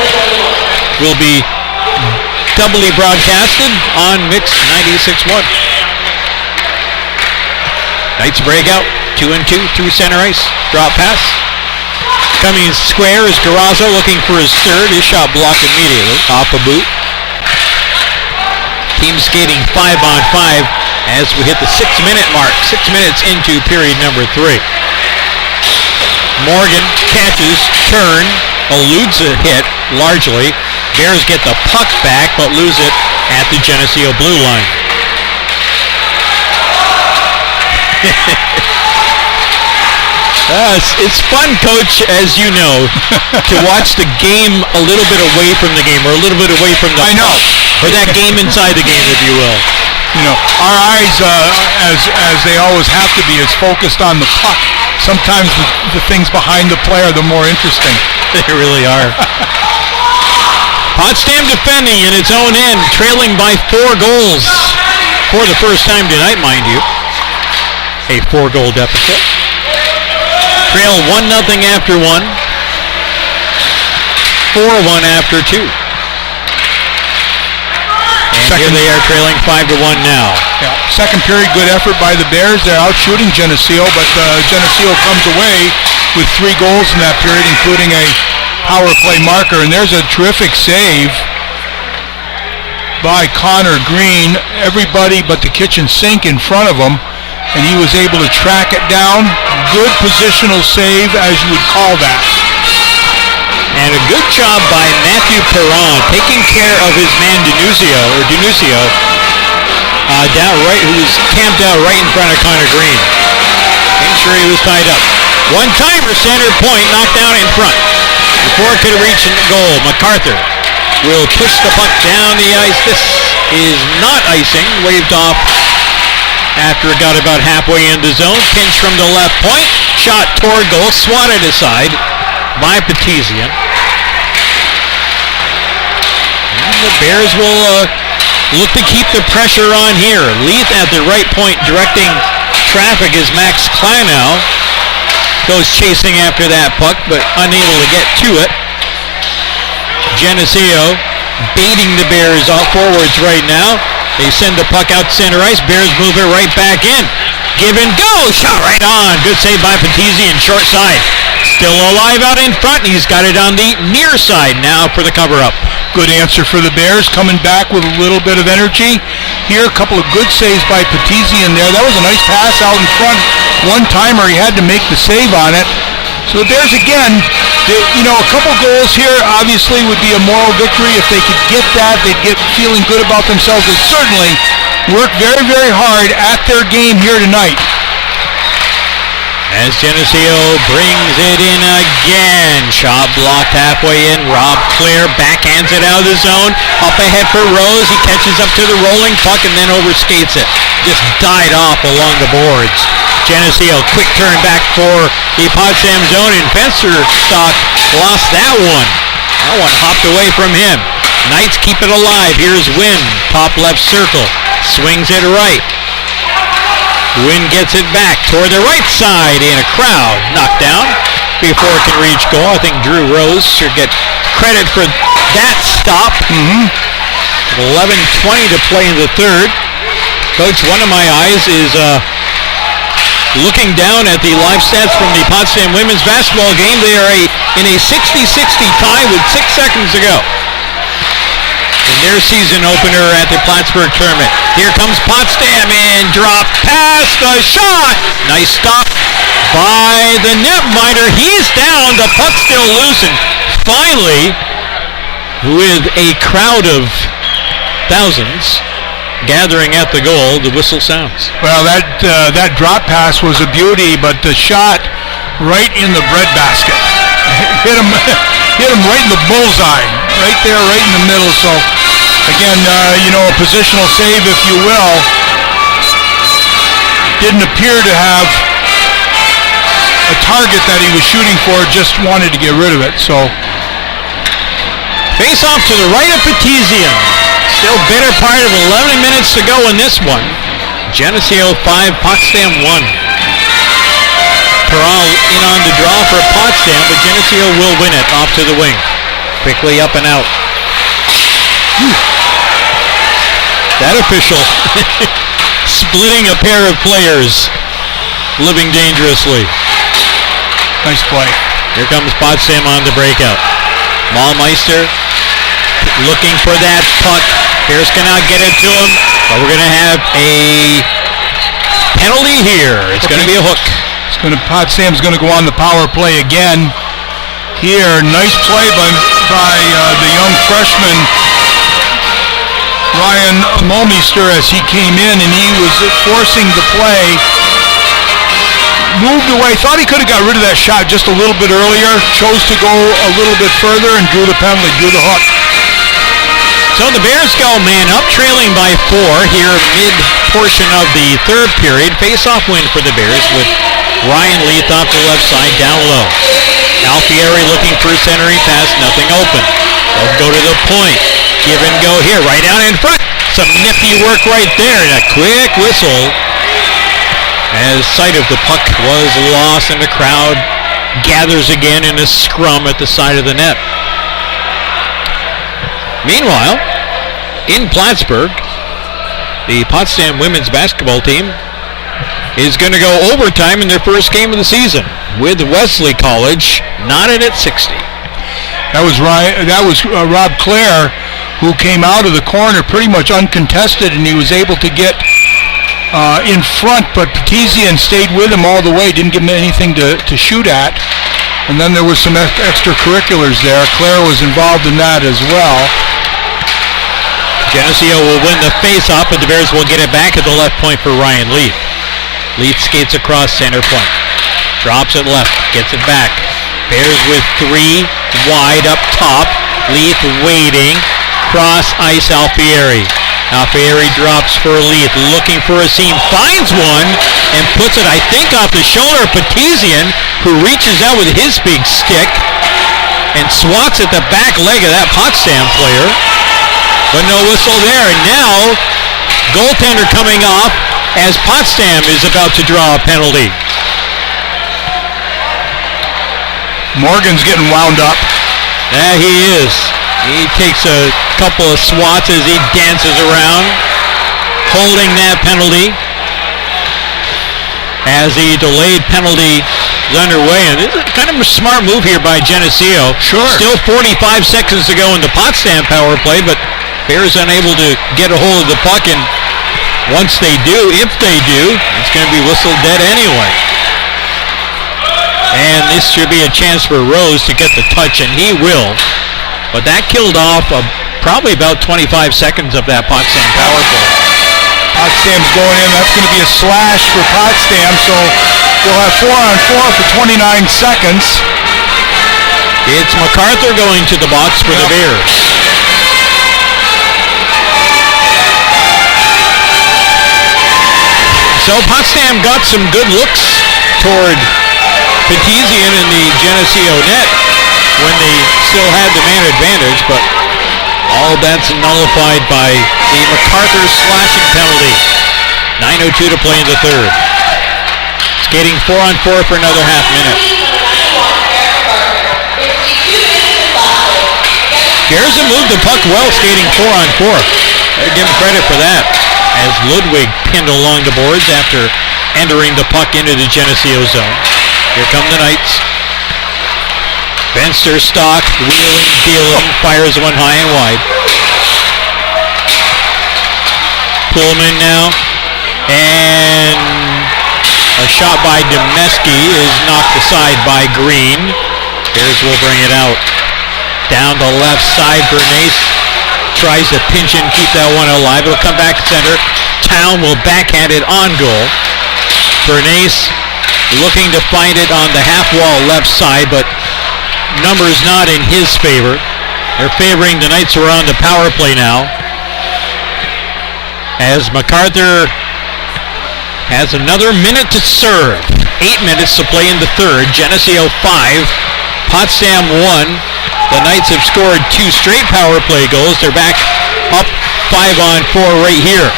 will be doubly broadcasted on Mix 96.1. Knights breakout, 2-2 through center ice. Drop pass. Coming square is Garrazzo looking for his third. His shot blocked immediately off a boot. Team skating 5-on-5 as we hit the 6-minute mark. 6 minutes into period number 3. Morgan catches, turn, eludes a hit largely. Bears get the puck back but lose it at the Geneseo blue line. It's fun, Coach, as you know, to watch the game a little bit away from the game, or a little bit away from the puck, or that game inside the game, if you will. You know, our eyes, as they always have to be, is focused on the puck. Sometimes the things behind the play are the more interesting. They really are. Potsdam defending in its own end, trailing by 4 goals for the first time tonight, mind you. A 4-goal deficit. Trail 1-0 after 1. 4-1 after 2. And here they are trailing 5-1 now. Yeah. Second period, good effort by the Bears. They're out shooting Geneseo, but Geneseo comes away with 3 goals in that period, including a power play marker. And there's a terrific save by Connor Green. Everybody but the kitchen sink in front of him. and he was able to track it down. Good positional save, as you would call that. And a good job by Matthew Perron taking care of his man Geneseo, down right, who was camped out right in front of Connor Green. Making sure he was tied up. One-timer, center point, knocked down in front. Before it could reach the goal, MacArthur will push the puck down the ice. This is not icing, waved off after it got about halfway in the zone. Pinch from the left point, shot toward goal, swatted aside by Petizian. And the Bears will look to keep the pressure on here. Leith at the right point directing traffic as Max Kleinow goes chasing after that puck, but unable to get to it. Geneseo baiting the Bears off forwards right now. They send the puck out center ice. Bears move it right back in. Give and go. Shot right on. Good save by Petizian, short side. Still alive out in front. He's got it on the near side now for the cover-up. Good answer for the Bears, coming back with a little bit of energy. Here, a couple of good saves by Petizian there. That was a nice pass out in front. One-timer, he had to make the save on it. So the Bears, again, a couple goals here obviously would be a moral victory. If they could get that, they'd get feeling good about themselves. They certainly worked very, very hard at their game here tonight. As Geneseo brings it in again. Shot blocked halfway in. Rob Clare backhands it out of the zone. Up ahead for Rose. He catches up to the rolling puck and then overskates it. Just died off along the boards. Geneseo, quick turn back for the Potsdam zone, and Fensterstock lost that one. That one hopped away from him. Knights keep it alive. Here's Wynn, top left circle. Swings it right. Wynn gets it back toward the right side in a crowd. Knocked down before it can reach goal. I think Drew Rose should get credit for that stop. 11:20 to play in the third. Coach, one of my eyes is looking down at the live stats from the Potsdam women's basketball game. They are in a 60-60 tie with 6 seconds to go in their season opener at the Plattsburgh tournament. Here comes Potsdam and drop pass, the shot. Nice stop by the netminder. He's down, the puck still loose, and finally, with a crowd of thousands gathering at the goal, the whistle sounds. Well, that drop pass was a beauty, but the shot right in the breadbasket. hit him right in the bullseye, right there, right in the middle. So, again, a positional save, if you will. Didn't appear to have a target that he was shooting for, just wanted to get rid of it. So, face off to the right of Petizian. Still better part of 11 minutes to go in this one. Geneseo 5, Potsdam 1. Perral in on the draw for Potsdam, but Geneseo will win it off to the wing. Quickly up and out. That official splitting a pair of players, living dangerously. Nice play. Here comes Potsdam on the breakout. Mahlmeister looking for that puck. Pierce cannot get it to him, but we're going to have a penalty here. It's going to be a hook. Potsdam's going to go on the power play again. Here, nice play by the young freshman Ryan Mahlmeister as he came in, and he was forcing the play. Moved away, thought he could have got rid of that shot just a little bit earlier, chose to go a little bit further and drew the penalty, drew the hook. So the Bears go man up, trailing by 4 here mid-portion of the third period. Face-off win for the Bears with Ryan Leith off the left side, down low. Alfieri looking for a centering pass, nothing open. They'll go to the point. Give and go here, right down in front. Some nifty work right there, and a quick whistle as sight of the puck was lost, and the crowd gathers again in a scrum at the side of the net. Meanwhile, in Plattsburgh, the Potsdam women's basketball team is going to go overtime in their first game of the season with Wesley College knotted at 60. That was Rob Clare, who came out of the corner pretty much uncontested, and he was able to get in front, but Petizian stayed with him all the way, didn't give him anything to shoot at. And then there was some extracurriculars there. Claire was involved in that as well. Geneseo will win the face-off, but the Bears will get it back at the left point for Ryan Leaf. Leaf skates across center point. Drops it left, gets it back. Bears with 3 wide up top. Leaf waiting. Cross ice Alfieri. Alfieri drops for Leaf, looking for a seam, finds one, and puts it, I think, off the shoulder of Petizian, who reaches out with his big stick and swats at the back leg of that Potsdam player. But no whistle there, and now goaltender coming off as Potsdam is about to draw a penalty. Morgan's getting wound up. Yeah, he is. He takes a couple of swats as he dances around, holding that penalty as the delayed penalty is underway. And this is kind of a smart move here by Geneseo. Sure. Still 45 seconds to go in the Potsdam power play, but Bears unable to get a hold of the puck, and once they do, if they do, it's going to be whistled dead anyway. And this should be a chance for Rose to get the touch, and he will. But that killed off probably about 25 seconds of that Potsdam power play. Potsdam's going in. That's going to be a slash for Potsdam, so we'll have 4-on-4 for 29 seconds. It's MacArthur going to the box for the Bears. So Potsdam got some good looks toward Petizian in the Geneseo net when they still had the man advantage, but all that's nullified by the MacArthur slashing penalty. 9:02 to play in the third. Skating 4-on-4 for another half minute. Bears have moved the puck well, skating 4-on-4. Gotta give him credit for that, as Ludwig pinned along the boards after entering the puck into the Geneseo zone. Here come the Knights. Benster stock, wheeling, dealing, fires one high and wide. Pullman now, and a shot by Demeski is knocked aside by Green. Bears will bring it out. Down the left side, Bernays tries to pinch and keep that one alive. It'll come back center. Town will backhand it on goal. Bernays looking to find it on the half wall left side, but numbers not in his favor. They're favoring the Knights who are on the power play now, as MacArthur has another minute to serve. 8 minutes to play in the third. Geneseo 5, Potsdam 1. The Knights have scored 2 straight power play goals. They're back up 5-on-4 right here.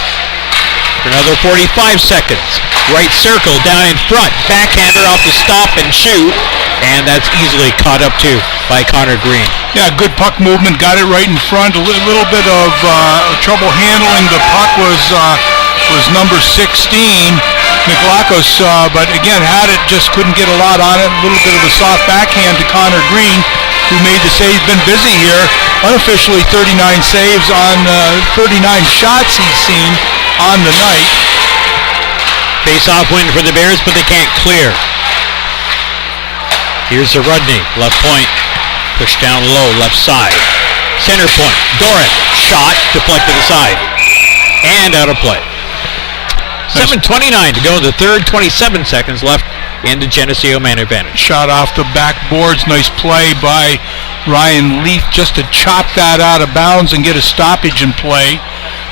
For another 45 seconds. Right circle down in front. Backhander off the stop and shoot. And that's easily caught up to by Connor Green. Yeah, good puck movement. Got it right in front. A little bit of trouble handling the puck was number 16, Nikolakos. But again, had it, just couldn't get a lot on it. A little bit of a soft backhand to Connor Green, who made the save. Been busy here. Unofficially 39 saves on 39 shots he's seen on the night. Face-off win for the Bears, but they can't clear. Here's Zarudny, left point, pushed down low, left side. Center point, Doran, shot, deflected aside, and out of play. 7:29 to go in the third, 27 seconds left in the Geneseo man advantage. Shot off the backboards, nice play by Ryan Leaf just to chop that out of bounds and get a stoppage in play.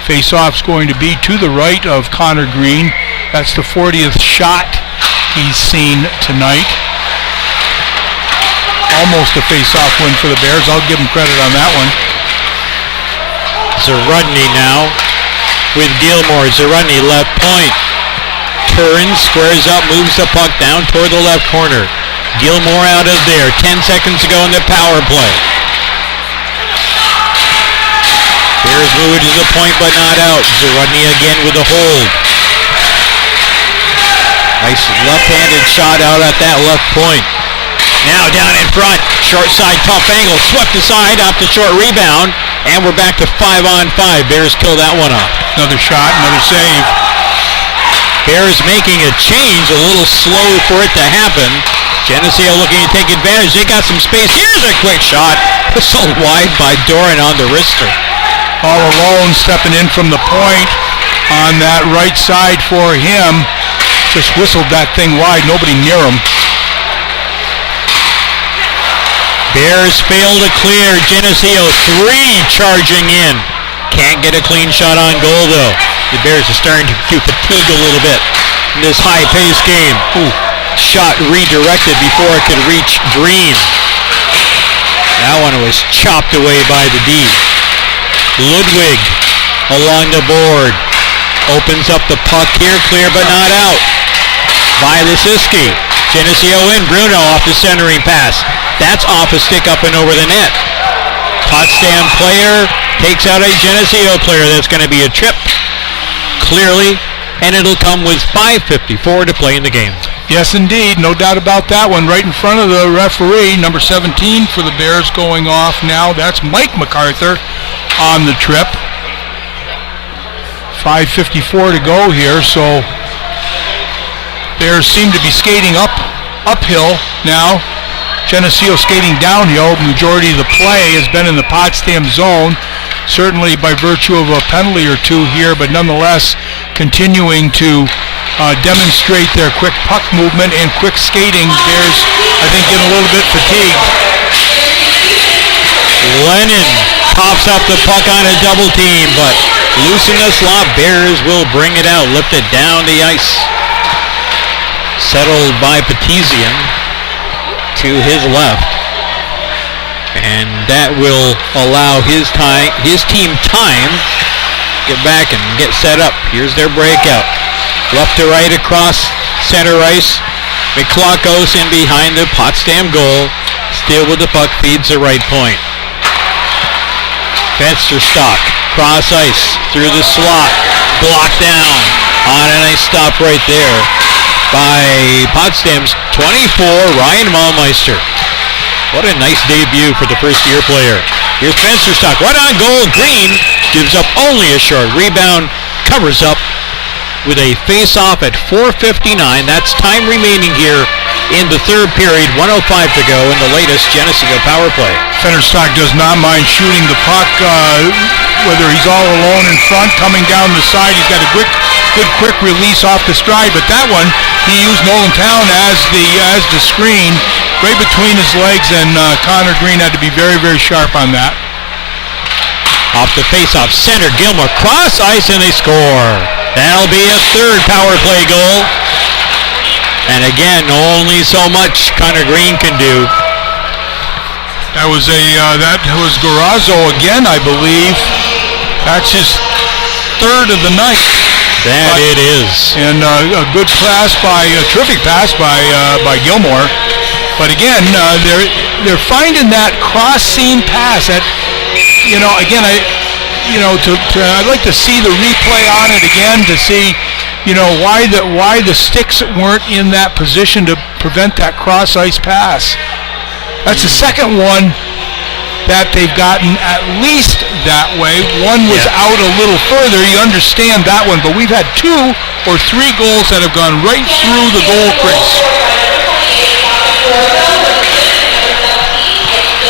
Face-off's going to be to the right of Connor Green. That's the 40th shot he's seen tonight. Almost a face-off win for the Bears. I'll give him credit on that one. Zarudny now with Gilmore. Zarudny left point. Turns, squares up, moves the puck down toward the left corner. Gilmore out of there. 10 seconds to go in the power play. Bears move to the point but not out. Zarudny again with a hold. Nice left-handed shot out at that left point. Now down in front, short side, tough angle, swept aside off the short rebound, and we're back to 5-on-5. Bears kill that one off. Another shot, another save. Bears making a change, a little slow for it to happen. Geneseo looking to take advantage. They got some space. Here's a quick shot. Whistled wide by Doran on the wrister. All alone, stepping in from the point on that right side for him. Just whistled that thing wide. Nobody near him. Bears fail to clear. Geneseo 3 charging in. Can't get a clean shot on goal though. The Bears are starting to fatigue a little bit in this high-paced game. Ooh. Shot redirected before it could reach Green. That one was chopped away by the D. Ludwig along the board. Opens up the puck here, clear but not out. By Lisiski. Geneseo in. Bruno off the centering pass. That's off a stick up and over the net. Potsdam player takes out a Geneseo player. That's going to be a trip. Clearly. And it'll come with 5:54 to play in the game. Yes, indeed. No doubt about that one. Right in front of the referee, number 17 for the Bears going off now. That's Mike MacArthur on the trip. 5:54 to go here, so Bears seem to be skating uphill now. Geneseo skating downhill. Majority of the play has been in the Potsdam zone, certainly by virtue of a penalty or two here, but nonetheless continuing to demonstrate their quick puck movement and quick skating. Bears, I think, getting a little bit fatigued. Lennon pops up the puck on a double team, but loosing the slot. Bears will bring it out, lift it down the ice. Settled by Petizian to his left. And that will allow his team time to get back and get set up. Here's their breakout. Left to right across center ice. McClockos in behind the Potsdam goal. Still with the puck, feeds the right point. Fensterstock, cross ice, through the slot. Blocked down. On a nice stop right there by Potsdam's 24, Ryan Malmeister. What a nice debut for the first-year player. Here's Fensterstock, right on goal. Green gives up only a short rebound, covers up with a face-off at 4:59. That's time remaining here in the third period. 1:05 to go in the latest Geneseo power play. Fensterstock does not mind shooting the puck, whether he's all alone in front, coming down the side. He's got a good quick release off the stride, but that one he used Nolan Town as the screen right between his legs, and Connor Green had to be very, very sharp on that. Off the face-off, center Gilmore, cross ice, and they score. That'll be a third power play goal. And again, only so much Connor Green can do. That was Garazzo again, I believe. That's his third of the night. That it is. And a good pass a terrific pass by Gilmore. But again, they're finding that cross-seam pass. That, again, I'd like to see the replay on it again to see, why the sticks weren't in that position to prevent that cross-ice pass. That's the second one that they've gotten at least that way. One was out a little further. You understand that one, but we've had 2 or 3 goals that have gone right through the goal crease.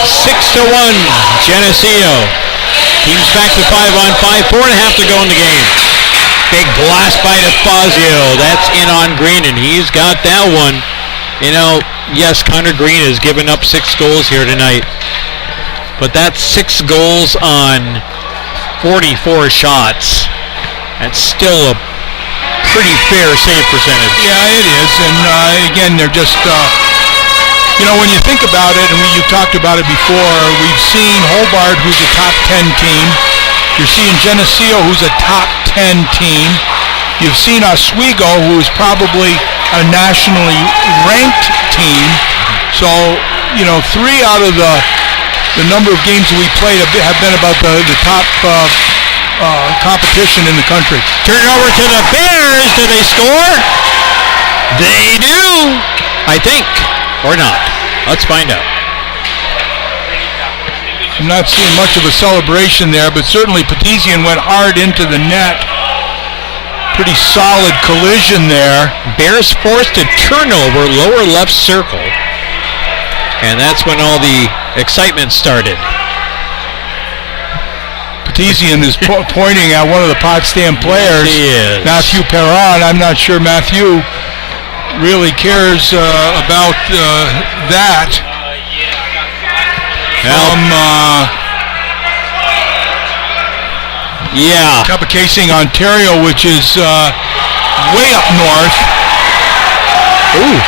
6-1, Geneseo. Team's back to 5-on-5, 4.5 to go in the game. Big blast by DeFazio. That's in on Green, and he's got that one. Yes, Connor Green has given up 6 goals here tonight, but that's 6 goals on 44 shots. That's still a pretty fair save percentage. Yeah, it is, and again, they're just... when you think about it, and you've talked about it before, we've seen Hobart, who's a top 10 team. You're seeing Geneseo, who's a top 10 team. You've seen Oswego, who is probably a nationally ranked team. So, 3 out of the number of games that we played have been about the top competition in the country. Turn it over to the Bears. Do they score? They do, I think. Or not. Let's find out. I'm not seeing much of a celebration there, but certainly Petizian went hard into the net. Pretty solid collision there. Bears forced a turnover, lower left circle. And that's when all the excitement started. Petezian is pointing at one of the Potsdam players, Yes, he is. Matthew Perron. I'm not sure Matthew really cares about that. Yeah. Capocasing, Ontario, which is way up north. Ooh.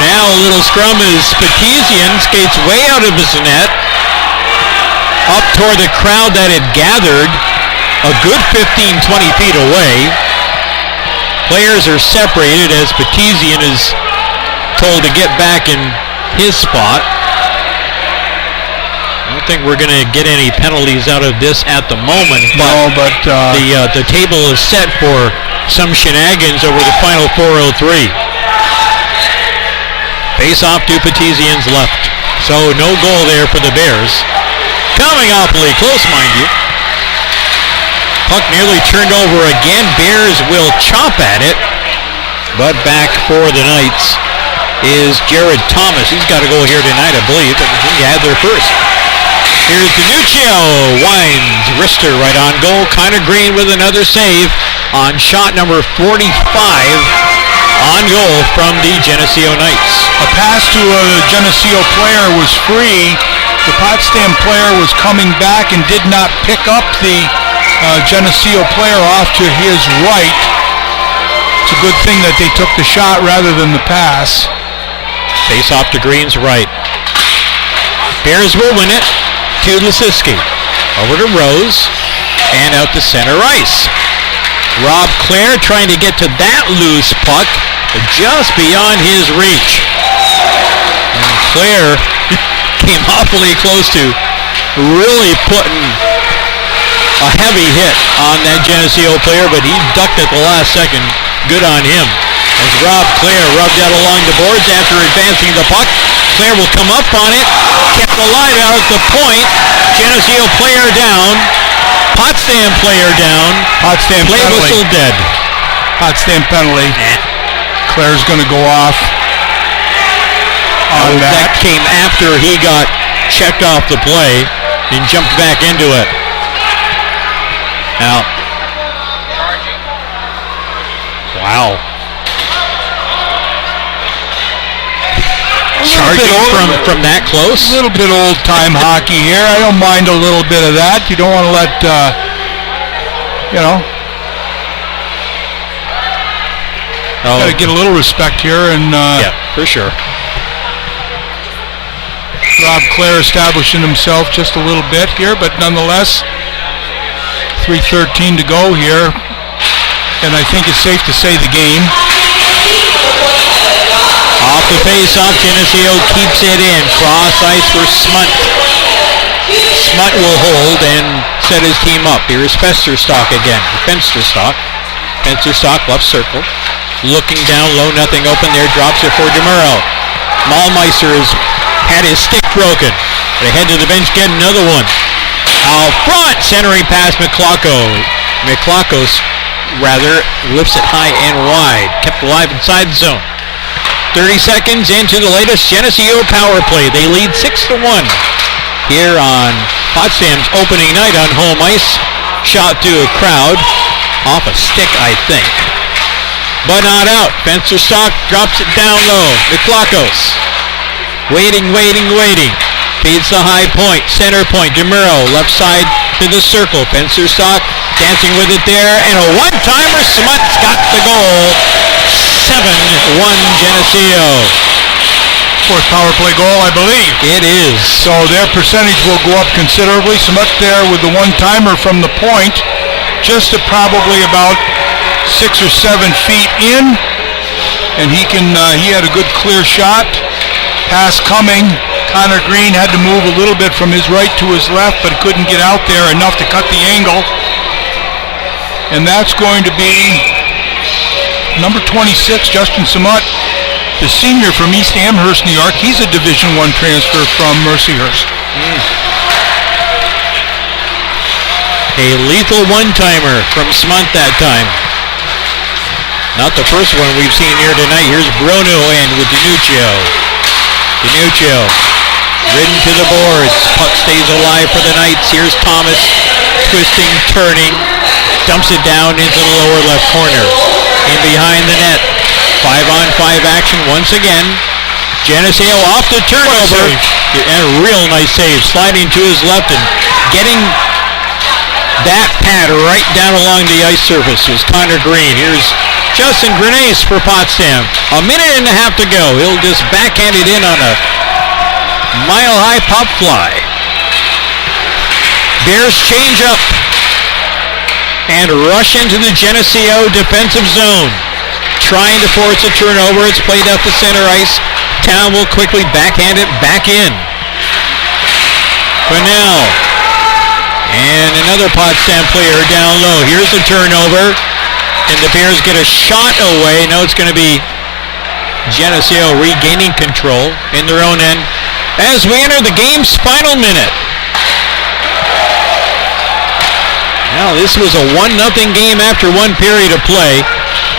Now a little scrum as Petezian skates way out of his net, up toward the crowd that had gathered a good 15, 20 feet away. Players are separated as Petezian is told to get back in his spot. I don't think we're going to get any penalties out of this at the moment, but the table is set for some shenanigans over the final 4:03. Face off to Petezian's left. So no goal there for the Bears. Coming awfully close, mind you. Puck nearly turned over again. Bears will chomp at it. But back for the Knights is Jared Thomas. He's got a goal here tonight, I believe. He had their first. Here's DiNuccio. Wines. Rister right on goal. Connor Green with another save on shot number 45 on goal from the Geneseo Knights. A pass to a Geneseo player was free. The Potsdam player was coming back and did not pick up the Geneseo player off to his right. It's a good thing that they took the shot rather than the pass. Face off to Green's right. Bears will win it to Lisiski. Over to Rose and out to center ice. Rob Clare trying to get to that loose puck, but just beyond his reach. And Clare came awfully close to really putting a heavy hit on that Geneseo player, but he ducked at the last second. Good on him. As Rob Clare rubbed out along the boards after advancing the puck. Clare will come up on it. Kept alive out at the point. Geneseo player down. Potsdam player down. Potsdam Play penalty. whistle dead. Potsdam penalty. Claire's going to go off on That came after he got checked off the play and jumped back into it. Now, wow. Charging from that close. A little bit old-time hockey here. I don't mind a little bit of that. You don't want to let, got to get a little respect here. And Yeah, for sure. Rob Clare establishing himself just a little bit here, but nonetheless, 3:13 to go here. And I think it's safe to say the game. Off the face-off, Geneseo keeps it in. Cross ice for Smunt. Smunt will hold and set his team up. Here's Festerstock again. Fensterstock. Fensterstock left circle. Looking down low, nothing open there. Drops it for DeMuro. Malmeister has had his stick broken. They head to the bench, get another one. Out front, centering past McClocko. McClockos, rather, lifts it high and wide. Kept alive inside the zone. 30 seconds into the latest Geneseo power play. They lead 6-1 here on Potsdam's opening night on home ice. Shot to a crowd. Off a stick, I think. But not out. Fensterstock drops it down low. McClockos. Waiting. Feeds the high point. Center point. DeMuro. Left side to the circle. Fensterstock dancing with it there. And a one-timer. Smunt's got the goal. 7-1 Geneseo. Fourth power play goal, I believe. It is. So their percentage will go up considerably. Smunt there with the one-timer from the point. Just to probably about 6 or 7 feet in. And he had a good clear shot. Pass coming. Connor Green had to move a little bit from his right to his left, but couldn't get out there enough to cut the angle. And that's going to be number 26, Justin Smunt, the senior from East Amherst, New York. He's a Division I transfer from Mercyhurst. A lethal one-timer from Smunt that time. Not the first one we've seen here tonight. Here's Bruno in with Geneseo. Geneseo ridden to the boards. Puck stays alive for the Knights. Here's Thomas twisting, turning, dumps it down into the lower left corner. In behind the net. 5-on-5 action once again. Geneseo off the turnover. And a real nice save. Sliding to his left and getting that pad right down along the ice surface was Connor Green. Here's Justin Grenace for Potsdam. A minute and a half to go. He'll just backhand it in on a mile-high pop fly. Bears change up and rush into the Geneseo defensive zone. Trying to force a turnover. It's played up the center ice. Town will quickly backhand it back in. Cornell. And another Potsdam player down low. Here's the turnover. And the Bears get a shot away. Now it's going to be Geneseo regaining control in their own end as we enter the game's final minute. Now this was a 1-0 game after one period of play.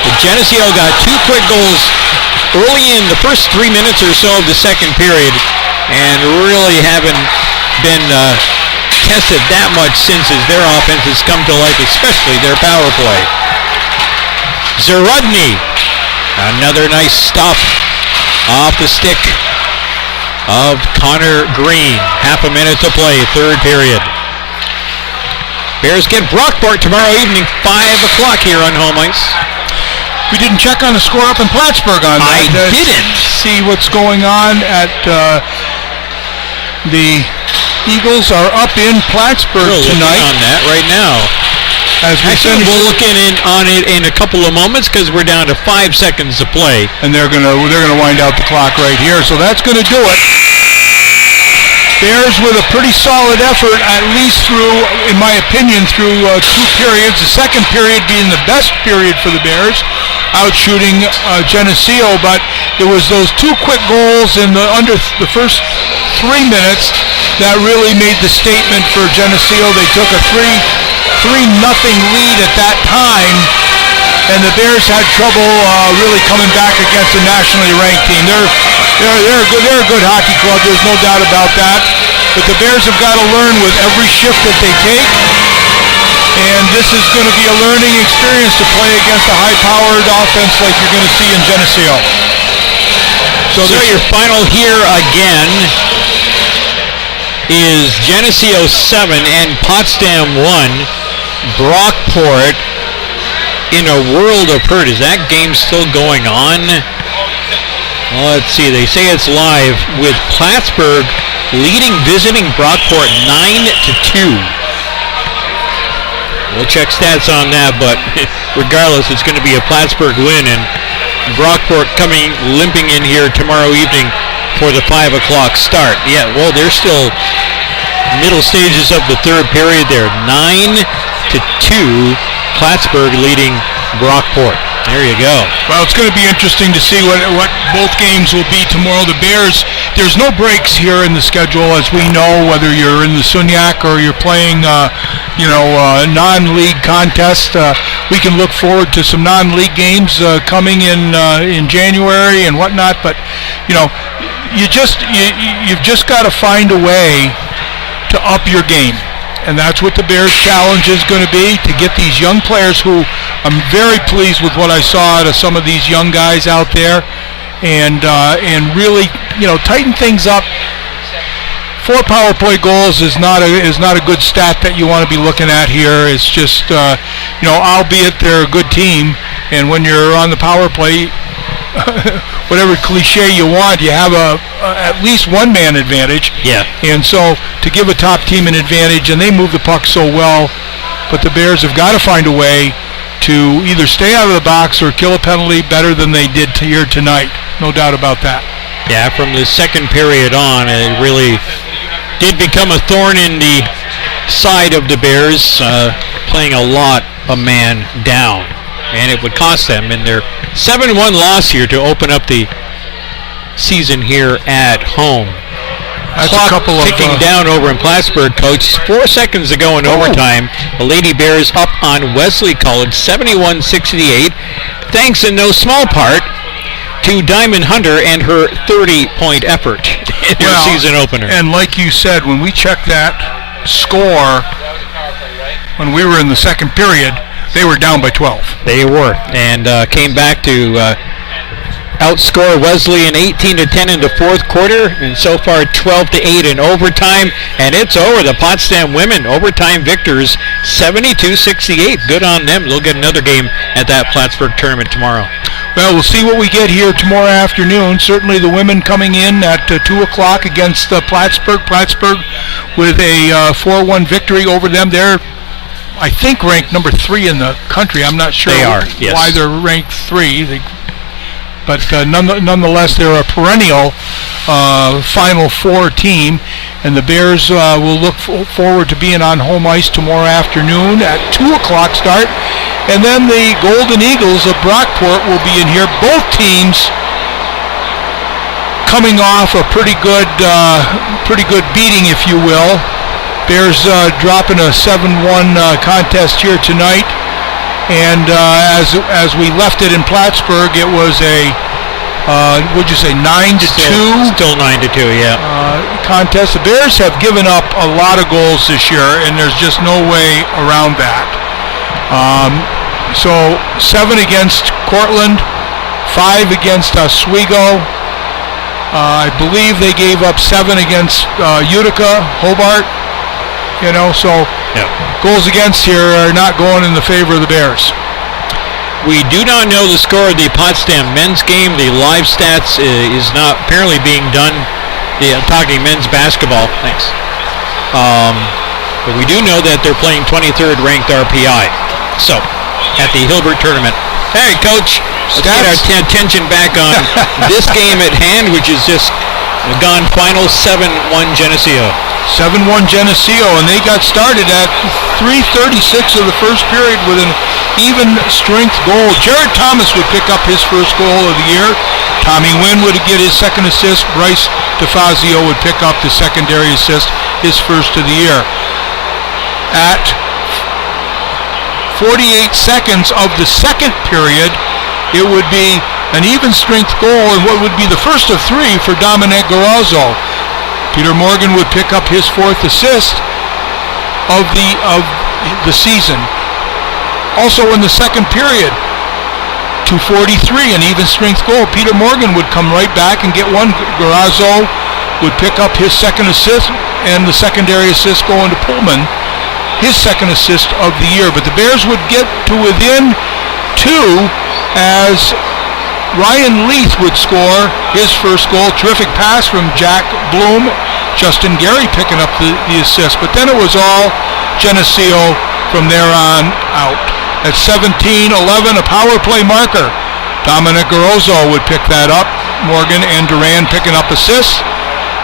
The Geneseo got two quick goals early in the first 3 minutes or so of the second period and really haven't been tested that much since as their offense has come to life, especially their power play. Zarudny, another nice stop off the stick of Connor Green. Half a minute to play, third period. Bears get Brockport tomorrow evening, 5 o'clock here on home ice. We didn't check on the score up in Plattsburgh on that. I didn't. See what's going on at the Eagles are up in Plattsburgh tonight. On that right now. As we Actually, we'll look on it in a couple of moments because we're down to 5 seconds to play. And they're gonna wind out the clock right here. So that's gonna do it. Bears with a pretty solid effort, at least through, in my opinion, through 2 periods. The second period being the best period for the Bears, outshooting Geneseo. But it was those 2 quick goals in under the first 3 minutes that really made the statement for Geneseo. They took a 3-0 lead at that time, and the Bears had trouble really coming back against a nationally ranked team. They're a good hockey club. There's no doubt about that. But the Bears have got to learn with every shift that they take, and this is going to be a learning experience to play against a high-powered offense like you're going to see in Geneseo. So your final here again is Geneseo 7 and Potsdam 1. Brockport in a world of hurt. Is that game still going on? Well, let's see. They say it's live with Plattsburgh leading visiting Brockport 9-2. We'll check stats on that, but regardless, it's going to be a Plattsburgh win, and Brockport coming limping in here tomorrow evening for the 5 o'clock start. Yeah, well, they're still middle stages of the third period there. 9-2, Plattsburgh leading Brockport. There you go. Well, it's going to be interesting to see what both games will be tomorrow. The Bears, there's no breaks here in the schedule, as we know, whether you're in the Sunyak or you're playing, non-league contest. We can look forward to some non-league games coming in January and whatnot. But you've just got to find a way to up your game. And that's what the Bears' challenge is going to be, to get these young players who I'm very pleased with what I saw out of some of these young guys out there, and really, tighten things up. 4 power play goals is not a good stat that you want to be looking at here. It's just, albeit they're a good team, and when you're on the power play, whatever cliche you want, you have at least one man advantage. Yeah. And so to give a top team an advantage, and they move the puck so well, but the Bears have got to find a way to either stay out of the box or kill a penalty better than they did here tonight. No doubt about that. Yeah, from the second period on, it really did become a thorn in the side of the Bears, playing a lot a man down. And it would cost them in their 7-1 loss here to open up the season here at home. That's Clock a couple of ticking down over in Plattsburgh, Coach. 4 seconds to go in overtime. The Lady Bears up on Wesley College, 71-68. thanks in no small part to Diamond Hunter and her 30-point effort in their season opener. And like you said, when we checked that score when we were in the second period, they were down by 12. They were, and came back to outscore Wesleyan 18-10 in the fourth quarter, and so far 12-8 in overtime, and it's over. The Potsdam women overtime victors 72-68. Good on them. They'll get another game at that Plattsburgh tournament tomorrow. Well, we'll see what we get here tomorrow afternoon. Certainly the women coming in at 2 o'clock against Plattsburgh. Plattsburgh with a 4-1 victory over them. They're, I think, ranked number 3 in the country. I'm not sure they are, yes. Why they're ranked 3. But nonetheless, they're a perennial Final Four team. And the Bears will look forward to being on home ice tomorrow afternoon at 2 o'clock start. And then the Golden Eagles of Brockport will be in here. Both teams coming off a pretty good beating, if you will. Bears dropping a 7-1 contest here tonight. And as we left it in Plattsburgh, it was a would you say 9-2? Still 9-2, yeah. Contest. The Bears have given up a lot of goals this year, and there's just no way around that. So 7 against Cortland, 5 against Oswego. I believe they gave up 7 against Utica, Hobart. So goals against here are not going in the favor of the Bears. We do not know the score of the Potsdam men's game. The live stats is not apparently being done. Talking men's basketball. Thanks. But we do know that they're playing 23rd ranked RPI. So, at the Hilbert tournament. Hey, Coach, let's get our attention back on this game at hand, which is just gone final 7-1 Geneseo. 7-1 Geneseo, and they got started at 3:36 of the first period with an even strength goal. Jared Thomas would pick up his first goal of the year. Tommy Wynn would get his second assist. Bryce DeFazio would pick up the secondary assist, his first of the year. At 48 seconds of the second period, it would be an even strength goal and what would be the first of 3 for Dominic Garazzo. Peter Morgan would pick up his 4th assist of the season. Also in the second period, 2:43, an even strength goal. Peter Morgan would come right back and get one. Garazzo would pick up his second assist and the secondary assist going to Pullman, his second assist of the year. But the Bears would get to within 2 as Ryan Leith would score his first goal. Terrific pass from Jack Bloom. Justin Gary picking up the assist. But then it was all Geneseo from there on out. At 17-11, a power play marker. Dominic Garozzo would pick that up. Morgan and Duran picking up assists.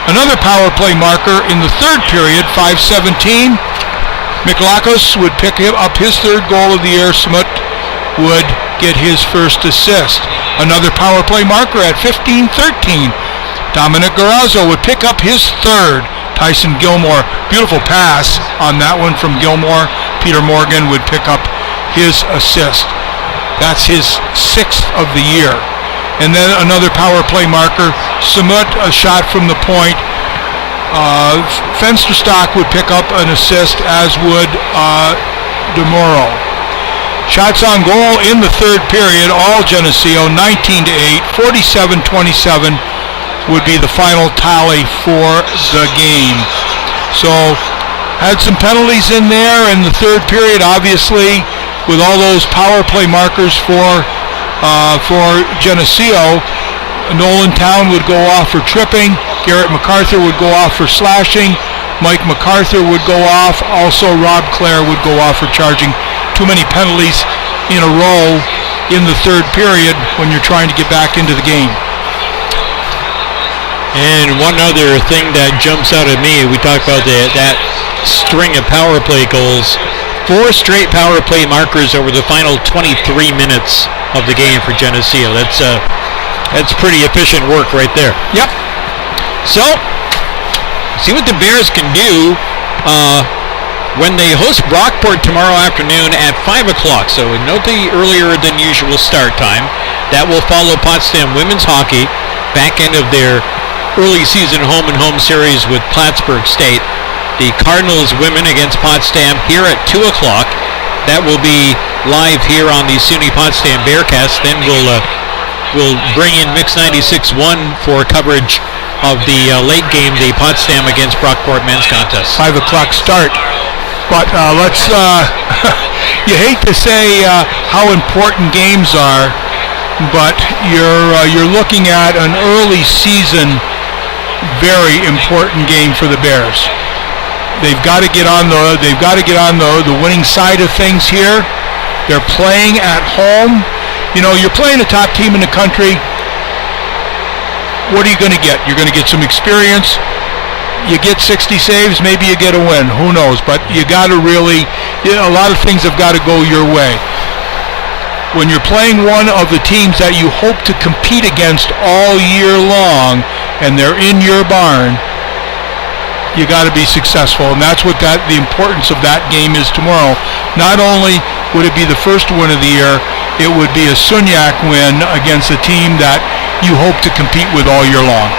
Another power play marker in the third period, 5:17. Miklakos would pick up his third goal of the year. Smut would get his first assist. Another power play marker at 15:13. Dominic Garazzo would pick up his third. Tyson Gilmore, beautiful pass on that one from Gilmore. Peter Morgan would pick up his assist. That's his 6th of the year. And then another power play marker. Samut, a shot from the point. Fensterstock would pick up an assist, as would DeMoro. Shots on goal in the third period, all Geneseo, 19-8, 47-27 would be the final tally for the game. So, had some penalties in there in the third period, obviously, with all those power play markers for Geneseo. Nolan Town would go off for tripping. Garrett MacArthur would go off for slashing. Mike MacArthur would go off. Also, Rob Clare would go off for charging too many penalties in a row in the third period when you're trying to get back into the game. And one other thing that jumps out at me, we talked about that string of power play goals. 4 straight power play markers over the final 23 minutes of the game for Geneseo. That's pretty efficient work right there. Yep. So, see what the Bears can do when they host Brockport tomorrow afternoon at 5 o'clock. So note the earlier than usual start time. That will follow Potsdam women's hockey, back end of their early season home-and-home series with Plattsburgh State. The Cardinals women against Potsdam here at 2 o'clock. That will be live here on the SUNY Potsdam Bearcast. Then we'll bring in Mix 96.1 for coverage of the late game, the Potsdam against Brockport men's contest. 5 o'clock start. But let's, you hate to say how important games are, but you're looking at an early season, very important game for the Bears. They've got to get on the winning side of things here. They're playing at home. You know, you're playing a top team in the country. What are you going to get? You're going to get some experience. You get 60 saves, maybe you get a win. Who knows? But you got to really, a lot of things have got to go your way. When you're playing one of the teams that you hope to compete against all year long, and they're in your barn, you got to be successful, and that's what the importance of that game is tomorrow. Not only would it be the first win of the year, it would be a Sunyak win against a team that you hope to compete with all year long.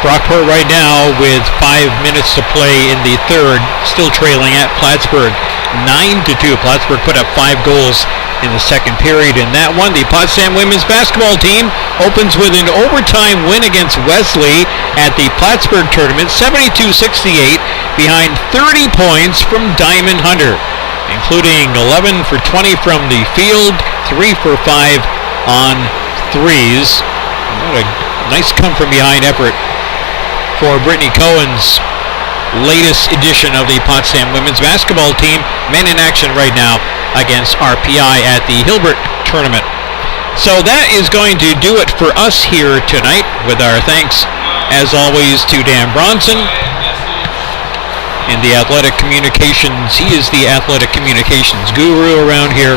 Brockport right now with 5 minutes to play in the third, still trailing at Plattsburgh 9-2. Plattsburgh put up 5 goals in the second period in that one. The Potsdam women's basketball team opens with an overtime win against Wesley at the Plattsburgh tournament, 72-68, behind 30 points from Diamond Hunter, including 11 for 20 from the field, 3 for 5 on threes. What a nice come-from-behind effort for Brittany Cohen's latest edition of the Potsdam women's basketball team. Men in action right now against RPI at the Hilbert tournament. So that is going to do it for us here tonight, with our thanks, as always, to Dan Bronson in the athletic communications. He is the athletic communications guru around here.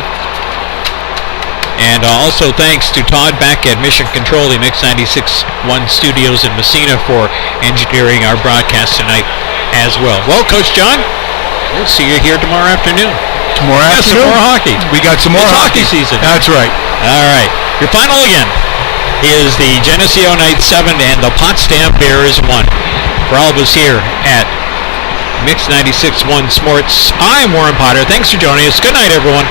And also thanks to Todd back at Mission Control, the Mix 96.1 studios in Messina, for engineering our broadcast tonight as well. Well, Coach John, we'll see you here tomorrow afternoon. Tomorrow afternoon? Some more hockey. We got some more hockey season. That's right. All right. Your final again is the Geneseo Knights 7 and the Potsdam Bears 1. For all of us here at Mix 96.1 Sports, I'm Warren Potter. Thanks for joining us. Good night, everyone.